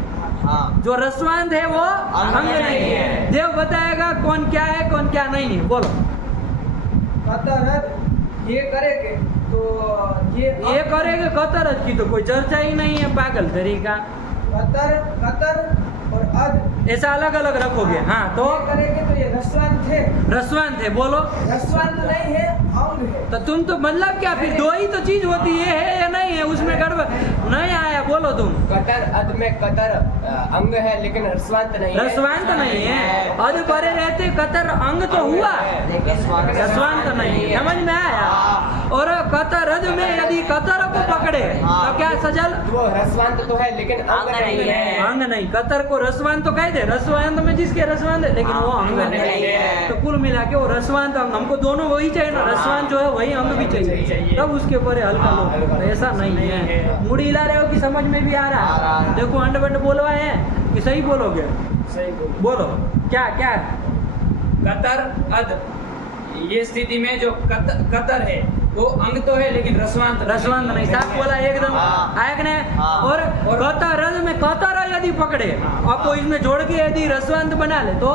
जो रसवांत है वो अंग नहीं है। देव बताएगा कौन क्या है कौन क्या नहीं है, बोलो। कतरद ये करेंगे तो ये करेंगे, कतरद की तो कोई चर्चा ही नहीं है, पागल तरीका। कतर कतर और अद ऐसा अलग अलग रखोगे, हाँ तो ये करेंगे तो ये रसवांत है, रसवांत है, बोलो। रसवांत नहीं है, अंग है। तो तुम तो मतलब क्या, फिर दो ही तो चीज होती है या तुम। कतर अद में कतर अंग है लेकिन रसवांत नहीं है। रसवांत नहीं है, अद परे रहते कतर अंग तो हुआ, रसवांत नहीं है। समझ में आया? और कतर अद में यदि कतर को पकड़े तो क्या सजल? वो रसवांत तो है लेकिन अंग नहीं है। अंग नहीं, कतर को रसवांत तो कह दे, रसवांत में जिसके रसवांत है लेकिन वो अंग नहीं है। तो कुल मिला के वो रसवांत अंग, हमको दोनों वही चाहिए ना, रसवांत जो है वही अंग भी चाहिए, तब उसके ऊपर हल्का लो। ऐसा नहीं है, मुड़ी हिला रहे हो कि समझ में भी आ रहा है? देखो अंड बंड बोलवाए हैं कि सही बोलोगे? सही बोलो क्या क्या? कतर अद, ये स्थिति में जो कतर है वो अंग तो है लेकिन रसवांत रसवांत नहीं, साफ बोला एकदम। आयक ने और कतर अद में कतर यदि पकड़े आपको इसमें जोड़ के यदि रसवांत बना ले तो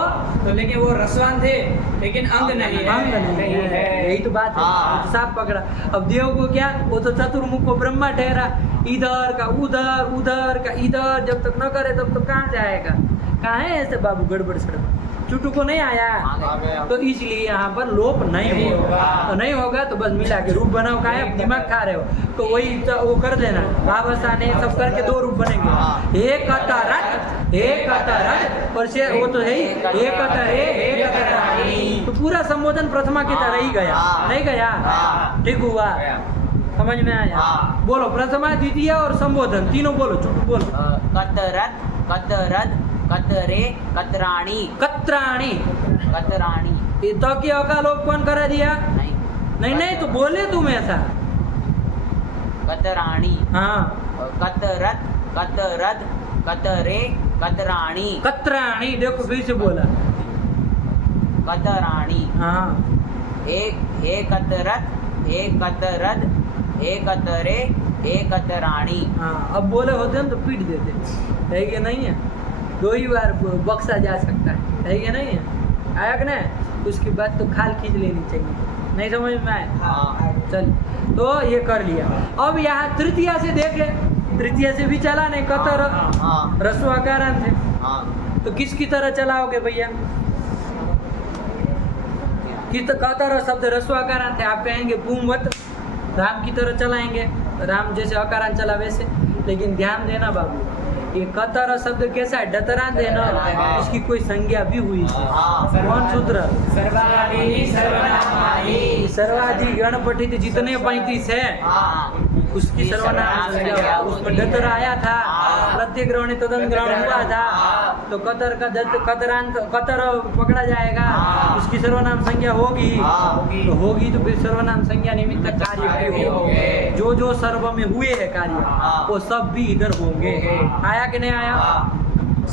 लेकिन वो रसवांत है लेकिन अंग नहीं है। अंग नहीं है, यही तो बात है। साफ पकड़ा। अब देव को क्या, वो तो चतुर्मुख को ब्रह्मा ठहरा, इधर का उधर, उधर का इधर, जब तक न करे तब तो कहाँ जाएगा? कहाँ है ऐसे बाबू गड़बड़ सड़बड़? चुटू को नहीं आया तो इसलिए यहाँ पर लोप नहीं होगा। तो नहीं होगा तो बस मिला के रूप बनाओ, का है दिमाग खा रहे हो तो वही वो कर देना। बाबा ने सब करके दो रूप बनेंगे, एक कतरत, एक कतरत, और से वो तो है ही एक कतरे, एक कतरानी। तो पूरा संबोधन प्रथमा की तरह ही गया, नहीं गया? ठीक हुआ, समझ में आया? बोलो प्रथमा, द्वितीय और संबोधन तीनों बोलो, चुटू बोलो। कतरत, कतरद, कतरे, कतराणी, कतराणी, कतराणी। ये तो की अकालोप कौन करा दिया? नहीं, नहीं नहीं तो बोले तुम ऐसा। कतराणी। हाँ, कतरत, कतरद, कतरे, कतराणी, कतराणी। देखो फिर से बोला, कतराणी। हाँ। एक कतरत, एक कतरद, एक कतरे, एक कतराणी। हाँ, अब बोले होते हैं तो पीट देते, है कि नहीं है? दो ही बार बक्सा जा सकता है कि नहीं है? आया कि नहीं? उसके बाद तो खाल खींच लेनी चाहिए, नहीं समझ में आए? चल, तो ये कर लिया। अब यहाँ तृतीया से देखे, तृतीया से भी चला नहीं, कतर रस्वाकारांत थे, तो किसकी तरह चलाओगे भैया? कतर शब्द रस्वाकारांत थे, आप कहेंगे पूमवत, राम की तरह चलाएंगे, राम जैसे अकारांत चला वैसे। लेकिन ध्यान देना बाबू, ये कतर शब्द कैसा है? डतरांत है ना, इसकी कोई संज्ञा भी हुई है। कौन सूत्र? सर्वाधि गणपठित जितने 35 है उसकी सर्वनाम संज्ञा, उसमें डतर आया था, प्रत्येक ग्रहण तदन ग्रहण हुआ था, तो कतर का कतरांत, कतर पकड़ा जाएगा, उसकी सर्वनाम संज्ञा होगी। तो होगी तो फिर सर्वनाम संज्ञा निमित्त कार्य भी होंगे, जो जो सर्व में हुए हैं कार्य वो सब भी इधर होंगे। आया कि नहीं आया?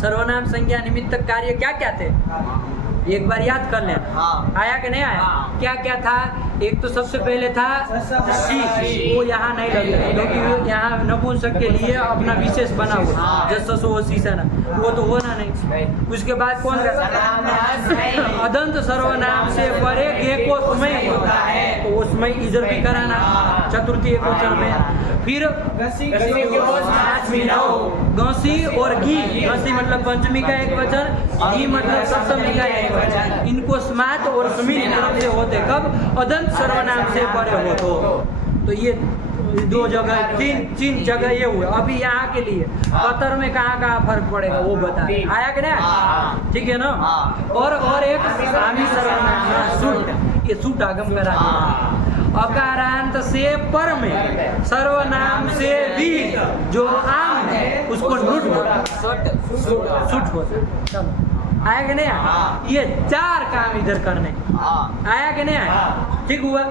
सर्वनाम संज्ञा निमित्त कार्य क्या क्या थे? एक बार याद कर लेना। आया कि नहीं आया? क्या क्या था? एक तो सबसे पहले था सी, वो यहाँ नहीं लगेगा क्योंकि यहाँ नपुंसक के लिए अपना विशेष बना हुआ, जैसा सो सीसना, वो तो होना नहीं। उसके बाद कौन का अदंत सर्वनाम से परे गे को समय होता है, तो उसमें इधर भी कराना चतुर्थी एक वचन में। फिर गौसी और घी, गौसी मतलब पंचमी का एक वचन, घी मतलब सप्तमी का एक वचन। इनको स्मात और स्मित नाम से होते कब? अदंत सर्वनाम से परे हो तो ये दो जगह, तीन जगह ये हुए। अभी यहाँ के लिए कतर में कहाँ फर्क पड़ेगा वो बता रहे। आया कि नहीं? ठीक है ना? और एक स्वामी सर्वनाम सूट, ये सूट आगम करा दिया। अकारांत से पर में सर्वनाम से भी जो आम है उसको नुट होता, सुट होता। चलो, आया कि नहीं आया? ये 4 काम इधर करने। आया कि नहीं आया? ठीक हुआ?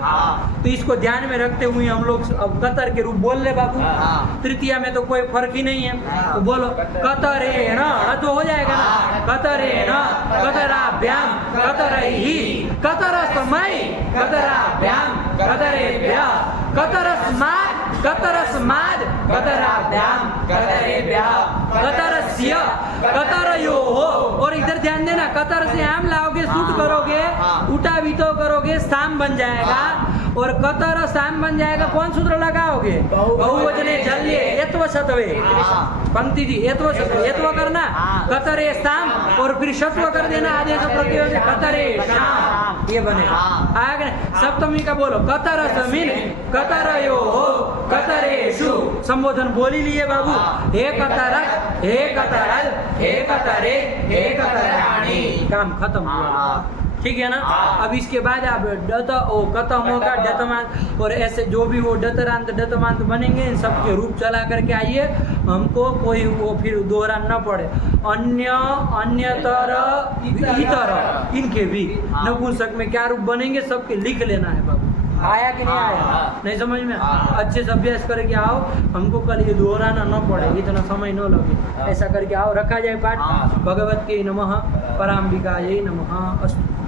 तो इसको ध्यान में रखते हुए हम लोग अब कतर के रूप बोल ले बाबू। तृतीया में तो कोई फर्क ही नहीं है, तो बोलो कतरेण, तो हो जाएगा ना? कतरेण, कतराभ्याम, कतरैहि, कतरस्मै, कतराभ्याम, कतरेभ्यः, कतरस्मात्, कतरस्माद्, कतराभ्याम, कतरेभ्यः, कतरस्य, कतरयोः। और इधर ध्यान देना, कतर से आम लाओगे, सूट करोगे, उठा बीतो करोगे, साम बन जाएगा। और कतर साम बन जाएगा, कौन सूत्र लगाओगे? बहुवचने जल्य एत्व शतवे, पंक्ति जी एत्व शतवे, एत्व करना, कतरे साम और फिर शत्व कर देना आदेश प्रत्यय से, कतरे शाम, ये बनेगा। आगे सप्तमी का बोलो, कतर समिन, कतरयोः, कतरे कतरेषु संबोधन बोल ही लिए बाबू। हाँ। हे कतरक, हे कतरल, हे कतरे, हे कतराणी। काम खत्म हुआ। हाँ। ठीक है ना। हाँ। अब इसके बाद आप डत ओ कतम होगा डतमांत, और ऐसे जो भी वो डतरांत डतमांत बनेंगे इन सब के रूप चला करके आइए, हमको कोई वो फिर दोहरान न पड़े। अन्य, अन्यतर, इतर, इनके भी हाँ। नपुंसक में क्या रूप बनेंगे सबके लिख लेना है बाबू। आया कि नहीं आया? हाँ। नहीं समझ में? हाँ। अच्छे से अभ्यास करके आओ, हमको कल ये दोहराना न पड़े, इतना समय न लगे। ऐसा करके आओ, रखा जाए पाठ। हाँ। भगवत के नमः, पराम्बिकायै नमः। अस्तु।